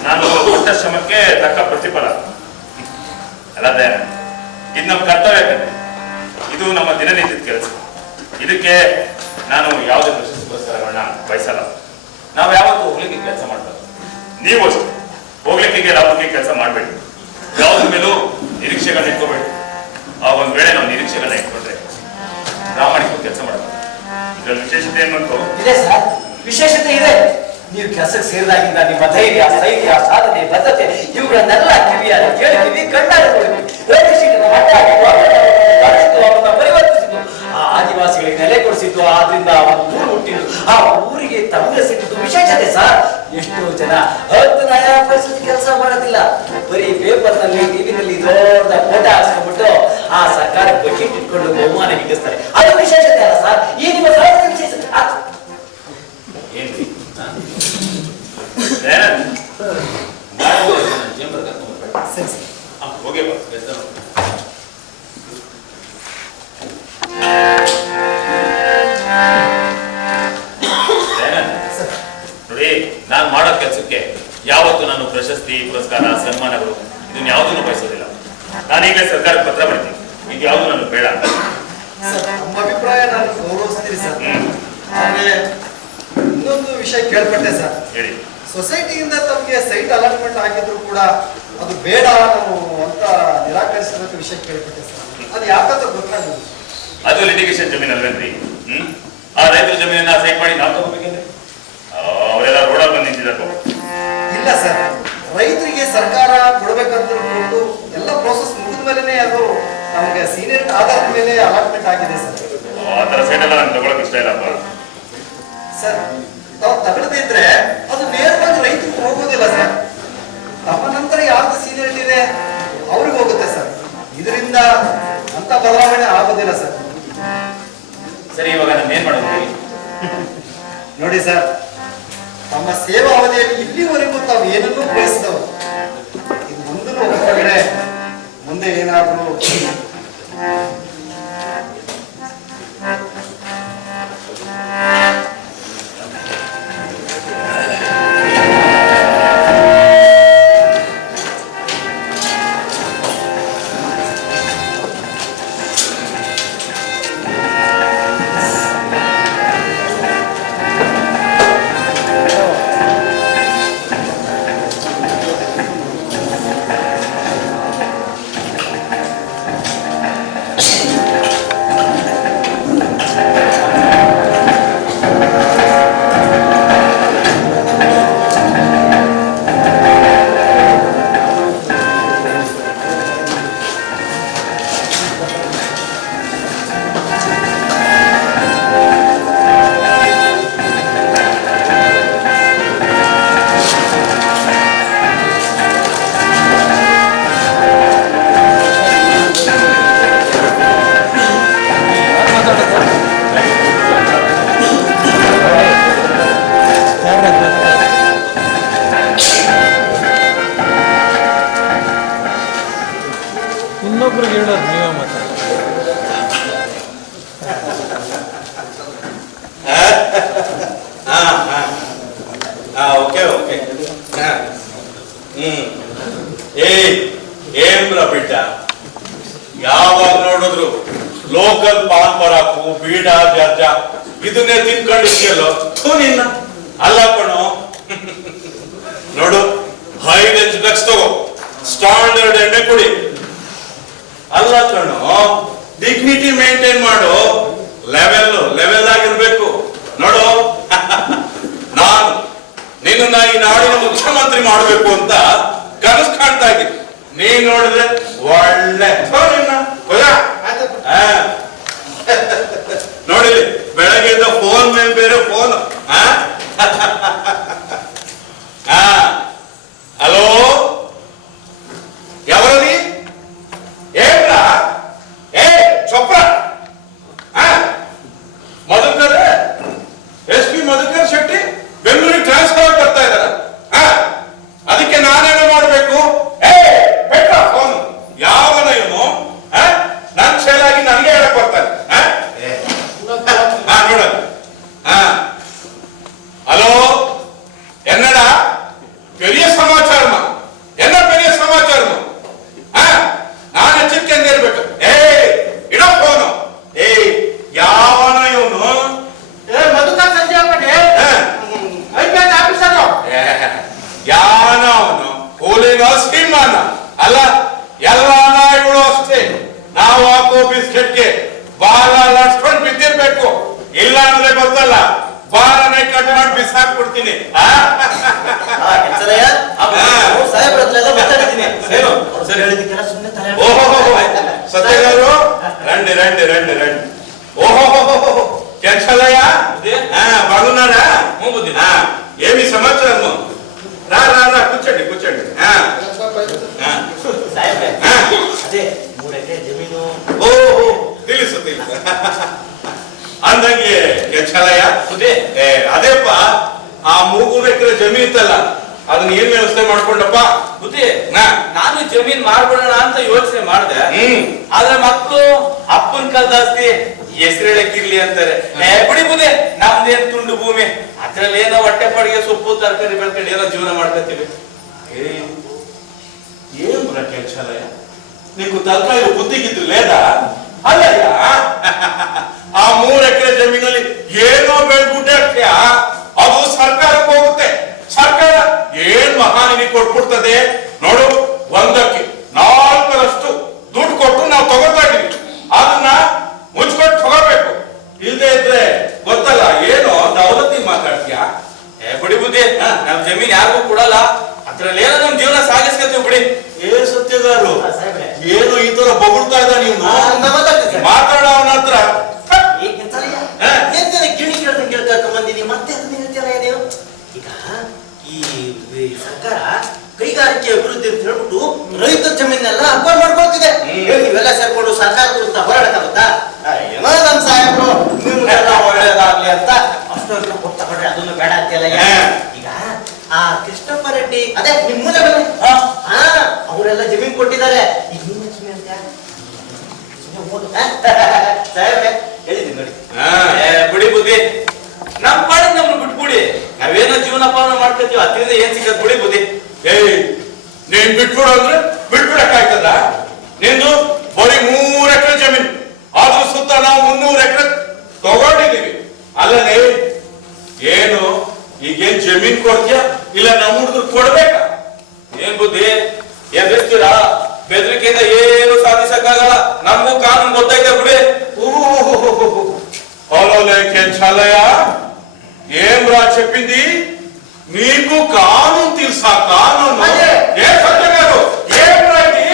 ನಾನು ಕೊಟ್ಟ ಶ್ರಮಕ್ಕೆ ತಕ್ಕ ಪ್ರತಿಫಲ ಅಲ್ಲದೆ ಇದು ನಮ್ಮ ಕರ್ತವ್ಯ. ಇದು ನಮ್ಮ ದಿನನಿತ್ಯದ ಕೆಲಸ. ಇದಕ್ಕೆ ನಾನು ಯಾವುದೇ ಪ್ರಶಸ್ತಿ ಪುರಸ್ಕಾರಗಳನ್ನ ಬಯಸಲ್ಲ. ನಾವು ಯಾವತ್ತೂ ಹೋಗ್ಲಿಕ್ಕೆ ಕೆಲಸ ಮಾಡ್ತಾರೆ. ನೀವು ಅಷ್ಟೇ ಹೋಗ್ಲಿಕ್ಕೆ ಲಾಭಕ್ಕೆ ಕೆಲಸ ಮಾಡಬೇಡಿ. ಯಾವುದ್ರ ಮೇಲೂ ನಿರೀಕ್ಷೆಗಳನ್ನ ಇಟ್ಕೋಬೇಡಿ. ಆ ಒಂದ್ ವೇಳೆ ನಾವು ನಿರೀಕ್ಷೆಗಳನ್ನ ಇಟ್ಕೊಂಡ್ರೆ ಪ್ರಾಮಾಣಿಕ ಕೆಲಸ ಮಾಡಬೇಕು. ಇದ್ರಲ್ಲಿ ವಿಶೇಷತೆ ಏನು ಬಂತು? ಇದೆ ಸರ್, ವಿಶೇಷತೆ ಇದೆ. ನೀವು ಕೆಲಸಕ್ಕೆ ಸೇರಿದಾಗಿಂದ ನಿಮ್ಮ ಧೈರ್ಯ, ಸ್ಥೈರ್ಯ, ಸಾಧನೆ, ಬದ್ಧತೆ ಇವುಗಳನ್ನೆಲ್ಲ ಕಿವಿಯಾಗಿ ಕೇಳಿದ್ವಿ, ಕಣ್ಣಾರೆ ನೋಡಿದ್ವಿ. ಅವರನ್ನ ಪರಿವರ್ತಿಸಿದ್ದು, ಆ ಆದಿವಾಸಿಗಳಿಗೆ ನೆಲೆ ಕೊಡಿಸಿದ್ದು, ಆದ್ರಿಂದ ಅವರ ಊರು ಹುಟ್ಟಿದ್ದು, ಆ ಊರಿಗೆ ತಮಿಳು ಸಿಕ್ಕಿದ್ದು ವಿಶೇಷತೆ ಸರ್. ಎಷ್ಟೋ ಜನ 10 ನಯಾ ಪೈಸೆ ಕೆಲಸ ಮಾಡೋದಿಲ್ಲ, ಬರೀ ಪೇಪರ್ ನಲ್ಲಿ ಟಿವಿನಲ್ಲಿ ದೊಡ್ಡ ಫೋಟೋ ಹಾಕ್ಸ್ಕೊಂಡ್ಬಿಟ್ಟು ಆ ಸರ್ಕಾರಕ್ಕೆ ಬಜೆಟ್ ಇಟ್ಕೊಂಡು ಬಹುಮಾನ ಗಿಟ್ಟಿಸ್ತಾರೆ. ಅದು ವಿಶೇಷತೆ ಅಲ್ಲ ಸರ್, ಈ ನಿಮ್ಮ ಸಾಧನೆ ವಿಶೇಷತೆ. ಏನ್ರಿ ಹೋಗಿ ನೋಡಿ, ನಾನು ಮಾಡೋ ಕೆಲಸಕ್ಕೆ ಯಾವತ್ತು ನಾನು ಪ್ರಶಸ್ತಿ ಪುರಸ್ಕಾರ ಸನ್ಮಾನಗಳು ಇದನ್ನ ಯಾವುದನ್ನು ಬಯಸೋದಿಲ್ಲ. ನಾನೀಗಲೇ ಸರ್ಕಾರಕ್ಕೆ ಪತ್ರ ಬರ್ತೀನಿ, ಇದು ಯಾವುದು ನನಗೆ ಬೇಡ ಅಂತ. ನಮ್ಮ ಅಭಿಪ್ರಾಯ ನಾನು ಗೌರವಿಸ್ತೀನಿ ಸರ್. ಆದ್ರೆ ಇನ್ನೊಂದು ವಿಷಯ ಕೇಳ್ಪಟ್ಟೆ ಸರ್. ಹೇಳಿ. ಸೊಸೈಟಿಯಿಂದ ತಮಗೆ ಸೈಟ್ ಅಲಾಟ್ಮೆಂಟ್ ಆಗಿದ್ರು ಕೂಡ ಅದು ಬೇಡ ನಾವು ಅಂತ ನಿರಾಕರಿಸಿದ ವಿಷಯ ಕೇಳ್ಪಟ್ಟೆ ಸರ್. ಅದು ಯಾಕಂತ ಗೊತ್ತಾಗಿಲ್ಲ. ಅದು ಲಿಟಿಗೇಷನ್ ಜಮೀನು ಅಲ್ವೇನ್ರಿ? ಆ ರೈತರ ಜಮೀನನ್ನ ಸೈಟ್ ಮಾಡಿ ನಾವು ತಗೋಬೇಕಂದ್ರೆ ಅವರೆಲ್ಲ ರೋಡಲ್ಲಿ ಬಂದು ನಿಂತಿದ್ದಾರೆ. ಇಲ್ಲ ಸರ್, ರೈತರಿಗೆ ಸರ್ಕಾರ ಕೊಡ್ಬೇಕಂತ ಕೊಟ್ಟು ಎಲ್ಲ ಪ್ರೋಸೆಸ್ ಮುಗಿದ ಮೇಲೆನೆ ಅದು ನಮಗೆ ಸೀನಿಯರ್ ಆಧಾರದ ಮೇಲೆ ಅಲಾಟ್ಮೆಂಟ್ ಆಗಿದೆ ಸರ್. ಆ ತರ ಸೈಟ್ ಎಲ್ಲ ನಾನು ತಗೊಳಕ್ ಇಷ್ಟ ಇಲ್ಲಪ್ಪ ಸರ್. ತಾವು ತಗೊಳ್ಳದಿದ್ರೆ ಅದು ನೇರವಾಗಿ ರೈತರಿಗೆ ಹೋಗೋದಿಲ್ಲ ಸರ್. ತಮ್ಮ ನಂತರ ಯಾವ್ದು ಸೀನಿಯರ್ ಇದೆ ಅವ್ರಿಗೆ ಹೋಗುತ್ತೆ ಸರ್. ಇದರಿಂದ ಅಂತ ಬದಲಾವಣೆ ಆಗೋದಿಲ್ಲ ಸರ್. ಸರಿ, ಇವಾಗ ನಾನು ಏನ್ ಮಾಡೋದು? ನೋಡಿ ಸರ್, ತಮ್ಮ ಸೇವಾ ಅವಧಿಯಲ್ಲಿ ಇಲ್ಲಿವರೆಗೂ ತಾವು ಏನನ್ನೂ ಬಯಸಿದವರು ಇದು ಮುಂದೂ ಒಪ್ಪಿಕೊಂಡ್ರೆ ಮುಂದೆ ಏನಾದರೂ ಇನ್ನೊಬ್ರಿಗೆ ಹೇಳೋದು ನೀವೇ ಮತ್ತೆ. Okay okay. ಏನ್ರ ಬಿಟ್ಟ, ಯಾವಾಗ ನೋಡಿದ್ರು ಲೋಕಲ್ ಪಾನ್ ಪರಾಕು ಬೀಡ ಜರ್ಜ ಇದನ್ನೇ ತಿನ್ಕೊಂಡಿದ್ಯಲ್ಲೋ ನಿನ್ನ. ಅಲ್ಲ ಕಣೋ, ನೋಡು 5 ಡ್ರಗ್ಸ್ ತಗೋ, ಸ್ಟ್ಯಾಂಡರ್ಡ್ ಎಣ್ಣೆ ಕುಡಿ. ಅಲ್ಲ ಕಣೋ, ಡಿಗ್ನಿಟಿ ಮೇಂಟೈನ್ ಮಾಡು, ಲೆವೆಲ್ ಆಗಿರ್ಬೇಕು. ನೋಡು, ನಾನು ನಿನ್ನ ಈ ನಾಡಿನ ಮುಖ್ಯಮಂತ್ರಿ ಮಾಡಬೇಕು ಅಂತ ಕನಸು ಕಾಣ್ತಾ ಇದ್ದೀನಿ. ನೀನ್ ನೋಡಿದ್ರೆ ಒಳ್ಳೆ ನೋಡಿಲಿ, ಬೆಳಗ್ಗೆಯಿಂದ ಫೋನ್ ಮೇಲೆ ಬೇರೆ ಫೋನ್. ಹಲೋ, ಯಾವ್ರಿ ಏನ್ರ? ಚೊಪ್ರ ಮಧುಕರ್, SP ಮಧುಕರ್ ಶೆಟ್ಟಿ ಬೆಂಗಳೂರಿಗೆ ಟ್ರಾನ್ಸ್ಫರ್ ಆಗಿ ಬರ್ತಾ ಇದಾರ. ಅದಕ್ಕೆ ನಾನೇನು ಮಾಡ್ಬೇಕು? ಫೋನ್ ಯಾವನ ಇವನು? ನನ್ ಶೈಲಾಗಿ ನನಗೆ ಹೇಳಕ್ ಬರ್ತಾನೆ. ನೋಡ, ಹಲೋ, என்னடா பெரிய சமாச்சாரமா? என்ன பெரிய சமாச்சாரமா? ನಾನು ಎಚ್ಚರಿಕೆಯಿಂದ ಇರ್ಬೇಕು. ಇಡೋ ಫೋನು. ಯಾವನ ಇವನು? Madhukar Sanjay Patel IPS officer. ಯಾವನ ಅವನು? ಕೂಲಿನ ಸಿಂಹನ ಅಲ್ಲ, ಎಲ್ಲ ನಾಯಿಗಳು ಅಷ್ಟೇ. ನಾವು ಹಾಕೋ ಬಿಸ್ಕೆಟ್ಗೆ ಬಾಲ ಲಡ್ಸ್ಕೊಂಡು ಬಿದ್ದಿರ್ಬೇಕು, ಇಲ್ಲ ಅಂದ್ರೆ ಗೊತ್ತಲ್ಲ, ಬಾಲನೆ ಕಟ್ ಮಾಡಿ ಬಿಸಾಕ್ಬಿಡ್ತೀನಿ. ಸತ್ಯಗಾರು ರಂడి రండి రండి రండి. ఓహో ಕೆಂಚಲಯ್య బాగున్నారా? ఏమి సమాచారము? రా రా రా, కూర్చోండి కూర్చోండి. ఓహో తెలుసు తెలుసు. ಅಂದಂಗೆ ಕೆಂಚಲಯ್ಯ, ಅದೇಪ್ಪ ಆ 3 ಎಕರೆ ಜಮೀನ್ ಇತ್ತಲ್ಲ, ಅದನ್ನ ಏನ್ ವ್ಯವಸ್ಥೆ ಮಾಡ್ಕೊಂಡಪ್ಪ? ಬುದ್ಧಿ, ನಾನು ಜಮೀನ್ ಮಾಡ್ಬಿಡೋಣ ಅಂತ ಯೋಚನೆ ಮಾಡಿದೆ. ಆದ್ರೆ ಮಕ್ಕಳು ಅಪ್ಪನ ಕಾಲದಾಸ್ತಿ ಹೆಸರೇಳಕ್ಕಿರ್ಲಿ ಅಂತಾರೆ. ಬಿಡಿ ಬುದ್ಧಿ, ನಮ್ದೇನ್ ತುಂಡು ಭೂಮಿ, ಅದ್ರಲ್ಲಿ ಏನೋ ಹೊಟ್ಟೆ ಪಾಡಿಗೆ ಸೊಪ್ಪು ತರಕಾರಿ ಬೆಳ್ಕೊಂಡು ಏನೋ ಜೀವನ ಮಾಡ್ಕೊತೀವಿ. ಏನ್ ಕೆಂಚಲಯ್ಯ, నీకు తలకాయ బుద్ధిగిద్దు లేదా? ಅಲ್ಲಯ್ಯ, ಆ 3 ಎಕರೆ ಜಮೀನಲ್ಲಿ ಏನೋ ಬೆಳ್ಬಿಟ್ಟೆ ಅಕ್ಷಯ, ಅದು ಸರ್ಕಾರಕ್ಕೆ ಹೋಗುತ್ತೆ. ಸರ್ಕಾರ ಏನ್ ಮಹಾನಿಧಿ ಕೊಟ್ಬಿಡ್ತದೆ ನೋಡು. 1ಕ್ಕೆ 4ರಷ್ಟು ದುಡ್ಡು ಕೊಟ್ಟು ನಾವು ತಗೋತಾ ಇದೀವಿ. ಅದನ್ನ ಮುಚ್ಕೊಂಡು ತಗೋಬೇಕು. ಇಲ್ದೇ ಇದ್ರೆ ಗೊತ್ತಲ್ಲ, ಏನೋ ದೌಲತಿ ಮಾತಾಡ್ತೀಯ. ಬಿಡಿ ಬುದ್ಧಿ, ನಮ್ ಜಮೀನ್ ಯಾರಿಗೂ ಕೊಡಲ್ಲ, ಅದ್ರಲ್ಲಿ ಏನೋ ನಮ್ ಜೀವನ ಸಾಗಿಸ್ಕೊತೀವಿ ಬಿಡಿ. ಸತ್ಯಗಾರು, ಏನು ಈ ತರ ಬೊಗಳ್ತಾ ಇದ್ದ ನೀವು? ಮಾತಾಡ ಅವನ ಹತ್ರ. ಗಿಣಿ ಕೇಳ್ತಾ ಬಂದಿನಿ, ಮತ್ತೆ ಅದನ್ನ ಹೇಳ್ತೀರ ನೀವು? ಈಗ ಈ ಸರ್ಕಾರ ಕೈಗಾರಿಕೆ ಅಭಿವೃದ್ಧಿ ಅಂತ ಹೇಳ್ಬಿಟ್ಟು ರೈತರ ಜಮೀನೆಲ್ಲ ಅಕ್ವೈರ್ ಮಾಡ್ಕೊಳ್ತಿದೆ. ನೀವೆಲ್ಲ ಸೇರ್ಕೊಂಡು ಸರ್ಕಾರ ವಿರುದ್ಧ ಹೋರಾಡಕ್ಕಾಗುತ್ತಾ? ಏನೋ ನಮ್ ಸಾಹೇಬ್ರು ನಿಮ್ಗೆಲ್ಲ ಒಳ್ಳೇದಾಗ್ಲಿ ಅಂತ ಅಷ್ಟೊಂದು ಕೊಟ್ಟು ತಗೊಂಡ್ರೆ ಅದನ್ನು ಬೇಡ ಅಂತೆಲ್ಲ. ಈಗ ಆ ಕೃಷ್ಣಪ್ಪ ರೆಡ್ಡಿ, ಅದೇ ನಿಮ್ ಮೂಲ ಬೆಲೆ, ಅವರೆಲ್ಲ ಜಮೀನ್ ಕೊಟ್ಟಿದ್ದಾರೆ. ಈಗ ನೀನ್ ಸುಮ್ಮನೆ ಅಂತ ಸಾಹೇಬ್ರೆ ಹೇಳಿದ್ದೀನಿ ನೋಡಿ. ಬಿಡಿ ಬುದ್ಧಿ, ನಮ್ ಪಾಡಿಗೆ ನಮ್ನು ಬಿಟ್ಬಿಡಿ, ನಾವೇನೋ ಜೀವನ ಪಾಲನೆ ಮಾಡ್ಕೊತೀವಿ, ಅದರಿಂದ ಏನ್ ಸಿಗತ್ ಬಿಡಿ ಬುದ್ಧಿ. ನೀನ್ ಬಿಟ್ಬಿಡು ಅಂದ್ರೆ ಬಿಟ್ಬಿಡಕ್ಕಾಯ್ತದ? ನಿಂದು ಬರೀ 3 ಎಕರೆ ಜಮೀನು, ಅದ್ರ ಸುತ್ತ ನಾವು 300 ಎಕರೆ ತಗೊಂಡಿದೀವಿ. ಅಲ್ಲದೆ ಏನು ಈಗೇನ್ ಜಮೀನ್ ಕೊಡ್ತೀಯ, ಇಲ್ಲ ನಮ್ಮ ಹುಡುಗರು ಕೊಡ್ಬೇಕಾ? ಏನ್ ಬುದ್ಧಿ ಎದುರಿಸ್ತೀರಾ? ಬೆದರಿಕೆಯಿಂದ ಏನು ಸಾಧಿಸಕ್ಕಾಗಲ್ಲ, ನಮಗೂ ಕಾನೂನು ಗೊತ್ತೈತೆ ಬಿಡಿ. హలోలే కెంచలయ్య, ఏం రా చెప్పింది? నీకు కానూను తెలుసా? కానూను ఏ సత్యగారు, ఏం రా ఇది?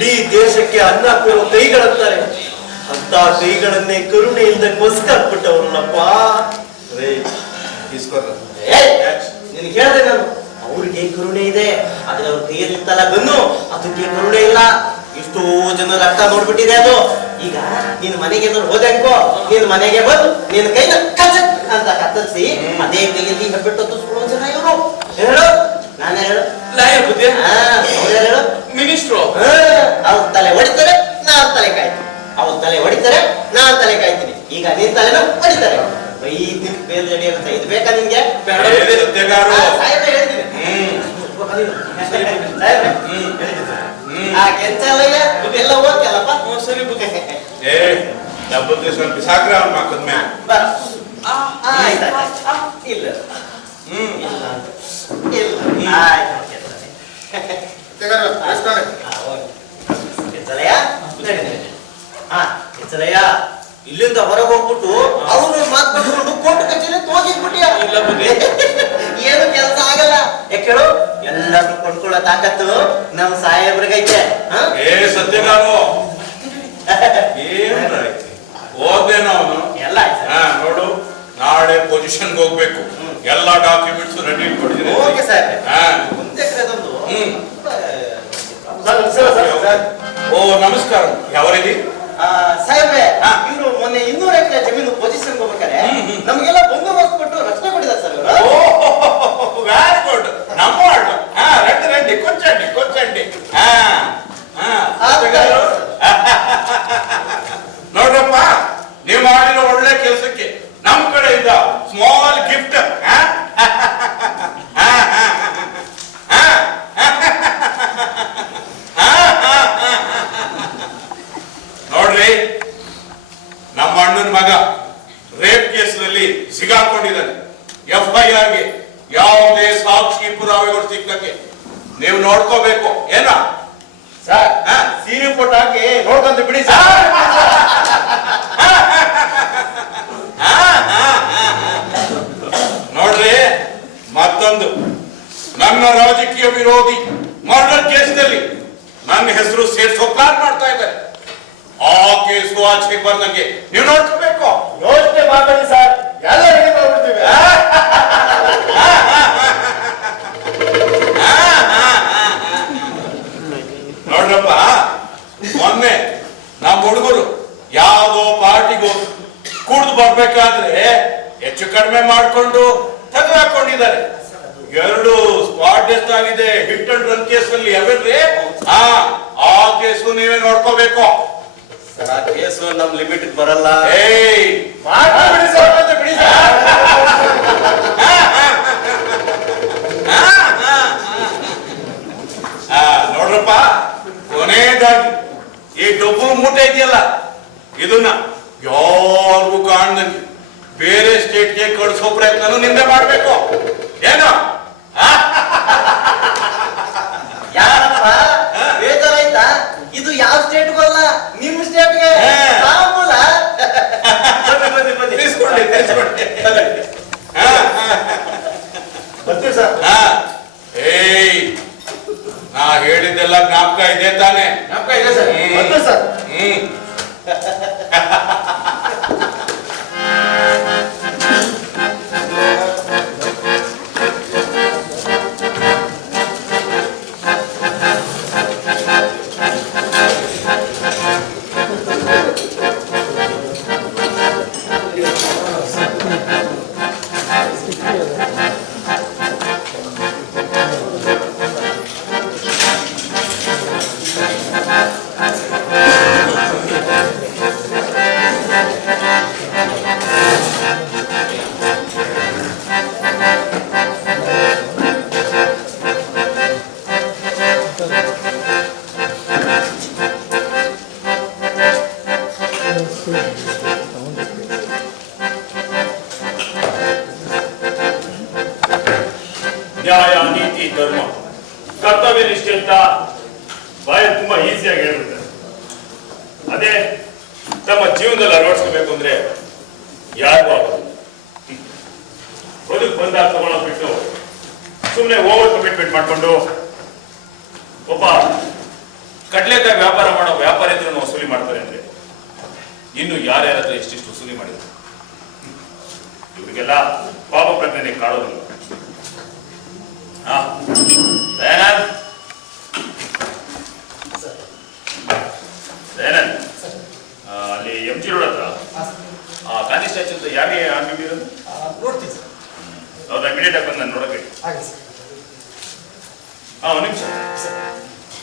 ಇಡೀ ದೇಶಕ್ಕೆ ಅನ್ನ ಕೊಡುವ ಕೈಗಳಂತಾರೆ. ಅಂತ ಕೈಗಳನ್ನೇ ಕರುಣೆ ಇಲ್ಲದೆ ಕೊಸ್ಕಾಕ್ಬಿಟ್ಟವ್ರಲ್ಲಪ್ಪ. ನಿನ್ಗೆ ಹೇಳ್ದೆ ನಾನು, ಅವ್ರಿಗೆ ಕರುಣೆ ಇದೆ, ಆದ್ರೆ ಅವ್ರ ಕೈಯಲ್ಲಿತ್ತಲ್ಲ ಗನ್ನು, ಅದಕ್ಕೆ ಕರುಣೆ ಇಲ್ಲ. ಇಷ್ಟೋ ಜನ ರಕ್ತ ನೋಡ್ಬಿಟ್ಟಿದೆ ಅದು. ಈಗ ನಿನ್ ಮನೆಗೆ ಹೋದೆ ಅನ್ಕೋ, ನಿನ್ ಮನೆಗೆ ಬಂದು ನಿನ್ ಕೈನ ಕಚಕ್ ಅಂತ ಕತ್ತರಿಸಿ ಅದೇ ಕೈಯಲ್ಲಿ ಹೆಬ್ಬೆಟ್ಟು ತುಸ್ಕೊಳ್ಳೋ ಜನ ಇವರು. ಹೇಳು, ನಾನೇ ಹೇಳು, ಹೇಳು, ಮಿನಿಸ್ಟ್ರು ಅವ್ರ ತಲೆ ಹೊಡಿತಾರೆ, ನಾನ್ ತಲೆ ಕಾಯ್ತೀನಿ. ಅವ್ರ ತಲೆ ಹೊಡಿತಾರೆ, ನಾನ್ ತಲೆ ಕಾಯ್ತೀನಿ. ಈಗ ನಿನ್ ತಲೆನ ಹೊಡಿತಾರೆ. ಬೇರೆ ಅಂತ ಇದು ಬೇಕಾ ನಿನ್ಗೆ? ಸಾಹೇಬ್ರೆ ಹೇಳ್ತೀನಿ. ಎಲ್ಲ ಓದ್ತಲ್ಲಪ್ಪ. ಸರಿ ಸ್ವಲ್ಪ ಸಾಕ್ರ ಅವ್ನ ಮಕ್ಕದ ಮ್ಯಾ ಇಲ್ಲ ಇಲ್ಲಿಂದ ಹೊರಗೆ ಹೋಗ್ಬಿಟ್ಟು ಅವ್ರು ಮಾತ್ಕೊಂಡು ಕೋರ್ಟ್ ಕಚೇರಿ ಹೋಗಿದ್ಬಿಟ್ಟಿಯ. ಏನು ಕೆಲಸ ಆಗಲ್ಲ. ಯಾಕೇಳು, ಎಲ್ಲರೂ ಕೊಂಡ್ಕೊಳ್ಳೋ ತಾಕತ್ತು ನಮ್ ಸಾಹೇಬ್ರಿಗೈತೆ. ಸತ್ಯಗಾರು ಓದ್ದೇನೋ ಅವನು ಎಲ್ಲ ನೋಡು, ನಾಳೆ ಪೊಸಿಷನ್ ಹೋಗ್ಬೇಕು. ಎಲ್ಲ ಡಾಕ್ಯುಮೆಂಟ್ಸ್ ರೆಡಿ ಇಟ್ಕೊಟ್ಟಿದ್ದೀನಿ. Okay sir. ಮುಂದೆ ಕರೆದೊಂದು ಓ ನಮಸ್ಕಾರ. ಯಾವರಿದಿ ಸಾಹೇಬ್ರೆ? ಇವರು ಮೊನ್ನೆ 200 ಎಕರೆ ಜಮೀನು ಪೊಸಿಷನ್ ಹೋಗ್ಬೇಕಾರೆ ನಮ್ಗೆಲ್ಲ ಬಂದೋಬಸ್ತ್ ಕೊಟ್ಟು ರಕ್ಷಣೆ ಕೊಟ್ಟಿದ್ದಾರೆ ಸರ್ ಇವರು. Very good. ನಮ್ಮ ರೆಡ್ಡಿ ರೆಡ್ಡಿ ಕೊಚ್ಚಂಡಿ ಕೊಚ್ಚಂಡಿ. ನೋಡ್ರಪ್ಪ, ನೀವು ಮಾಡಿರೋ ಒಳ್ಳೆ ಕೆಲಸಕ್ಕೆ ನಮ್ ಕಡೆಯಿಂದ ಸ್ಮಾಲ್ ಗಿಫ್ಟ್. ನೋಡ್ರಿ, ನಮ್ಮ ಅಣ್ಣನ ಮಗ ರೇಪ್ ಕೇಸ್ನಲ್ಲಿ ಸಿಗಾಕೊಂಡಿದ್ದಾನೆ. FIRಗೆ ಯಾವುದೇ ಸಾಕ್ಷಿ ಪುರಾವೆಗಳು ಸಿಕ್ಕಕ್ಕೆ ನೀವು ನೋಡ್ಕೋಬೇಕು. ಏನ ಸರ್, ಸೀರೆ ಫೋಟೋ ಹಾಕಿ ನೋಡ್ಕೊಂತ ಬಿಡಿ ಸರ್. ನೋಡ್ರಿ, ಮತ್ತೊಂದು ನನ್ನ ರಾಜಕೀಯ ವಿರೋಧಿ ಮರ್ಡರ್ ಕೇಸ್ನಲ್ಲಿ ನನ್ನ ಹೆಸರು ಸೇರ್ಸೋ ಪ್ಲಾನ್ ಮಾಡ್ತಾ ಇದ್ದಾರೆ. ಆ ಕೇಸು ಆಚೆ ಬರ್ದಂಗೆ ನೀವು ನೋಡ್ಕೋಬೇಕು. ಯೋಚನೆ ಮಾಡಬೇಡಿ ಸರ್, ಎಲ್ಲ ರೆಡಿ ಮಾಡ್ಬಿಡ್ತೀವಿ. ನೋಡ್ರಪ್ಪ, ಮೊನ್ನೆ ನಮ್ಮ ಹುಡುಗರು ಯಾವುದೋ ಪಾರ್ಟಿಗೂ ಕುಡ್ದು ಬರ್ಬೇಕಾದ್ರೆ ಹೆಚ್ಚು ಕಡಿಮೆ ಮಾಡ್ಕೊಂಡು ತೆಗೆದುಕೊಂಡಿದ್ದಾರೆ. 2 ಸ್ಪಾಟ್ ಡೆತ್ ಆಗಿದೆ ಹಿಟ್ ಅಂಡ್ ರನ್ ಕೇಸಲ್ಲಿ. ಯಾವ್ರಿ ಆ ಕೇಸು ನೀವೇ ನೋಡ್ಕೋಬೇಕು. ಸರ್, ಆ ಕೇಸು ನಮ್ ಲಿಮಿಟ್ ಬರಲ್ಲ. ಬಿಡಿ ಸರ್, ಬಿಡಿ ಸರ್. ನೋಡ್ರಪ್ಪ, ಕೊನೆಯದಾಗಿ ಈ ಡಬ್ಬು ಮೂಟೆ ಇದೆಯಲ್ಲ, ಇದನ್ನ ಯಾರಿಗೂ ಕಾಣ್ದಂಗೆ ಬೇರೆ ಸ್ಟೇಟ್ಗೆ ಕಳಿಸೋ ಪ್ರಯತ್ನ ನಿಮ್ದೆ ಮಾಡ್ಬೇಕು. ಏನು ಯಾರಪ್ಪ ಬೇಜಾರಾಯ್ತಾ? ಇದು ಯಾವ ಸ್ಟೇಟ್ಗೂ ಅಲ್ಲ, ನಿಮ್ ಸ್ಟೇಟ್ಗೆ ಮಾಮೂಲ. ಬನ್ನಿ ಬನ್ನಿ ತಿಳಿಸ್ಕೊಳ್ಳಿ ತಿಳಿಸ್ಕೊಳ್ಳಿ. ಬರ್ತೀವಿ ಸರ್. ನಾ ಹೇಳಿದ್ದೆಲ್ಲ ಜ್ಞಾಪಕ ಇದೆ ತಾನೆ? ಜ್ಞಾಪಕ ಇದೆ ಸರ್. ಬರ್ತೀವಿ ಸರ್. ನ್ಯಾಯ, ನೀತಿ, ಧರ್ಮ, ಕರ್ತವ್ಯ ನಿಷ್ಠೆ ಅಂತ ಬಾಯ ತುಂಬಾ ಈಸಿಯಾಗಿ ಹೇಳ್ಬಿಡ್ತಾರೆ. ಅದೇ ತಮ್ಮ ಜೀವನದಲ್ಲಿ ಅಳವಡಿಸ್ಕೋಬೇಕು ಅಂದ್ರೆ ಯಾರಿಗೂ ಆಗೋದು. ಬದುಕು ಬಂದಾಗ ತಗೊಳ್ಳೋದು ಬಿಟ್ಟು ಸುಮ್ಮನೆ ಓವರ್ ಕಮಿಟ್ಮೆಂಟ್ ಮಾಡ್ಕೊಂಡು ಒಬ್ಬ ಕಡ್ಲೆಕಾಯಿ ವ್ಯಾಪಾರ ಮಾಡೋ ವ್ಯಾಪಾರಿದ್ರು ವಸೂಲಿ ಮಾಡ್ತಾರೆ ಅಂದ್ರೆ ಇನ್ನು ಯಾರ್ಯಾರ ಹತ್ರ ಎಷ್ಟಿಷ್ಟು ವಸೂಲಿ ಮಾಡಿದ್ರು? ಇವರಿಗೆಲ್ಲ ಪಾಪ ಪ್ರಜ್ಞೆ ಕಾಡೋದಿಲ್ಲ. ದಯಾನಂದ್, ದಯಾನಂದ್, ಅಲ್ಲಿ MG ರೋಡ್ ಹತ್ರ ಗಾಂಧಿ ಸ್ಟ್ಯಾಚ್ಯೂ ಅಂತ ಯಾರಿಗೆ ಅಂಗಡಿ ಇರೋದು? ನೋಡ್ತೀನಿ ಸರ್. ಅವ್ರನ್ನ ಇಮಿಡಿಯೇಟ್ ಆಗಿ ಬಂದು ನಾನು ನೋಡಕ್ಕೆ. ಹಾಗೆ ಸರ್. ಒಂದು ನಿಮಿಷ.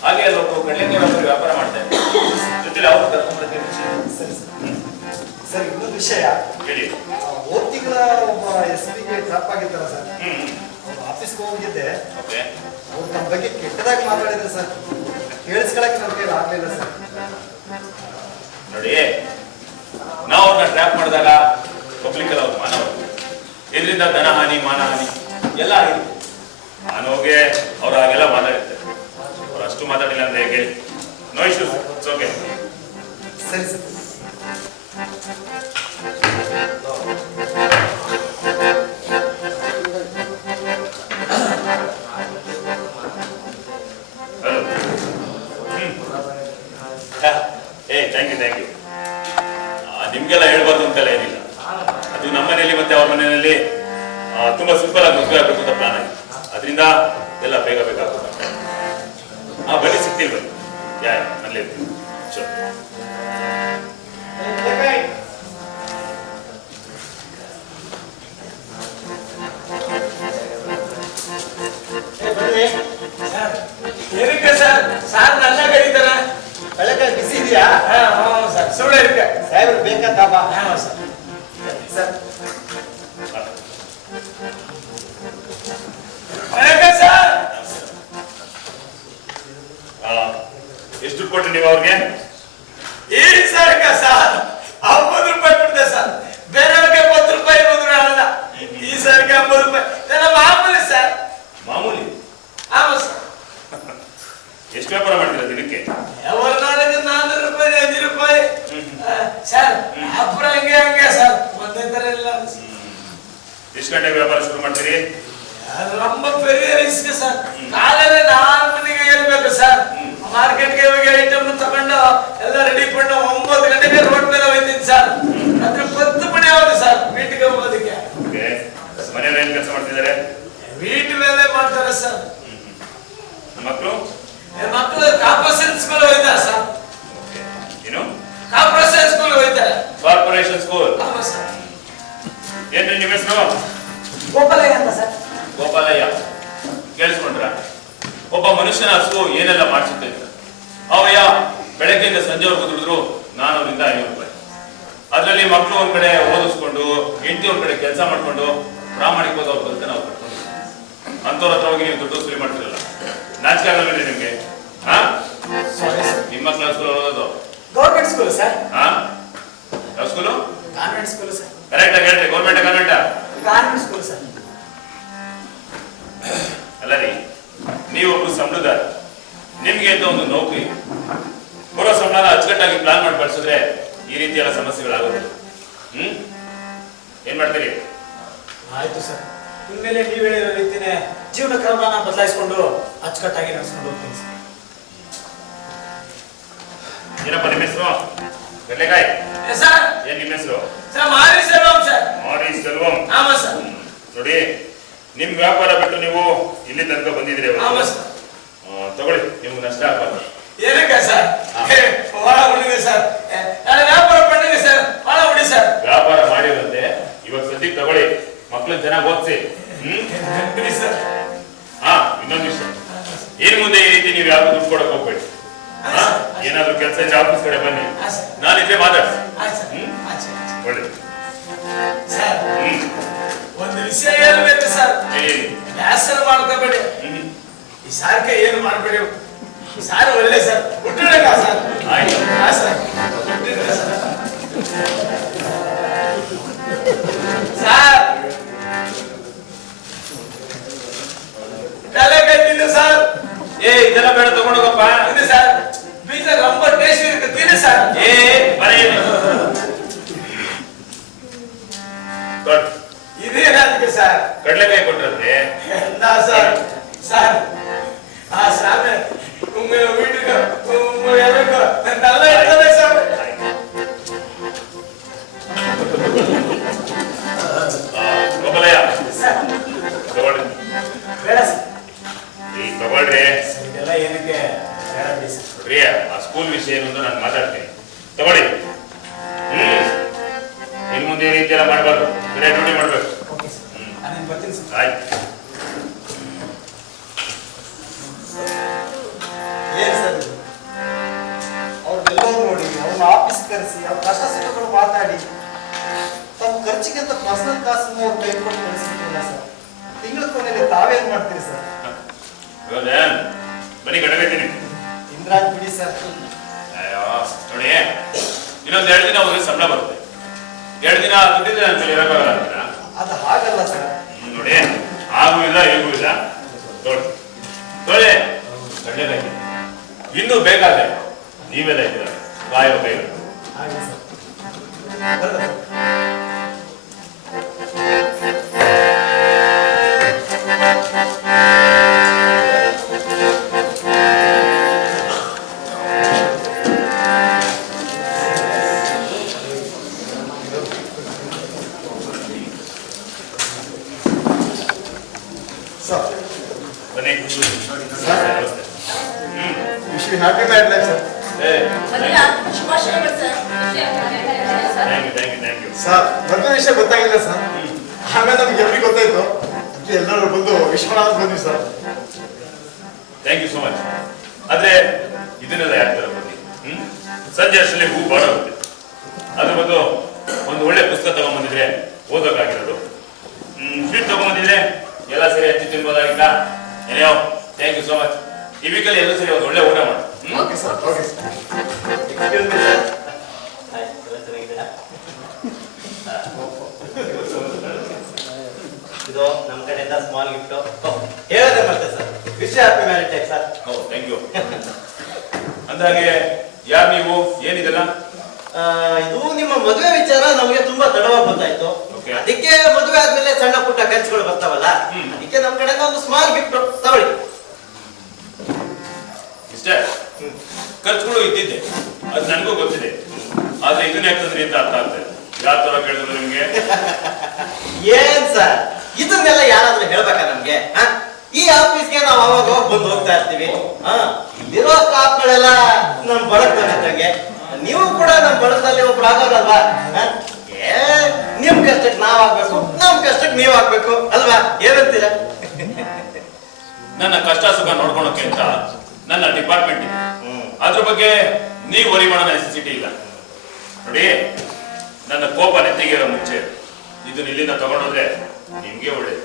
ಹಾಗೆ ಅಲ್ಲಿ ಒಬ್ಬರು ಕಡ್ಲೆಕಾಯಿ ವ್ಯಾಪಾರ ಮಾಡ್ತಾ ಇದ್ದಾರೆ, ಜೊತೆಲಿ ಅವ್ರು ಕರ್ಕೊಂಡ್ಬರ್ತೀನಿ. ಸರಿ ಸರ್. ಸರ್ ಇನ್ನೊಂದು ವಿಷಯ, ಹೇಳಿ. ಹೋದ ತಿಂಗಳ ಒಬ್ಬ SP ಗೆ ಟ್ರಾಪ್ ಆಗಿದ್ದಾರ ಸರ್. ಅವ್ರು ಆಫೀಸ್ಗೆ ಹೋಗಿದ್ದೆ. ಓಕೆ. ಅವ್ರು ನಮ್ಮ ಬಗ್ಗೆ ಕೆಟ್ಟದಾಗಿ ಮಾತಾಡಿದ್ರು ಸರ್. ಕೇಳಿಸ್ಕೊಳಕ್ಕೆ ನನ್ನ ಕೈಲಿ ಆಗ್ಲಿಲ್ಲ ಸರ್. ನೋಡಿ, ನಾವು ಅವ್ರನ್ನ ಟ್ರ್ಯಾಪ್ ಮಾಡಿದಾಗ ಪಬ್ಲಿಕ್ ಎಲ್ಲ ಅವ್ರು ಮಾನವ, ಇದರಿಂದ ಧನಹಾನಿ ಮಾನಹಾನಿ ಎಲ್ಲ ಆಗಿದೆ. ನಾನು ಹೋಗಿ ಅವ್ರು ಹಾಗೆಲ್ಲ ಮಾತಾಡಿರ್ತಾರೆ. ಅವ್ರು ಅಷ್ಟು ಮಾತಾಡಿಲ್ಲ ಅಂದ್ರೆ ಹೇಗೆ? No issues, it's okay. ಸರಿ ಸರ್. ಹಲೋ. Thank you. ನಿಮ್ಗೆಲ್ಲ ಹೇಳ್ಬಾರ್ದು ಅಂತೆಲ್ಲ ಏನಿಲ್ಲ. ಅದು ನಮ್ಮ ಮನೆಯಲ್ಲಿ ಮತ್ತೆ ಅವ್ರ ಮನೆಯಲ್ಲಿ ತುಂಬಾ ಸಿಂಪಲ್ ಆಗಿ ಮದುವೆ ಆಗ್ಬೇಕು ಅಂತ ಪ್ಲಾನ್ ಆಗಿದೆ. ಅದರಿಂದ ಎಲ್ಲ ಬೇಗ ಆಗ್ತದೆ. ಬನ್ನಿ, ಸಿಗ್ತೀವಿ, ಬನ್ನಿ. ಅಲ್ಲೇ ಇರ್ತೀವಿ. ಚಲೋ. ಏನಕ್ಕೆ ಸರ್? ಸಾರ್ ನನ್ನ ಕರೀತಾರ. ಕಳೆಕಾಯಿ ಬಿಸಿ ಇದೆಯಾ? ಸರ್ ಸುಳ್ಳು ಇರ್ಕ ಸಾಹೇಬ್ರು ಬೇಕಂತ ಬಾ. ಸರ್. ಸರ್ ಸರ್ ಎಷ್ಟು ದುಡ್ಡು ಕೊಟ್ರಿ ನೀವು ಅವ್ರಿಗೆ? ಈ ಸರ್ಕ ಸರ್ 50 ರೂಪಾಯಿ ಕೊಡ್ತೆ ಸರ್. ಬೇರೆಯವ್ರಿಗೆ 10 ರೂಪಾಯಿ ಬಂದ್ರು ಅಲ್ಲ, ಈ ಸರ್ಗೆ 50 ರೂಪಾಯಿ ನನ್ನ ಮಾಮೂಲಿ ಸರ್. ಮಾಮೂಲಿ? ಆಮ ಸರ್. ಎಷ್ಟು ವ್ಯಾಪಾರ ಮಾಡ್ತೀರಾ ದಿನಕ್ಕೆ? ಅವ್ರ ನಾಳೆಗೆ 400 ರೂಪಾಯಿ 5 ರೂಪಾಯಿ ಸರ್. ಅப்புற ಹಂಗೆ ಸರ್, ಒಂದೇ ತರ ಇಲ್ಲ. ಎಷ್ಟು ಗಂಟೆಗೆ ವ್ಯಾಪಾರ ಶುರು ಮಾಡ್ತೀರಿ? ரொம்ப பெரிய ರಿಸ್ಕ್ ಸರ್. ಕಾಲಲ್ಲಿ 4 ಮಣಿಗೆ ಹೇಳ್ಬೇಕು ಸರ್. ಮಾರ್ಕೆಟ್ಗೆ ಹೋಗಿ ಐಟಮ್ ತಗೊಂಡು ಎಲ್ಲ ರೆಡಿ ಮಾಡಿ 9 ಗಂಟೆಗೆ ರೋಡ್ ಮೇಲೆ ಹೋಗ್ತೀನಿ ಸರ್. ರಾತ್ರಿ 10 ಮಣಿ ಆಗುತ್ತೆ ಸರ್ ಮೀಟಿಗೆ ಹೋಗೋದಕ್ಕೆ. ಮನೆಯವ್ರು ಏನ್ ಕೆಲಸ ಮಾಡ್ತಿದ್ದಾರೆ? ವೀಟ್ ಮೇಲೆ ಮಾಡ್ತಾರೆ ಸರ್. ಮಕ್ಕಳು ಕಾರ್ಪೊರೇಷನ್ ಸ್ಕೂಲ್ ಹೋಗ್ತಾರೆ ಸರ್. ಏನು? ಕಾರ್ಪೊರೇಷನ್ ಸ್ಕೂಲ್ ಹೋಗ್ತಾರೆ. Corporation school? ಹೌದು ಸರ್. ಏನ್ರಿ ನಿಮ್ಮ ಹೆಸರು? ಗೋಪಾಲಯ್ಯ ಅಂತ ಸರ್. ಗೋಪಾಲಯ್ಯ. ಕೇಳಿಸ್ಕೊಂಡ್ರ? ಒಬ್ಬ ಮನುಷ್ಯನ ಹಸು ಏನೆಲ್ಲ ಮಾಡಿಸುತ್ತೆ ಅಂತ. ಅವಯ್ಯ ಬೆಳಗ್ಗೆಯಿಂದ ಸಂಜೆವರೆಗೂ ದುಡಿದ್ರು 400-500 ರೂಪಾಯಿ. ಅದರಲ್ಲಿ ಮಕ್ಕಳು ಒಂದ್ ಕಡೆ ಓದಿಸ್ಕೊಂಡು, ಹೆಂಡತಿ ಒಂದ್ ಕಡೆ ಕೆಲಸ ಮಾಡ್ಕೊಂಡು ಪ್ರಾಮಾಣಿಕವಾದ ಅವ್ರ ಬದುಕ ನಾವು ಕಟ್ಕೊಂಡು ಅಂತವ್ರ ಹತ್ರ ಹೋಗಿ ನೀವು ದುಡ್ಡು ವಸೂಲಿ ಮಾಡ್ತಿರಲ್ಲ, ನಾಚಿಕೆ ಆಗಲ್ವೇನ್ರಿ ನಿಮ್ಗೆ? ನಿಮ್ಮ ಮಕ್ಕಳ ಸ್ಕೂಲ್ ಓದೋದು? Government school sir. ಯಾವ school? Convent school sir. Correct ಆಗಿ ಹೇಳ್ರಿ. Government convent? Convent school sir. ಅಲ್ಲ ರೀ, ನೀವೊಬ್ರು ಸಂಬಳದಾರ, ನಿಮ್ಗೆ ಅಂತ ಒಂದು ನೌಕರಿ, ಬರೋ ಸಂಬಳನ ಅಚ್ಚುಕಟ್ಟಾಗಿ ಪ್ಲಾನ್ ಮಾಡಿ ಬಳಸಿದ್ರೆ ಈ ರೀತಿ ಎಲ್ಲ ಸಮಸ್ಯೆಗಳಾಗೋದಿಲ್ಲ. ಏನ್ ಮಾಡ್ತೀರಿ? ಆಯ್ತು ಸರ್, ಇನ್ಮೇಲೆ ನೀವು ಹೇಳಿರೋ ರೀತಿನೇ ಜೀವನ ಕ್ರಮನ ಬದಲಾಯಿಸಿಕೊಂಡು ಅಚ್ಚುಕಟ್ಟಾಗಿ ನಡೆಸ್ಕೊಂಡು ಹೋಗ್ತೀನಿ ಸರ್. ಏನಪ್ಪ ನಿಮ್ಮ ಹೆಸರು? ಕಡ್ಲೆಕಾಯಿ. ಸರ್ ಏನ್ ನಿಮ್ಮ ಹೆಸರು? ಸರ್ ಮಾರಿ ಸೆಲ್ವಂ ಸರ್. ಮಾರಿ ಸೆಲ್ವಂ. ಆಮಾ ಸರ್. ನೋಡಿ, ನಿಮ್ ವ್ಯಾಪಾರ ಬಿಟ್ಟು ನೀವು ಇಲ್ಲಿ ತನಕ ಬಂದಿದ್ದೀರಿ. ಆಮಾ ಸರ್. ತಗೊಳ್ಳಿ, ನಿಮ್ಗೆ ನಷ್ಟ ಆಗ್ಬಾರ್ದು. ಏನಕ್ಕೆ ಸರ್? ಒಳ ಉಳಿದೆ ಸರ್. ನಾನು ವ್ಯಾಪಾರ பண்ணிங்க ಸರ್, ಒಳ ಉಳಿ ಸರ್. ವ್ಯಾಪಾರ ಮಾಡಿರಂತೆ ಇವಾಗ ಸದ್ಯಕ್ಕೆ ತಗೊಳ್ಳಿ, ಮಕ್ಕಳನ್ನ ಚೆನ್ನಾಗಿ ಓದಿಸಿ. ಸರ್ ಇನ್ನೊಂದು ವಿಷಯ, ಏನ್ ಮುಂದೆ ಈ ರೀತಿ ನೀವು ಯಾರು ದುಡ್ಡು ಕೊಡಕ್ ಹೋಗ್ಬೇಡಿ. ಏನಾದ್ರು ಕೆಲಸ ಇದ್ರೆ ಆಫೀಸ್ ಕಡೆ ಬನ್ನಿ, ನಾನಿದ್ರೆ ಮಾತಾಡ್ಸಿ. ಒಳ್ಳೆ ಸರ್, ಒಂದು ವಿಷಯ ಹೇಳ್ಬೇಕು ಸರ್. ಬ್ಯಾಸರ ಮಾಡ್ಕೋಬೇಡಿ. ಈ ಸಾರ್ಕೆ ಏನು ಮಾಡ್ಬೇಡಿ. ಸಾರ್ ಒಳ್ಳೆ ಸರ್, ಹುಟ್ಟಿಡಕ ಸರ್. ಆಯ್ತು ಸರ್, ಸರ್ ತಲೆ ಕಟ್ಟಿದ್ದು ಸರ್. ಇದೆಲ್ಲ ಬೇಡ, ತಗೊಂಡೋಗಪ್ಪ. ಇದು ಸರ್ ಬೀಜ ரொம்ப ಟೇಸ್ಟ್ ಇರುತ್ತೆ, ತಿನ್ನಿ ಸರ್. ಬರೀ ಇದೇನಾದಕ್ಕೆ ಸರ್? ಕಡ್ಲೆಕಾಯಿ ಕೊಟ್ರಂತೆ. ಎಲ್ಲ ಸರ್. ಸರ್ ಆ ಸಾಮೆ உங்க வீட்டுக்கு ಅವ್ರನ್ನ ಆಫೀಸ್ ಕರೆಸಿ ಅವ್ರ ಕಷ್ಟ ಸುಖಗಳು ಮಾತಾಡಿ ತಮ್ಮ ಖರ್ಚಿಗೆ ಅಂತ ಪರ್ಸನಲ್ ಕಾಸನ್ನು ಅವ್ರು ಕೈ ಕೊಟ್ಟು ಕಳಿಸಿದ್ರಲ್ಲ ಸರ್. ತಿಂಗಳ ಕೊನೆಯಲ್ಲಿ ತಾವೇನ್ ಮಾಡ್ತೀರಿ ಸರ್? ಬನ್ನಿ ಕಡಗೈತೀನಿ ಇಂದ್ರಾಜ್ ಬಿಡಿ ಸರ್. ಅಯ್ಯೋ ನೋಡಿ, ಇನ್ನೊಂದು 2 ದಿನ ಹೋದ್ರೆ ಸಂಬಳ ಬರುತ್ತೆ. 2 ದಿನ ದುಡ್ಡಿದ್ರೆ ನನ್ನ ಕೈಲಿ ಇರೋಕ್ಕಾಗಲ್ಲ ಅಂತೀರಾ? ಅದು ಹಾಗಲ್ಲ ಸರ್. ನೋಡಿ, ಹಾಗೂ ಇಲ್ಲ ಈಗೂ ಇಲ್ಲ. ನೋಡಿ ನೋಡಿ ಕಡ್ಲೆಕಾಯಿ ಇನ್ನೂ ಬೇಕಾದ್ರೆ ನೀವೆಲ್ಲ ಇದ್ದೀರ, ಕಾಯೋ ಕೈಗಳು. ಹಾಗೆ ಸರ್. ಬರಲ್ಲ ಸರ್. ಬನ್ನಿ. Wish you happy married life sir. ಶುಭಾಶಯಗಳು ಸರ್. Thank you. ಸರ್ ಮದುವೆ ವಿಷಯ ಗೊತ್ತಾಗಿಲ್ಲ ಸರ್. ಆಮೇಲೆ ನಮ್ಗೆ ಎಲ್ರಿಗೂ ಗೊತ್ತಾಯ್ತು. ಎಲ್ಲರೂ ಬಂದು ವಿಶ್ ಮಾಡೋದು ಬಂದ್ವಿ sir. Thank you so much. ಆದ್ರೆ ಇದನ್ನೆಲ್ಲ ಯಾಕೆ ತರ ಬನ್ನಿ, ಸಂಜೆ ಅಷ್ಟರಲ್ಲಿ ಹೂ ಬಾಡೋಗುತ್ತೆ. ಅದ್ರ ಬದಲು ಒಂದು ಒಳ್ಳೆ ಪುಸ್ತಕ ತಗೊಂಡ್ಬಂದಿದ್ರೆ ಓದೋಕ್ಕಾಗಿರೋದು. ಸ್ವೀಟ್ ತಗೊಂಡ್ಬಂದಿದ್ರೆ ಎಲ್ಲ ಸರಿ ಹಚ್ಚಿ ತಿನ್ಬೋದಾಗಿಲ್ಲ. ಏನೋ ಥ್ಯಾಂಕ್ ಯು ಸೋ ಮಚ್. ಈ ವೀಕಲ್ಲಿ ಎಲ್ಲ ಸರಿ ಒಂದು ಒಳ್ಳೆ ಊಟ ಮಾಡಿ. Okay sir. Okay sir. Excuse me sir. Hi, ಎಲ್ಲ ಚೆನ್ನಾಗಿದ್ದೀರಾ? ಇದು ನಮ್ಮ ಕಡೆಯಿಂದ ಸ್ಮಾಲ್ ಗಿಫ್ಟ್. ಹೇಳಿದ್ರೆ ಮತ್ತೆ sir, wish happy married life sir. Thank you. ಅಂದಾಗೆ ಯಾರು ನೀವು, ಏನಿದೆಲ್ಲ? ಇದು ನಿಮ್ಮ ಮದುವೆ ವಿಚಾರ ನಮಗೆ ತುಂಬಾ ತಡವಾಗಿ ಗೊತ್ತಾಯ್ತು. ಅದಕ್ಕೆ ಮದುವೆ ಆದ್ಮೇಲೆ ಸಣ್ಣ ಪುಟ್ಟ ಖರ್ಚುಗಳು ಬರ್ತಾವಲ್ಲ, ಅದಕ್ಕೆ ನಮ್ಮ ಕಡೆಯಿಂದ ಒಂದು ಸ್ಮಾಲ್ ಗಿಫ್ಟ್ ತಗೊಳ್ಳಿ. ಇಷ್ಟೇ ಖರ್ಚುಗಳು ಇದ್ದಿದ್ದೆ, ಅದು ನನಗೂ ಗೊತ್ತಿದೆ. ಆದ್ರೆ ಇದನ್ನ ಯಾಕಂದ್ರೆ ಅಂತ ಅರ್ಥ ಆಗ್ತದೆ. ಯಾವ ತರ ಕೇಳಿದ್ರು ನಿಮ್ಗೆ? ಏನ್ ಸರ್, ಇದನ್ನೆಲ್ಲ ಯಾರಾದ್ರೂ ಹೇಳ್ಬೇಕಾ ನಮ್ಗೆ? ಈ ಆಫೀಸ್ಗೆ ನಾವು ಅವಾಗ ಬಂದು ಹೋಗ್ತಾ ಇರ್ತೀವಿ. ಇಲ್ಲಿರೋ ಸ್ಟಾಫ್ಗಳೆಲ್ಲ ನಮ್ ಬಳಗದಂಗೆ, ನೀವು ಕೂಡ ನಮ್ ಬಳಗದಲ್ಲಿ ಒಬ್ರು ಆಗೋದಲ್ವಾ? ನಿಮ್ ಕಷ್ಟಕ್ಕೆ ನಾವ್ ಆಗ್ಬೇಕು, ನಮ್ ಕಷ್ಟಕ್ಕೆ ನೀವ್ ಆಗ್ಬೇಕು ಅಲ್ವಾ? ಏನಂತೀರಾ? ನನ್ನ ಕಷ್ಟ ಸುಖ ನೋಡ್ಕೊಳಕ್ಕೆ ಅಂತ ನನ್ನ ಡಿಪಾರ್ಟ್ಮೆಂಟ್ ಇದೆ. ಅದ್ರ ಬಗ್ಗೆ ನೀವು ವರಿ ಮಾಡೋ ನೆಸೆಸಿಟಿ ಇಲ್ಲ. ನೋಡಿ, ನನ್ನ ಕೋಪ ನೆತ್ತಿಗಿರೋ ಮುಂಚೆ ಇದನ್ನ ಇಲ್ಲಿಂದ ತಗೊಂಡೋದ್ರೆ ನಿಮ್ಗೆ ಒಳ್ಳೇದು.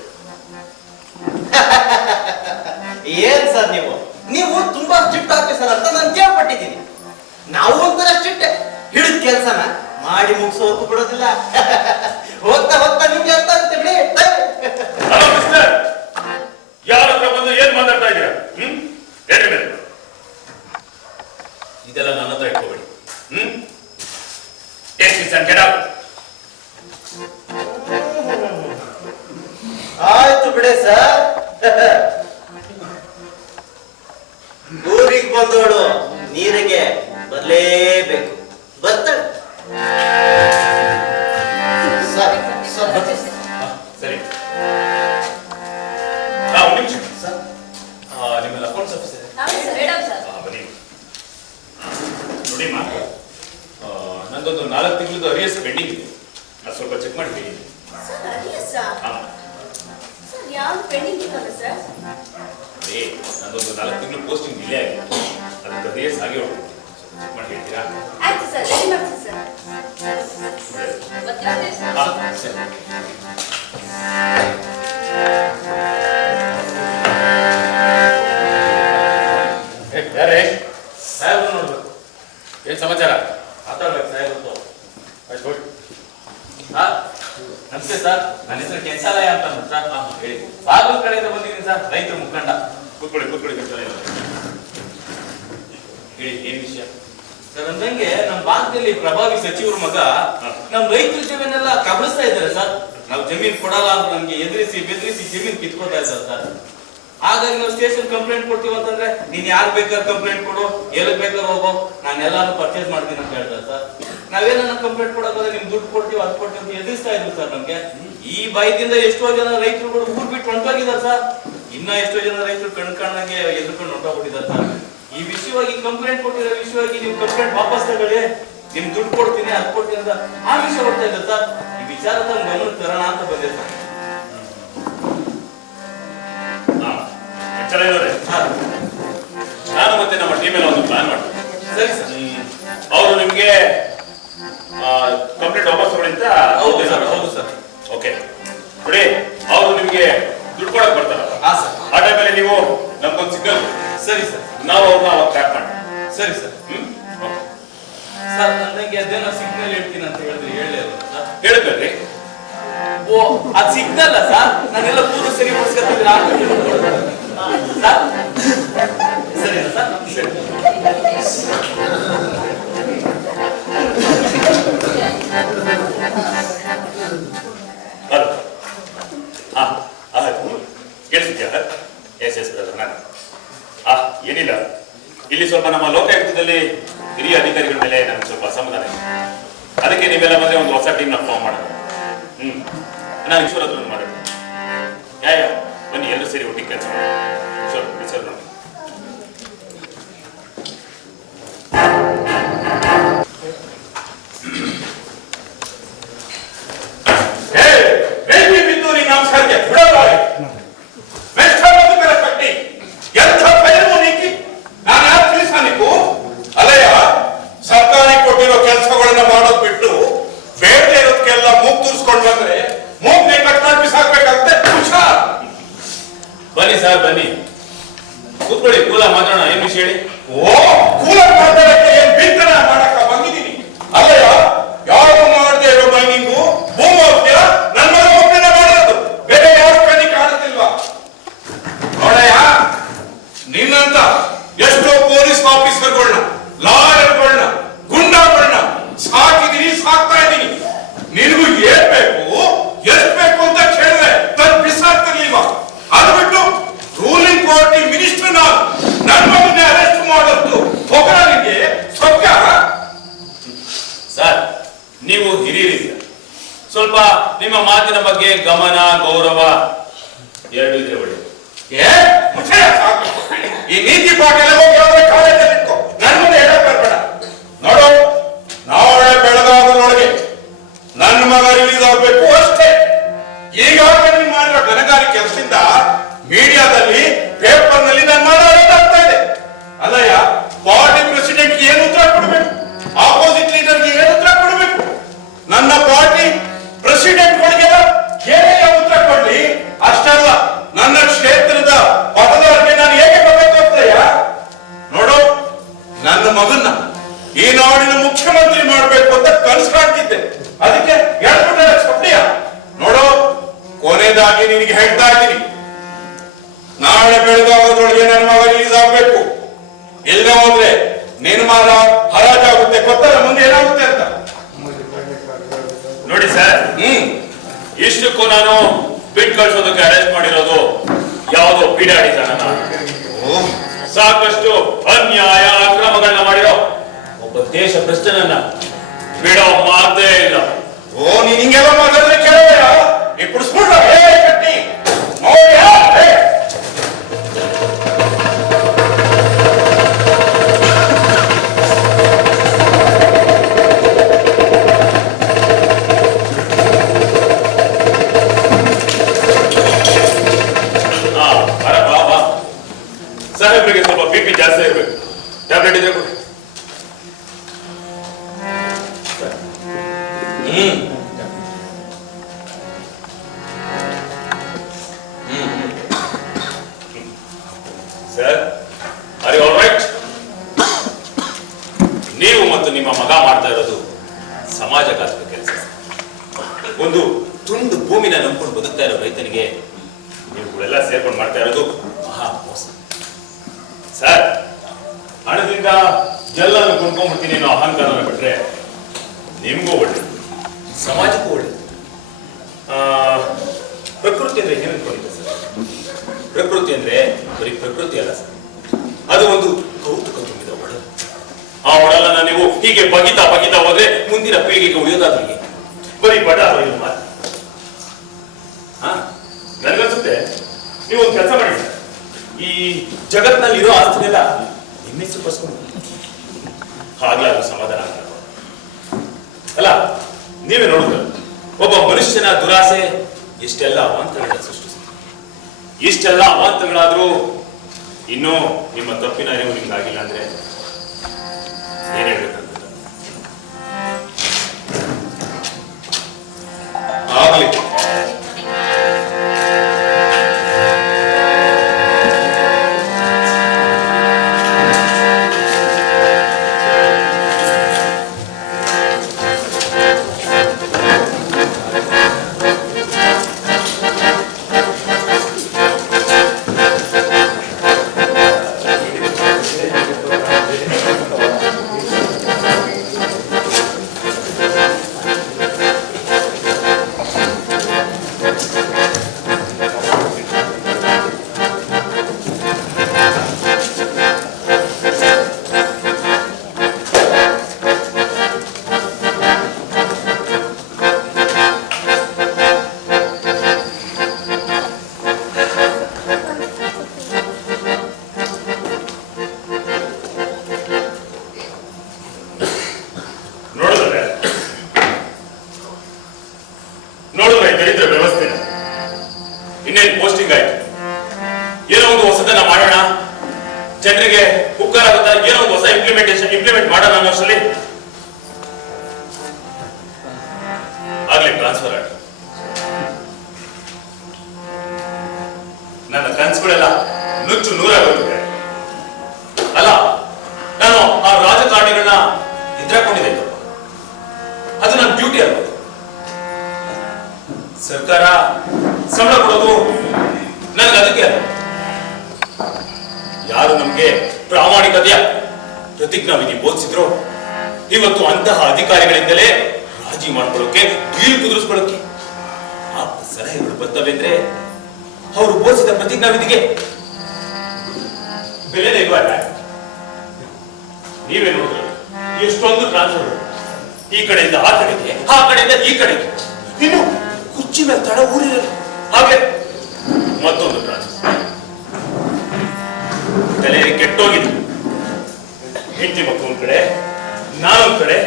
ಏನ್ ಸರ್ ನೀವು ತುಂಬಾ ಸ್ಟ್ರಿಕ್ಟ್ ಆಫೀಸರ್ ಅಂತ ನಾನು ಕೇಳ್ಪಟ್ಟಿದ್ದೀನಿ. ನಾವು ಒಂಥರ ಸ್ಟ್ರಿಕ್ಟ್, ಹಿಡಿದ ಕೆಲ್ಸನ ಮಾಡಿ ಮುಗಿಸೋಕು ಬಿಡೋದಿಲ್ಲ. ಹೋಗ್ತಾ ಹೋಗ್ತಾ ನಿಮ್ಗೆ ಅರ್ಥ ಆಗುತ್ತೆ ಬಿಡಿ. ಹಲೋ ಮಿಸ್ಟರ್, ಯಾರ ಹತ್ರ ಬಂದು ಏನ್ ಮಾತಾಡ್ತಾ ಇದ್ದೀರಾ? ಹೇಳಿ ಮೇಲೆ. ಇದೆಲ್ಲ ನನ್ನ ಹತ್ರ ಇಟ್ಕೋಬೇಡಿ. ಆಯ್ತು ಬಿಡಿ ಸರ್. ಊರಿಗೆ ಬಂದೋಳು ನೀರಿಗೆ ಬರ್ಲೇಬೇಕು. ಬರ್ತಾಳೆ ಸರ್. ಸರಿ, ಒಂದು ನಿಮಿಷ. ನಿಮ್ಮಲ್ಲಿ ಅಕೌಂಟ್ಸ್ ಆಫೀಸರ್ ಬನ್ನಿ. ನೋಡಿಮ್ಮ, ನಂದೊಂದು 4 ತಿಂಗಳದ್ದು ಅರಿಯಸ್ ಪೆಂಡಿಂಗ್ ಇದೆ. ಅದು ಸ್ವಲ್ಪ ಚೆಕ್ ಮಾಡಿ ಹೇಳಿ. ನೋಡಿ, ನಂದೊಂದು 4 ತಿಂಗಳು ಪೋಸ್ಟಿಂಗ್ ಡಿಲೇ ಆಗಿದೆ. ಅದಕ್ಕೆ ಅರಿಯಸ್ ಆಗಿ ಹೋಗ್ಬೇಕು. ಚೆಕ್ ಮಾಡಿ ಹೇಳ್ತೀರಾ? ಸರಿ. ಯಾರೇ ಸಾಹೇಬ್ರು ನೋಡ್ಬೇಕು. ಏನ್ ಸಮಾಚಾರ? ಮಾತಾಡ್ಬೇಕು ಸಾಹೇಬ್ರು. ಆಯ್ತು ಹೋಗಿ. ನಮಸ್ತೆ ಸರ್, ನನ್ನ ಹೆಸರು ಕೆಂಚಾಲಯ ಅಂತ ಸರ್. ಹೇಳಿ. ಬಾಗಲೂರು ಕಡೆಯಿಂದ ಬಂದಿದ್ದೀನಿ ಸರ್, ರೈತರ ಮುಖಂಡ. ಕೂತ್ಕೊಳ್ಳಿ ಹೇಳಿ, ಏನ್ ವಿಷಯ? ಸರ್, ಅಂದಂಗೆ ನಮ್ಮ ಭಾಗದಲ್ಲಿ ಪ್ರಭಾವಿ ಸಚಿವರ ಮಗ ನಮ್ಮ ರೈತರ ಜಮೀನೆಲ್ಲ ಕಬಳಿಸ್ತಾ ಇದ್ದಾರೆ ಸರ್. ನಾವು ಜಮೀನ್ ಕೊಡಲ್ಲ ಅಂತ ನಮ್ಗೆ ಎದುರಿಸಿ ಬೆದರಿಸಿ ಜಮೀನ್ ಕಿತ್ಕೊತಾ ಇದ್ದಾರೆ ಸರ್. ಹಾಗಾಗಿ ನಾವು ಸ್ಟೇಷನ್ ಕಂಪ್ಲೇಂಟ್ ಕೊಡ್ತೀವಿ ಅಂತಂದ್ರೆ, ನೀನ್ ಯಾರು ಬೇಕಾದ್ರೆ ಕಂಪ್ಲೇಂಟ್ ಕೊಡು, ಎಲ್ಲಿ ಬೇಕಾದ್ರೆ ಹೋಗೋ, ನಾನು ಎಲ್ಲಾನು ಪರ್ಚೇಸ್ ಮಾಡ್ತೀನಿ ಅಂತ ಹೇಳ್ತಾರೆ ಸರ್. ನಾವೇನ ಕಂಪ್ಲೇಂಟ್ ಕೊಡೋದ್ರೆ ನಿಮ್ ದುಡ್ಡು ಕೊಡ್ತೀವಿ, ಅದು ಕೊಡ್ತೀವಿ ಅಂತ ಎದುರಿಸ್ತಾ ಇದ್ರು ಸರ್ ನಮ್ಗೆ. ಈ ಭಯದಿಂದ ಎಷ್ಟೋ ಜನ ರೈತರುಗಳು ಊರ್ ಬಿಟ್ಟು ಹೊಂಟೋಗಿದ್ದಾರೆ ಸರ್. ಇನ್ನ ಎಷ್ಟೋ ಜನ ರೈತರು ಕಣ್ಕಾಣಂಗೆ ಎದುರ್ಕೊಂಡು ಹೊಂಟೋಗ್ಬಿಟ್ಟಿದ್ದಾರೆ ಸರ್. ಈ ವಿಷಯವಾಗಿ ಕಂಪ್ಲೇಂಟ್ ಕೊಟ್ಟಿರೋ ವಿಷಯವಾಗಿ ನೀವು ಕಂಪ್ಲೇಂಟ್ ವಾಪಸ್ ತಗೊಳ್ಳಿ, ನಿಮ್ ದುಡ್ಡು ಕೊಡ್ತೀನಿ, ಅದು ಕೊಡ್ತೀನಿ ಅಂತ ಆ ವಿಷಯ ಹೊಡ್ತಾ ಇದ್ದಾರೆ ಸರ್. ಈ ವಿಚಾರದ ಗಮನ ತರೋಣ ಅಂತ ಬಂದೆ ಸರ್. ನಾನು ಮತ್ತೆ ನಮ್ಮ ಟೀಮ್ ಎಲ್ಲ ಒಂದು ಪ್ಲಾನ್ ಮಾಡ್ತೀನಿ. ಸರಿ ಸರ್. ಅವರು ನಿಮ್ಗೆ ಹತ್ರ ಹೌದು ಸರ್, ಹೌದು ಸರ್. ಓಕೆ ನೋಡಿ, ಅವರು ನಿಮ್ಗೆ ದುಡ್ಡು ಕೊಡಕ್ ಬರ್ತಾರಲ್ಲ, ಹಾ ಸರ್. ಆ ಟೈಮಲ್ಲಿ ನೀವು ನಮ್ಗೊಂದು ಸಿಗ್ನಲ್ ಸರಿ ಸರ್. ನಾವು ಅವ್ರನ್ನ ಅವಾಗ ಟ್ರ್ಯಾಕ್ ಮಾಡಿ. ಸರಿ ಸರ್. ಓಕೆ. ಸರ್ ನನಗೆ ಅದೇನೋ ಸಿಗ್ನಲ್ ಹೇಳ್ತೀನಿ ಅಂತ ಹೇಳಿದ್ರೆ ಹೇಳಿ ಅಲ್ಲ ಸರ್. ಹೇಳಿದ್ರಿ ಓ ಅದು ಸಿಗ್ನಲ್ಲ ಸರ್, ನಾನೆಲ್ಲ ಪೂರ್ವ ಸರಿ ಮುಗಿಸ್ಕೊತಿದ್ರೆ ಸರ್. ಸರಿನಾ ಸರ್? ಸರಿ. ಹಲೋ. ಕೇಳಿಸಿದ್ಯಾ? ಎಸ್ ಎಸ್ ಬ್ರದರ್, ನಾನು ಏನಿಲ್ಲ, ಇಲ್ಲಿ ಸ್ವಲ್ಪ ನಮ್ಮ ಲೋಕಾಯುಕ್ತದಲ್ಲಿ ಹಿರಿಯ ಅಧಿಕಾರಿಗಳ ಮೇಲೆ ನನಗೆ ಸ್ವಲ್ಪ ಅಸಮಾಧಾನ ಇದೆ. ಅದಕ್ಕೆ ನೀವೆಲ್ಲ ಬಂದ್ರೆ ಒಂದು ಹೊಸ ಟೀಮ್ನ ಫಾರ್ಮ್ ಮಾಡೋಣ. ನಾನು ಈಶ್ವರ ಹತ್ರ ಮಾಡೋದು. ಯಾ ಬನ್ನಿ, ಎಲ್ಲರೂ ಸೇರಿ ಒಟ್ಟಿಗೆ ಕೆಲಸ ಮಾಡೋಣ. ಸರ್ ನೋಡಿ, ನಮಸ್ಕಾರಕ್ಕೆ ಬಿಡೋದಾಗಿ ಕಟ್ಟಿ ಎಂಥ ಭಯವು ನೀಕಿ ನಾನು ಯಾರು ತಿಳಿಸ ನೀವು ಅಲ್ಲಯ್ಯ. ಸರ್ಕಾರಿ ಕೊಟ್ಟಿರೋ ಕೆಲಸಗಳನ್ನ ಮಾಡೋದ್ ಬಿಟ್ಟು ಬೇಡದೆ ಇರೋದಕ್ಕೆಲ್ಲ ಮೂಗ್ ತೂರಿಸ್ಕೊಂಡು ಬಂದ್ರೆ ಮೂಗ್ನೆ ಕಟ್ಟಾಗಿ ಬಿಸಾಕ್ಬೇಕಾಗುತ್ತೆ. ಹುಷಾರ್. ಬನ್ನಿ ಸರ್, ಬನ್ನಿ ಕೂತ್ಕೊಳ್ಳಿ, ಕೂಲ ಮಾತಾಡೋಣ. ಏನ್ ವಿಷಯ ಹೇಳಿ? ಓ, ಕೂಲ ಮಾತಾಡಕ್ಕೆ ಏನ್ ಬಿತ್ತನ ಮಾಡಕ್ಕ ಬಂದಿದ್ದೀನಿ. ಅಲ್ಲಯ್ಯ, ಯಾರು ಮಾಡದೆ ಇರೋ ಮೈನಿಂಗು ಭೂಮೌಖ್ಯ ನನ್ನ ಮಗ ಒಬ್ಬನೇ ಮಾಡೋದು, ಬೇರೆ ಯಾರು ಕಣ್ಣಿ ಕಾಣುತ್ತಿಲ್ವಾ? ನೋಡಯ್ಯ, ನಿನ್ನಂತ ಎಷ್ಟೋ ಪೊಲೀಸ್ ಆಫೀಸರ್ಗಳನ್ನ, ಲಾಯರ್ಗಳನ್ನ, ಗುಂಡಾಗಳನ್ನ ಸಾಕಿದೀನಿ, ಸಾಕ್ತಾ ಇದ್ದೀನಿ. ನಿನಗೂ ಏನ್ ಬೇಕು, ಎಷ್ಟು ಬೇಕು ಅಂತ ಕೇಳಿದ್ರೆ ತನ್ ಬಿಸಾಕ್ತಿರ್ಲಿಲ್ವಾ? ಅದು ಬಿಟ್ಟು ರೂಲಿಂಗ್ ಪಾರ್ಟಿ ಮಿನಿಸ್ಟರ್ ನನ್ನ ಮಗನ್ನೇ ಅರೆಸ್ಟ್ ಮಾಡೋದು ಹೊಗಳ ನಿಮಗೆ ಸೊಕ್ಕ? ಸರ್, ನೀವು ಹಿರಿಯರಿದ್ದೀರ, ಸ್ವಲ್ಪ ನಿಮ್ಮ ಮಾತಿನ ಬಗ್ಗೆ ಗಮನ, ಗೌರವ ಎರಡು ಇದ್ರೆ ಒಳ್ಳೆಯದು. ಈ ನೀತಿ ಪಾಠ ಎಲ್ಲ ಹೋಗಿ ಕಾಲೇಜಲ್ಲಿ ಇಟ್ಕೋ, ನನ್ನ ಮುಂದೆ ಹೇಳಕ್ ಬರ್ಬೇಡ. ನೋಡು, ನಾಳೆ ಬೆಳಗಾಗೋದ್ರೊಳಗೆ ನನ್ನ ಮಗ ರಿಲೀಸ್ ಆಗ್ಬೇಕು ಅಷ್ಟೇ. ಈಗಾಗಲೇ ನೀವು ಮಾಡಿರೋ ಘನಕಾರಿ ಕೆಲಸದಿಂದ ಮೀಡಿಯಾದಲ್ಲಿ, ಪೇಪರ್ನಲ್ಲಿ ನನ್ನ ಮಾತಾಡೋದಾಗ್ತಾ ಇದೆ. ಅಲ್ಲಯ್ಯ, ಪಾರ್ಟಿ ಪ್ರೆಸಿಡೆಂಟ್ ಏನು ಉತ್ತರ ಕೊಡಬೇಕು, ಆಪೋಸಿಟ್ ಲೀಡರ್ಗೆ ಏನು ಉತ್ತರ ಕೊಡಬೇಕು? ನನ್ನ ಪಾರ್ಟಿ ಪ್ರೆಸಿಡೆಂಟ್ಗಳಿಗೆಲ್ಲ ಏನೇ ಉತ್ತರ ಕೊಡ್ಲಿ, ಅಷ್ಟಲ್ಲ ನನ್ನ ಕ್ಷೇತ್ರದ ಮತದಾರರಿಗೆ ನಾನು ಹೇಗೆ ಕೊಡಬೇಕು ಅಂತಯ್ಯ? ನೋಡು, ನನ್ನ ಮಗನ್ನ ಈ ನಾಡಿನ ಮುಖ್ಯಮಂತ್ರಿ ಮಾಡ್ಬೇಕು ಅಂತ ಕನಸು ಕಾಣ್ತಿದ್ದೆ. ಅದಕ್ಕೆ ಹೇಳ್ಬಿಟ್ಟ ಸ್ವಪ್ನಿಯ. ನೋಡು, ಕೊನೆಯದಾಗಿ ನಿನಗೆ ಹೇಳ್ತಾ ಇದ್ದೀನಿ, ನಾಳೆ ಬೆಳಗಾಗೋದ್ರೊಳಗೆ ನನ್ನ ಮಗ ರಿಲೀಸ್ ಆಗ್ಬೇಕು. ಇಲ್ಲ ಹೋದ್ರೆ ನಿನ್ನ ಮಾರ ಹರಾಜಾಗುತ್ತೆ. ಗೊತ್ತಲ್ಲ ಮುಂದೆ ಏನಾಗುತ್ತೆ ಅಂತ. ನೋಡಿ ಸರ್, ಇಷ್ಟಕ್ಕೂ ನಾನು ಬಿಟ್ ಕಳ್ಸೋದಕ್ಕೆ ಅರೆಸ್ಟ್ ಮಾಡಿರೋದು ಯಾವುದೋ ಪೀಡಾಡಿತನ, ಸಾಕಷ್ಟು ಅನ್ಯಾಯ ಅಕ್ರಮಗಳನ್ನ ಮಾಡಿರೋ ಒಬ್ಬ ದೇಶ ಭ್ರಷ್ಟನನ್ನ ಬಿಡೋ ಮಾತೇ ಇಲ್ಲ. ಓ, ನೀನ್ ಹಿಂಗೆಲ್ಲ ಮಾತಾಡಿದ್ರೆ ಕೇಳೋಣ. ಈ ಕುಡಿಸ್ಬಿಡ ಕಟ್ಟಿ ಸಾಹೇಬ್ರಿಗೆ ಸ್ವಲ್ಪ ಬಿ ಪಿ ಜಾಸ್ತಿ ಇರಬೇಕು. ಟ್ಯಾಬ್ಲೆಟ್ ಇದ್ರೆ ಕೊಡಿ. Sir, are you all right? ನೀವು ಮತ್ತು ನಿಮ್ಮ ಮಗ ಮಾಡ್ತಾ ಇರೋದು ಸಮಾಜಘಾತಕ ಕೆಲಸ. ಒಂದು ತುಂಡು ಭೂಮಿನ ನಂಬ್ಕೊಂಡು ಬದುಕ್ತಾ ಇರೋ ರೈತನಿಗೆ ನೀವುಗಳೆಲ್ಲ ಸೇರ್ಕೊಂಡು ಮಾಡ್ತಾ ಇರೋದು ಮಹಾ ಮೋಸ. ಸರ್, ಹಣದಿಂದ ಎಲ್ಲರನ್ನು ಕೊಂಡ್ಕೊಂಡ್ಬಿಡ್ತೀನಿ ಅನ್ನೋ ಅಹಂಕಾರನ ಬಿಟ್ರೆ ನಿಮ್ಗೂ ಒಳ್ಳೇದು, ಸಮಾಜಕ್ಕೂ ಒಳ್ಳೇದು. ಪ್ರಕೃತಿ ಅಂದ್ರೆ ಏನು ಅನ್ಕೊಂಡಿದ್ದೆ ಸರ್? ಪ್ರಕೃತಿ ಅಂದ್ರೆ ಬರೀ ಪ್ರಕೃತಿ ಅಲ್ಲ ಸರ್, ಅದು ಒಂದು ಕೌತುಕ ತುಂಬಿದ ಒಡಲು. ಆ ಒಡಲನ್ನ ನೀವು ಹೀಗೆ ಬಗಿತಾ ಬಗಿತಾ ಹೋದ್ರೆ ಮುಂದಿನ ಪೀಳಿಗೆಗೆ ಉಳಿಯೋದಾದ್ರೆ ಬರೀ ಬಡ ಬರೀ ಮಾತು. ನನ್ಗನ್ಸುತ್ತೆ ನೀವು ಒಂದು ಕೆಲಸ ಮಾಡಿ ಸರ್, ಈ ಜಗತ್ನಲ್ಲಿ ಇರೋ ಆಸ್ತಿನೆಲ್ಲ ನಿಮ್ಮ ಹೆಸರು ಬರ್ಸ್ಕೊಂಡು ಆಗ್ಲಾದ್ರೂ ಸಮಾಧಾನ ಆಗ್ತದೆ ಅಲ್ಲ? ನೀವೇ ನೋಡಿದ್ರೆ ಒಬ್ಬ ಮನುಷ್ಯನ ದುರಾಸೆ ಎಷ್ಟೆಲ್ಲ ಅವಾಂತರಗಳ ಸೃಷ್ಟಿಸುತ್ತೆ. ಇಷ್ಟೆಲ್ಲ ಅವಾಂತರಗಳಾದ್ರೂ ಇನ್ನೂ ನಿಮ್ಮ ತಪ್ಪಿನ ಅರಿವು ನಿಮ್ಗೆ ಆಗಿಲ್ಲ ಅಂದ್ರೆ ಏನ್ ಹೇಳ್ಬೇಕಂತ ಜನರಿಗೆ ಉಪಕಾರ ಆಗುತ್ತಾ ಏನೋ ಒಂದು ಹೊಸ ಇಂಪ್ಲಿಮೆಂಟ್ ಮಾಡೋಣ ಅನ್ನೋಷ್ಟರಲ್ಲಿ ಆಗ್ಲೇ ಟ್ರಾನ್ಸ್ಫರ್ ಆಗಿ ನನ್ನ ಕನಸುಗಳೆಲ್ಲ ನುಚ್ಚು ನೂರಾಗೋಗಿದೆ. ಅಲ್ಲ, ನಾನು ಆ ರಾಜಕಾರಣಿಗಳನ್ನ ಎದುರಾಕೊಂಡಿದ್ದೆ, ಅದು ನನ್ನ ಡ್ಯೂಟಿ ಅಲ್ಲ. ಸರ್ಕಾರ ಸಂಬಳ ಕೊಡೋದು ನನಗೆ ಅದಕ್ಕೆ ಅಲ್ಲ. ಯಾರು ನಮ್ಗೆ ಪ್ರಾಮಾಣಿಕತೆಯ ಪ್ರತಿಜ್ಞಾವಿಧಿ ಬೋಧಿಸಿದ್ರು, ಇವತ್ತು ಅಂತಹ ಅಧಿಕಾರಿಗಳಿಂದಲೇ ರಾಜಿ ಮಾಡ್ಕೊಳ್ಳೋಕೆ, ಡೀಲ್ ಕುದುರಿಸ್ಕೊಳ್ಳೋಕೆ ಆ ಸಲಹೆಗಳು ಬರ್ತವೆ ಅಂದ್ರೆ ಅವರು ಬೋಧಿಸಿದ ಪ್ರತಿಜ್ಞಾವಿಧಿಗೆ ಬೆಲೆನೇ ಇಲ್ವಾ? ನೀವೇ ನೋಡಿದ್ರು ಎಷ್ಟೊಂದು ಟ್ರಾನ್ಸ್ಫರ್, ಈ ಕಡೆಯಿಂದ ಆ ಕಡೆಗೆ, ಆ ಕಡೆಯಿಂದ ಈ ಕಡೆಗೆ, ಇನ್ನು ಕುರ್ಚಿ ಮೇಲೆ ತಡ ಊರಿರಲ್ಲ. ಹಾಗೆ ಮತ್ತೊಂದು ಟ್ರಾನ್ಸ್ಫರ್, ತಲೆ ಕೆಟ್ಟೋಗಿದೆ. ಹೆಂಡತಿ ಮಕ್ಕಳು ಒಂದ್ ಕಡೆ, ನಾನೊಂದ್ ಕಡೆ.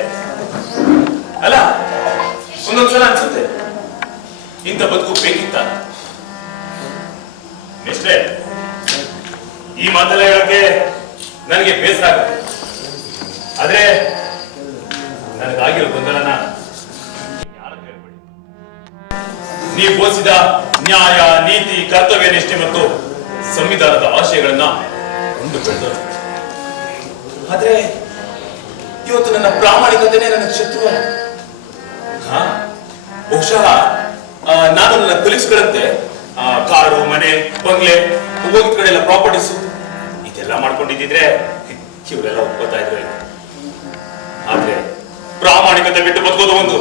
ಅಲ್ಲ, ಒಂದೊಂದ್ಸಲ ಅನ್ಸುತ್ತೆ ಇಂಥ ಬದುಕು ಬೇಕಿತ್ತ? ಮಿಸ್ಟ್ರೆ, ಈ ಮಾತೆಲ್ಲ ಹೇಳೋಕೆ ನನಗೆ ಬೇಸರ ಆಗುತ್ತೆ. ಆದ್ರೆ ನನಗಾಗಿರೋ ಗೊಂದಲನ ಯಾರು ಹೇಳ್ಬೇಡಿ. ನೀವು ಬೋಧಿಸಿದ ನ್ಯಾಯ, ನೀತಿ, ಕರ್ತವ್ಯ ನಿಷ್ಠೆ ಮತ್ತು ಸಂವಿಧಾನದ ಆಶಯಗಳನ್ನ ಒಂದು ಬೆಳೆದರು. ಆದ್ರೆ ಇವತ್ತು ನನ್ನ ಪ್ರಾಮಾಣಿಕತೆನೇ ನನಗೆ ಶತ್ರು. ಬಹುಶಃ ನಾನು ನನ್ನ ಕೊಲೀಗ್ಸ್ಗಳಂತೆ ಕಾರು, ಮನೆ, ಬಂಗ್ಲೆ, ಹೋಗಿದ ಕಡೆ ಎಲ್ಲ ಪ್ರಾಪರ್ಟೀಸು ಇದೆಲ್ಲ ಮಾಡ್ಕೊಂಡಿದ್ದಿದ್ರೆ ಇವರೆಲ್ಲ ಒಪ್ಕೋತಾ ಇದ್ರು. ಆದ್ರೆ ಪ್ರಾಮಾಣಿಕತೆ ಬಿಟ್ಟು ಬದುಕೋದು ಒಂದು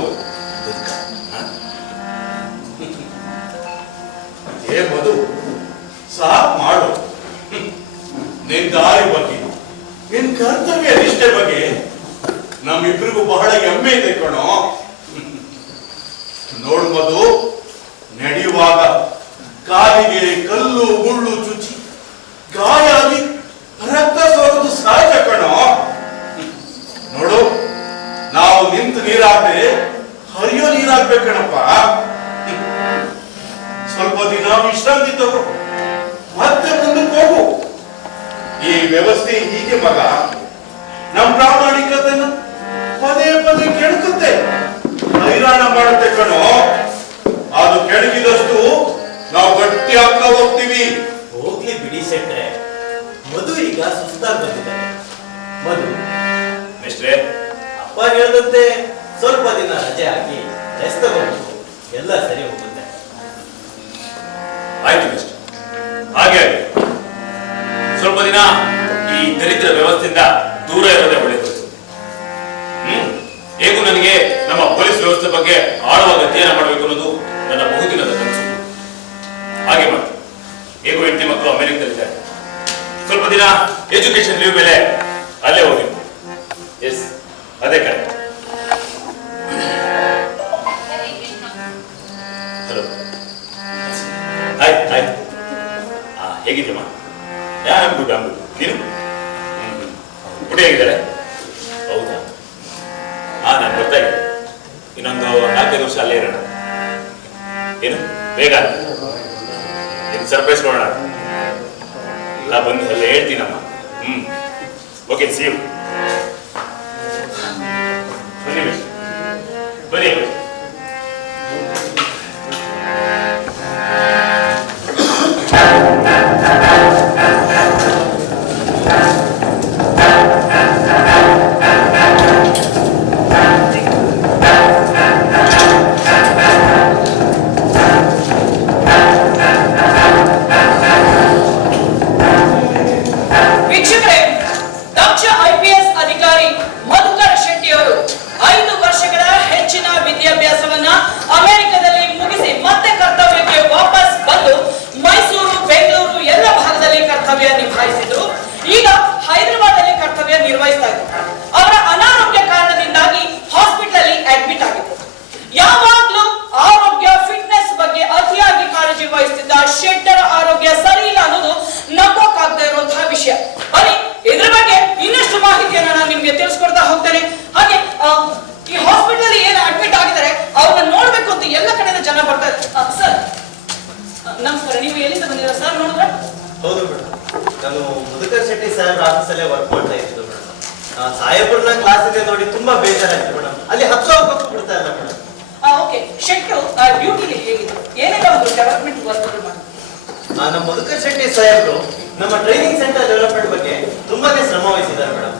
ಏ ಮಧು, ಸಾಕ್ ಮಾಡು. ನಿನ್ ದಾರಿ ಬಗ್ಗೆ, ನಿನ್ ಕರ್ತವ್ಯ ನಿಷ್ಠೆ ಬಗ್ಗೆ ನಮ್ಮಿಬ್ರಿಗೂ ಬಹಳ ಹೆಮ್ಮೆ ಇದೆ ಕಣೋ. ನೋಡು ಮಧು, ನಡೆಯುವಾಗ ಕಾಲಿಗೆ ಕಲ್ಲು ಮುಳ್ಳು ಚುಚ್ಚಿ ಗಾಯ ಆಗಿ ರಕ್ತ ಸೋರುವುದು ಸಹಜ ಕಣೋ. ನೋಡು, ನಾವು ನಿಂತು ನೀರಾದ್ರೆ ಹರಿಯೋ ನೀರಾಗ್ಬೇಕಣಪ್ಪ. ಸ್ವಲ್ಪ ದಿನ ವಿಶ್ರಾಂತಿ ತಗೋ, ಮತ್ತೆ ಮುಂದಕ್ಕೆ ಹೋಗು. ಈ ವ್ಯವಸ್ಥೆ ಹೀಗೆ ಮಗ ನಮ್ ಪ್ರಾಮಾಣಿಕತೆಯನ್ನು ಪದೇ ಪದೇ ಕೆಣಕುತ್ತೆ, ಹೈರಾಣ ಮಾಡುತ್ತೆ ಕಣೋ. ಅದು ಕೆಣಕಿದಷ್ಟು ನಾವು ಗಟ್ಟಿ ಆಗ್ತಾ ಹೋಗ್ತೀವಿ. ಹೋಗ್ಲಿ ಬಿಡಿ ಶೆಟ್ರೆ, ಮಧು ಈಗ ಸುಸ್ತಾಗಿ ಬಂದಿದ್ದಾರೆ. ಮಧು ಮಿಸ್ಟ್ರೆ, ಅಪ್ಪ ಹೇಳಿದಂತೆ ಸ್ವಲ್ಪ ದಿನ ರಜೆ ಹಾಕಿ ರೆಸ್ಟ್ ತಗೊಂಡು ಎಲ್ಲ ಸರಿ ಹೋಗುತ್ತೆ. ಆಯ್ತು ಮಿಸ್ಟರ್, ಹಾಗೆ ಆಗಲಿ. ಸ್ವಲ್ಪ ದಿನ ಈ ದರಿದ್ರ ವ್ಯವಸ್ಥೆಯಿಂದ ದೂರ ಇರೋದೇ ಒಳ್ಳೆಯದು. ಹೇಗೂ ನನಗೆ ನಮ್ಮ ಪೊಲೀಸ್ ವ್ಯವಸ್ಥೆ ಬಗ್ಗೆ ಆಳವಾದ ಅಧ್ಯಯನ ಮಾಡಬೇಕು ಅನ್ನೋದು ನನ್ನ ಬಹುದಿನದ ಕನಸು. ಹಾಗೆ ಮಾಡಿ, ಹೇಗೂ ಹೆಂಡತಿ ಮಕ್ಕಳು ಅಮೆರಿಕದಲ್ಲಿದ್ದಾರೆ. ಸ್ವಲ್ಪ ದಿನ ಎಜುಕೇಶನ್ ಲೀವ್ ಮೇಲೆ ಅಲ್ಲೇ ಹೋಗಿ. ಎಸ್, ಅದೇ ಕಡೆ. Hello, hi hi. ಹೇಗಿದ್ಯಮ್ಮ? Good good. ನೀನು ಪುಟಿ ಹೇಗಿದ್ದಾರೆ? ಹೌದಾ? ನಾನು ಬರ್ತಾ ಇದ್ದೆ. ಇನ್ನೊಂದು 4-5 ವರ್ಷ ಅಲ್ಲೇ ಇರೋಣ. ಏನು ಬೇಗ ಏನು ಸರ್ಪ್ರೈಸ್ ಕೊಡೋಣ? ಎಲ್ಲ ಬಂದು ಎಲ್ಲ ಹೇಳ್ತೀನಮ್ಮ. Okay, see you. ಬನ್ನಿ ಬನ್ನಿ. ವೀಕ್ಷಕರೇ, ದಕ್ಷ IPS ಅಧಿಕಾರಿ ಮಧುಕರ್ ಶೆಟ್ಟಿ ಅವರು 5 ವರ್ಷಗಳ ಹೆಚ್ಚಿನ ವಿದ್ಯಾಭ್ಯಾಸ ಕ್ಲಾಸಲ್ಲೇ ವರ್ಕ್ ಮಾಡ್ತಾ ಇದ್ದು ಮೇಡಮ್. ಸಾಹೇಬ್ರನ್ನ ಕ್ಲಾಸ್ ಇದೆ ನೋಡಿ ತುಂಬಾ ಬೇಜಾರಾಯ್ತು ಮೇಡಮ್. ಅಲ್ಲಿ ಹತ್ರ ಹೋಗಕ್ಕೂ ಬಿಡ್ತಾ ಇಲ್ಲ ಮೇಡಮ್. ಓಕೆ ಶೆಟ್ರು ಡ್ಯೂಟಿಲಿ ಹೇಗಿತ್ತು, ಏನೆಲ್ಲ ಒಂದು ಡೆವಲಪ್ಮೆಂಟ್ ವರ್ಕ್ ಮಾಡಿ? ನಮ್ಮ ಮಧುಕರ್ ಶೆಟ್ಟಿ ಸಾಹೇಬ್ರು ನಮ್ಮ ಟ್ರೈನಿಂಗ್ ಸೆಂಟರ್ ಡೆವಲಪ್ಮೆಂಟ್ ಬಗ್ಗೆ ತುಂಬಾನೇ ಶ್ರಮ ವಹಿಸಿದ್ದಾರೆ ಮೇಡಮ್.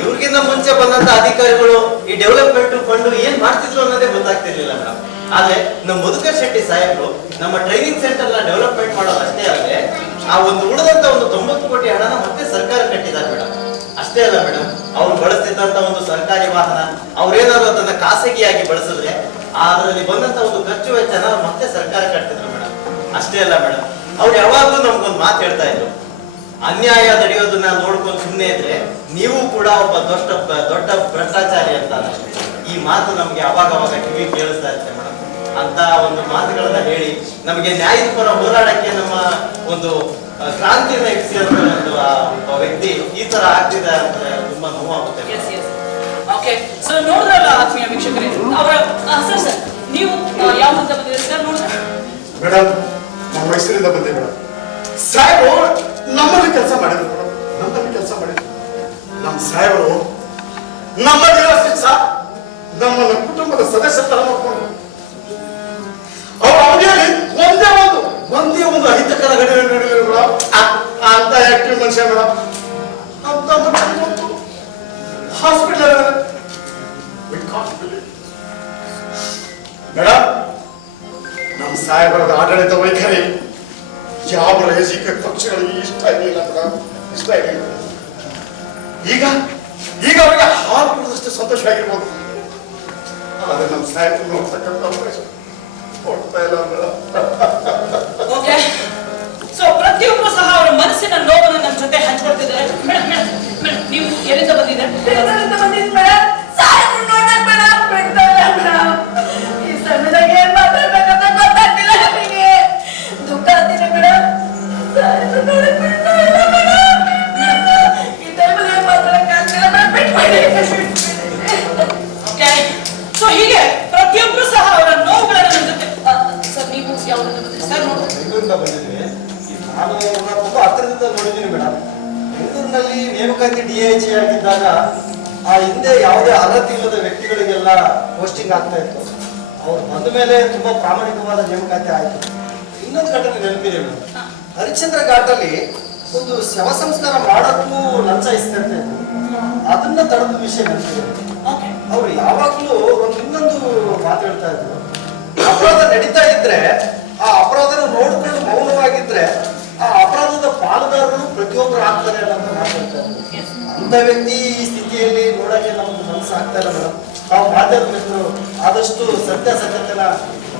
ಇವ್ರಿಗಿಂತ ಮುಂಚೆ ಬಂದಂತ ಅಧಿಕಾರಿಗಳು ಈ ಡೆವಲಪ್ಮೆಂಟ್ ಫಂಡ್ ಏನ್ ಮಾಡ್ತಿದ್ರು ಅನ್ನೋದೇ ಗೊತ್ತಾಗ್ತಿರ್ಲಿಲ್ಲ ಮೇಡಮ್. ಆದ್ರೆ ನಮ್ಮ ಮಧುಕರ್ ಶೆಟ್ಟಿ ಸಾಹೇಬ್ರು ನಮ್ಮ ಟ್ರೈನಿಂಗ್ ಸೆಂಟರ್ ನ ಡೆವಲಪ್ಮೆಂಟ್ ಮಾಡೋದು ಅಷ್ಟೇ ಅಲ್ಲದೆ ಆ ಒಂದು ಉಳಿದಂತ ಒಂದು 90 ಕೋಟಿ ಹಣನ ಮತ್ತೆ ಸರ್ಕಾರ ಕಟ್ಟಿದ್ದಾರೆ ಮೇಡಮ್. ಅಷ್ಟೇ ಅಲ್ಲ ಮೇಡಮ್, ಅವ್ರು ಬಳಸ್ತಿದ್ದಂತ ಒಂದು ಸರ್ಕಾರಿ ವಾಹನ ಅವ್ರೇನಾದ್ರು ಅದನ್ನ ಖಾಸಗಿಯಾಗಿ ಬಳಸಿದ್ರೆ ಅದರಲ್ಲಿ ಬಂದಂತ ಒಂದು ಖರ್ಚು ವೆಚ್ಚನ ಮತ್ತೆ ಸರ್ಕಾರ ಕಟ್ತಿದ್ರು ಮೇಡಮ್. ಅಷ್ಟೇ ಅಲ್ಲ ಮೇಡಮ್, ಅವ್ರು ಯಾವಾಗ್ಲೂ ನಮ್ಗೊಂದು ಮಾತು ಹೇಳ್ತಾ ಇದ್ರು, ಅನ್ಯಾಯ ನಡೆಯೋದನ್ನ ನೋಡ್ಕೊಂಡು ಸುಮ್ಮನೆ ಇದ್ರೆ ನೀವು ಕೂಡ ಒಬ್ಬ ದೊಡ್ಡ ಭ್ರಷ್ಟಾಚಾರಿ ಅಂತ. ಈ ಮಾತು ನಮ್ಗೆ ಅವಾಗ ಕಿವಿ ಕೇಳಿಸ್ತಾ ಇರುತ್ತೆ ಮೇಡಮ್. ಅಂತ ಒಂದು ಮಾತುಗಳನ್ನ ಹೇಳಿ ನಮಗೆ ನ್ಯಾಯದ ಪರ ಹೋರಾಡಕ್ಕೆ ನಮ್ಮ ಒಂದು ಕ್ರಾಂತಿಯನ್ನ ಇಟ್ಟಿಸಿದಂತ ಒಂದು ಒಬ್ಬ ವ್ಯಕ್ತಿ ಈ ತರ ಆಗ್ತಿದೆ ಅಂದ್ರೆ ತುಂಬಾ ನೋವಾಗುತ್ತೆ. ಓಕೆ, ಸೊ ನೋಡಿದ್ರಲ್ಲ ಆತ್ಮೀಯ ವೀಕ್ಷಕರೇ, ಅವರ ಸರ್ ನೀವು ಯಾವ ಅಂತ ಬಂದಿದ್ದೀರಿ ಸರ್? ನೋಡಿದ್ರೆ ಮೇಡಮ್, ನಮ್ಮ ಮೈಸೂರಿಂದ ಬಂದೆ ಮೇಡಮ್. ಸಾಹೇಬರು ನಮ್ಮಲ್ಲಿ ಕೆಲಸ ಮಾಡಿದ್ರು ಮೇಡಮ್, ನಮ್ಮಲ್ಲಿ ಕೆಲಸ ಮಾಡಿದ್ರು. ನಮ್ಮ ಸಾಹೇಬರು ನಮ್ಮಲ್ಲಿ ಸರ್ ನಮ್ಮನ್ನ ಕುಟುಂಬದ ಸದಸ್ಯ ತರ ಮಾಡ್ಕೊಂಡು ಅವ್ರ ಅವಧಿಯಲ್ಲಿ ಒಂದೇ ಒಂದು ಅಹಿತಕರ ಘಟನೆ ನಡೆದಿದೆ ಮೇಡಮ್. ಅಂತ ಆಕ್ಟಿವ್ ಮನುಷ್ಯ ಮೇಡಮ್. ಅಂತ ಹಾಸ್ಪಿಟಲ್ ಮೇಡಮ್, ನಮ್ಮ ಸಾಹೇಬರದ ಆಡಳಿತ ವೈಖರಿ ಯಾವ ರಾಜಕೀಯ ಪಕ್ಷಗಳಿಗೆ ಇಷ್ಟ ಇರಲಿಲ್ಲ ಮೇಡಮ್, ಇಷ್ಟ ಇರಲಿಲ್ಲ. ಈಗ ಅವರಿಗೆ ಹಾಲು ಕುಡಿದಷ್ಟು ಸಂತೋಷವಾಗಿರ್ಬೋದು. ಆದ್ರೆ ನಮ್ಮ ಸಾಹೇಬರು ನೋಡ್ತಕ್ಕಂಥ ಅವಕಾಶ ಕೊಡ್ತಾ ಇಲ್ಲ ಮೇಡಮ್. ಓಕೆ, ಸೊ ಪ್ರತಿಯೊಬ್ಬರು ಸಹ ಅವರ ಮನಸ್ಸಿನ ನೋವನ್ನು ನಮ್ಮ ಜೊತೆ ಹಂಚ್ಕೊಳ್ತಿದ್ದಾರೆ. ಮೇಡಮ್ ನೀವು ಎಲ್ಲಿಂದ ಬಂದಿದ್ದೀರಾ? ಸಾಹೇಬ್ರು ನೋಡಕ್ ಮೇಡಮ್ ಬಿಡ್ತಾ ಇಲ್ಲ ಮೇಡಮ್. ಈ ಸಮಯದಾಗ ಏನ್ ಮಾತಾಡ್ಬೇಕಂತ ಗೊತ್ತಾಗ್ತಿಲ್ಲ ನಮಗೆ. ದುಃಖ ಆಗ್ತಿದೆ ಮೇಡಮ್. ಸಾಹೇಬ್ರು ನೋಡಕ್ ಬಿಡ್ತಾ ಇಲ್ಲ ಮೇಡಮ್. ಈ ಟೈಮಲ್ಲಿ ಏನ್ ಮಾತಾಡಕ್ಕಾಗ್ತಿಲ್ಲ ಮೇಡಮ್. ಬಿಟ್ಬಿಡಿ. ಓಕೆ, ಸೊ ಹೀಗೆ ಪ್ರತಿಯೊಬ್ಬರು ಸಹ ಅವರ ನೋವುಗಳನ್ನು ನಮ್ಮ ಜೊತೆ. ಸರ್ ನೀವು ಯಾವ್ದು ಬಂದಿದ್ದೀರಿ ಸರ್? ನೋಡಿ ಬೆಂಗಳೂರಿಂದ ಬಂದಿದ್ದೀನಿ. ನಾನು ತುಂಬಾ ಹತ್ತಿರದಿಂದ ನೋಡಿದ್ದೀನಿ ಮೇಡಮ್. ಬೆಂಗಳೂರಿನಲ್ಲಿ ನೇಮಕಾತಿ DIG ಆಗಿದ್ದಾಗ ಆ ಹಿಂದೆ ಯಾವುದೇ ಅರ್ಹತೆ ಇಲ್ಲದ ವ್ಯಕ್ತಿಗಳಿಗೆಲ್ಲ ಪೋಸ್ಟಿಂಗ್ ಆಗ್ತಾ ಇತ್ತು. ಅವ್ರು ಬಂದ ಮೇಲೆ ತುಂಬಾ ಪ್ರಾಮಾಣಿಕವಾದ ನೇಮಕಾತಿ ಆಯಿತು. ಇನ್ನೊಂದು ಘಟನೆ ನೆನಪಿದೆ ಮೇಡಮ್. ಹರಿಶ್ಚಂದ್ರ ಘಾಟಲ್ಲಿ ಒಂದು ಶವ ಸಂಸ್ಕಾರ ಮಾಡೋಕ್ಕೂ ಲಂಚ ಇಸ್ಕೊಳ್ತಾ ಇದ್ರು. ಅದನ್ನ ತಡೆದ ವಿಷಯ ನೆನಪಿದೆ. ಅವ್ರು ಯಾವಾಗ್ಲೂ ಇನ್ನೊಂದು ಮಾತು ಹೇಳ್ತಾ ಇದ್ರು, ಅಪರಾಧ ನಡೀತಾ ಇದ್ರೆ ಆ ಅಪರಾಧನ ನೋಡ್ಕೊಂಡು ಮೌನವಾಗಿದ್ರೆ ಆ ಅಪರಾಧದ ಪಾಲುದಾರರು ಪ್ರತಿಯೊಬ್ಬರು ಆಗ್ತಾರೆ ಅಂತ ಮಾತಾಡ್ತಾರೆ. ಅಂತ ವ್ಯಕ್ತಿ ಈ ಸ್ಥಿತಿಯಲ್ಲಿ ನೋಡಕ್ಕೆ ನಮ್ಗೆ ಮನಸ್ಸು ಆಗ್ತಾ ಇಲ್ಲ ಮೇಡಮ್. ನಾವು ಮಾಧ್ಯಮ ಮಿತ್ರರು ಆದಷ್ಟು ಸತ್ಯಾಸತ್ಯತೆನ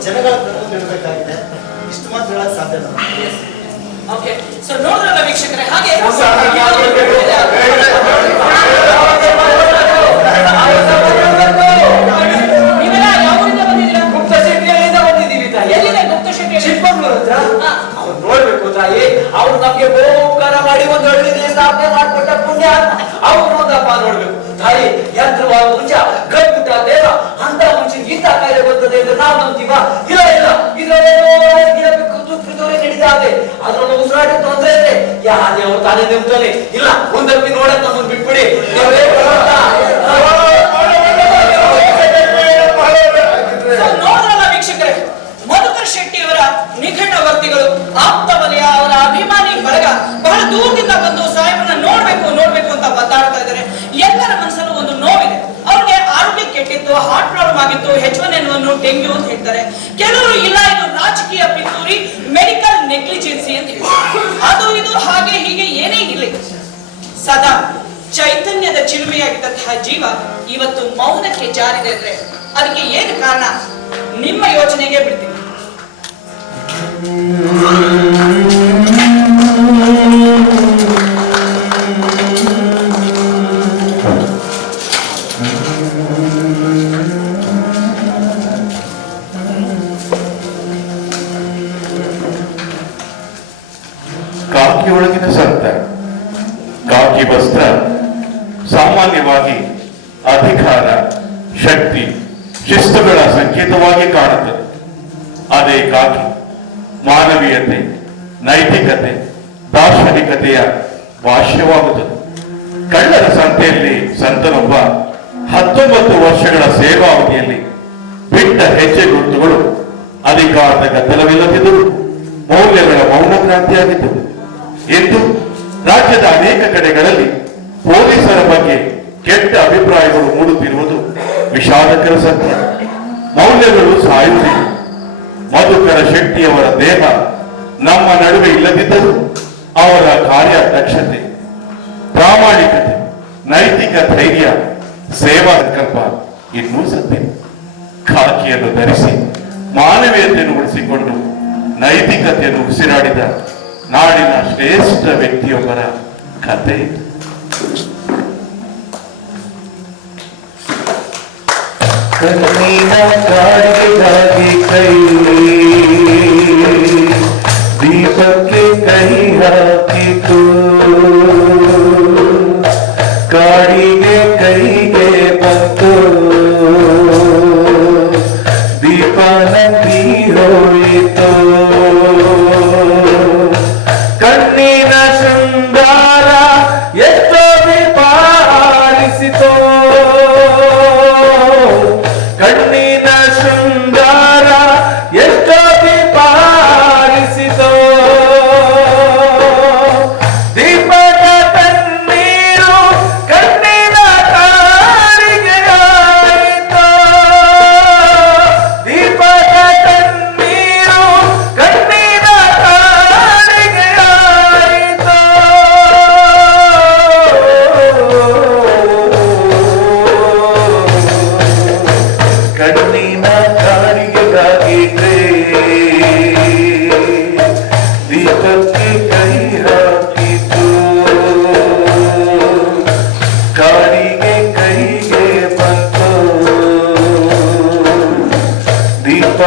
ಜನಗಳ ಕಣ್ಣು ಇಡಬೇಕಾಗಿದೆ. ಇಷ್ಟು ಮಾತ್ರ ಹೇಳಕ್ ಸಾಧ್ಯ ಇಲ್ಲ. ಓಕೆ, ಸೊ ನೋಡಿದ್ರಲ್ಲ ವೀಕ್ಷಕರೇ, ಹಾಗೆ ನೀವೆಲ್ಲ ಯಾವೂರಿಂದ ಬಂದಿದ್ದೀರಾ? ಗುಪ್ತ ಶೆಟ್ಟಿಯಿಂದ ಬಂದಿದ್ದೀವಿ ತಾಯಿ. ಎಲ್ಲಿದೆ ಗುಪ್ತ ಶೆಟ್ಟಿ? ಚಿಕ್ಕಮಗಳೂರು ಹತ್ರ. ಅವ್ರು ನೋಡ್ಬೇಕು ತಾಯಿ, ಅವ್ರು ನಮ್ಗೆ ಬಹುಪಕಾರ ಮಾಡಿ ಒಂದು ಹಳ್ಳಿಗೆ ಸ್ಥಾಪನೆ ಮಾಡ್ಕೊಟ್ಟ ಪುಣ್ಯ. ಅವ್ರು ನೋಡಪ್ಪ ನೋಡ್ಬೇಕು ತಾಯಿ. ಯಂತ್ರವಾದ ಮುಂಚ ಗಂಟ ದೇವ ಅಂತ ಮುಂಚೆ ಇಂಥ ಕಾಯಿಲೆ ಬರ್ತದೆ ಎಂದು ನಾವು ನಂಬ್ತೀವ? ಇಲ್ಲ ಇದರಲ್ಲೇ ನಡೀತಾವೆ. ಅದ್ರೊಳಗೆ ಉಸಿರಾಟ ತೊಂದರೆ ಇದೆ. ಯಾರೇ ಅವ್ರು ತಾನೇ ನೆಮ್ತಾನೆ. ಇಲ್ಲ ಒಂದಪ್ಪಿ ನೋಡಕ್ ನಮ್ಮನ್ನು ಬಿಟ್ಬಿಡಿ. ನೋಡ್ರಲ್ಲ ವೀಕ್ಷಕರೇ, ಮಧುಕರ್ ಶೆಟ್ಟಿ ಅವರ ನಿಕಟವರ್ತಿಗಳು, ಆಪ್ತ ವಲಯ, ಅವರ ಅಭಿಮಾನಿ ಬಳಗ ಬಹಳ ದೂರದಿಂದ ಬಂದು ಸಾಹೇಬ್ರನ್ನ ನೋಡ್ಬೇಕು ಅಂತ ಒದ್ದಾಡ್ತಾ ಇದ್ದಾರೆ. ಎಲ್ಲರ ಮನಸ್ಸಲ್ಲೂ ಒಂದು ನೋವಿದೆ. ಅವ್ರಿಗೆ ಆರೋಗ್ಯ ಕೆಟ್ಟಿತ್ತು, ಹಾರ್ಟ್ ಪ್ರಾಬ್ಲಮ್ ಆಗಿತ್ತು, H1N1, ಡೆಂಗ್ಯೂ ಅಂತ ಹೇಳ್ತಾರೆ. ಕೆಲವರು ಇಲ್ಲ ಇದು ರಾಜಕೀಯ ಪಿತೂರಿ, ಮೆಡಿಕಲ್ ನೆಗ್ಲಿಜೆನ್ಸಿ ಅಂತ ಹೇಳ್ತಾರೆ. ಅದು ಇದು ಹಾಗೆ ಹೀಗೆ ಏನೇ ಇರಲಿ, ಸದಾ ಚೈತನ್ಯದ ಚಿಲುಮೆಯಾಗಿದ್ದಂತಹ ಜೀವ ಇವತ್ತು ಮೌನಕ್ಕೆ ಜಾರಿದೆ ಅಂದ್ರೆ ಅದಕ್ಕೆ ಏನು ಕಾರಣ? ನಿಮ್ಮ ಯೋಚನೆಗೆ ಬಿಡ್ತೀನಿ. ಕಾಕಿಯೊಳಗಿನ ಸಂತ. ಕಾಕಿ ವಸ್ತ್ರ ಸಾಮಾನ್ಯವಾಗಿ ಅಧಿಕಾರ, ಶಕ್ತಿ, ಶಿಸ್ತುಗಳ ಸಂಕೇತವಾಗಿ ಕಾಣುತ್ತದೆ. ಅದೇ ಕಾಕಿ ಮಾನವೀಯತೆ, ನೈತಿಕತೆ, ದಾರ್ಶನಿಕತೆಯ ಭಾಷ್ಯವಾಗುತ್ತದೆ. ಕಳ್ಳರ ಸಂತೆಯಲ್ಲಿ ಸಂತನೊಬ್ಬ 19 ವರ್ಷಗಳ ಸೇವಾವಧಿಯಲ್ಲಿ ಬಿಟ್ಟ ಹೆಜ್ಜೆ ಗುರುತುಗಳು ಅಧಿಕಾರದ ಗದ್ದಲವಿಲ್ಲದಿದ್ದರು, ಮೌಲ್ಯಗಳ ಮೌನ ಕ್ರಾಂತಿಯಾಗಿದ್ದವು. ಎಂದು ರಾಜ್ಯದ ಅನೇಕ ಕಡೆಗಳಲ್ಲಿ ಪೊಲೀಸರ ಬಗ್ಗೆ ಕೆಟ್ಟ ಅಭಿಪ್ರಾಯಗಳು ಮೂಡುತ್ತಿರುವುದು ವಿಷಾದಕರ ಸತ್ಯ. ಮೌಲ್ಯಗಳು ಸಾಯುವುದಿಲ್ಲ. ಮಧುಕರ ಶೆಟ್ಟಿಯವರ ದೇಹ ನಮ್ಮ ನಡುವೆ ಇಲ್ಲದಿದ್ದರೂ ಅವರ ಕಾರ್ಯದಕ್ಷತೆ, ಪ್ರಾಮಾಣಿಕತೆ, ನೈತಿಕ ಧೈರ್ಯ, ಸೇವಾ ಸಂಕಲ್ಪ ಇನ್ನೂ ಸತ್ಯ. ಖಾಕಿಯನ್ನು ಧರಿಸಿ ಮಾನವೀಯತೆಯನ್ನು ಉಳಿಸಿಕೊಂಡು ನೈತಿಕತೆಯನ್ನು ಉಸಿರಾಡಿದ ನಾಡಿನ ಶ್ರೇಷ್ಠ ವ್ಯಕ್ತಿಯೊಬ್ಬರ ಕಥೆ ಇದು. ಕಣ್ಣಿನ ಕಾಡಿಗಾಗಿ ಕೈ ದೀಪಕ್ಕೆ ಕೈ ಹಾಕಿತು, ಕಾಡಿಗೆ ಕೈಗೆ ಬಂತು, ದೀಪ ನಂದಿ ಹೋಯಿತು. ಕಣ್ಣಿನ ಶೃಂಗಾರ ಎಷ್ಟೋ ದೀಪ ಆರಿಸಿತೋ, ಕಣ್ಣಿನ ಶೃಂಗಾರ ಎಷ್ಟೋ ದೀಪ ಆರಿಸಿತೋ, ದೀಪದ ಕಣ್ಣೀರು ಕಣ್ಣಿನ ಕಾರಿಗೆ ಆಯಿತೋ, ದೀಪದ ಕಣ್ಣೀರು ಕಣ್ಣಿನ ಕಾರಿಗೆ ಆಯಿತೋ. ಕಣ್ಣಿನ ಕಾರಿಗೆಗಾಗಿದ್ರೆ ದೀಪಕ್ಕೆ ಕೈ ಹಾಕಿತು, ಕಾಡಿಗೆ ಕೈಗೆ ಬಂತು, ದೀಪ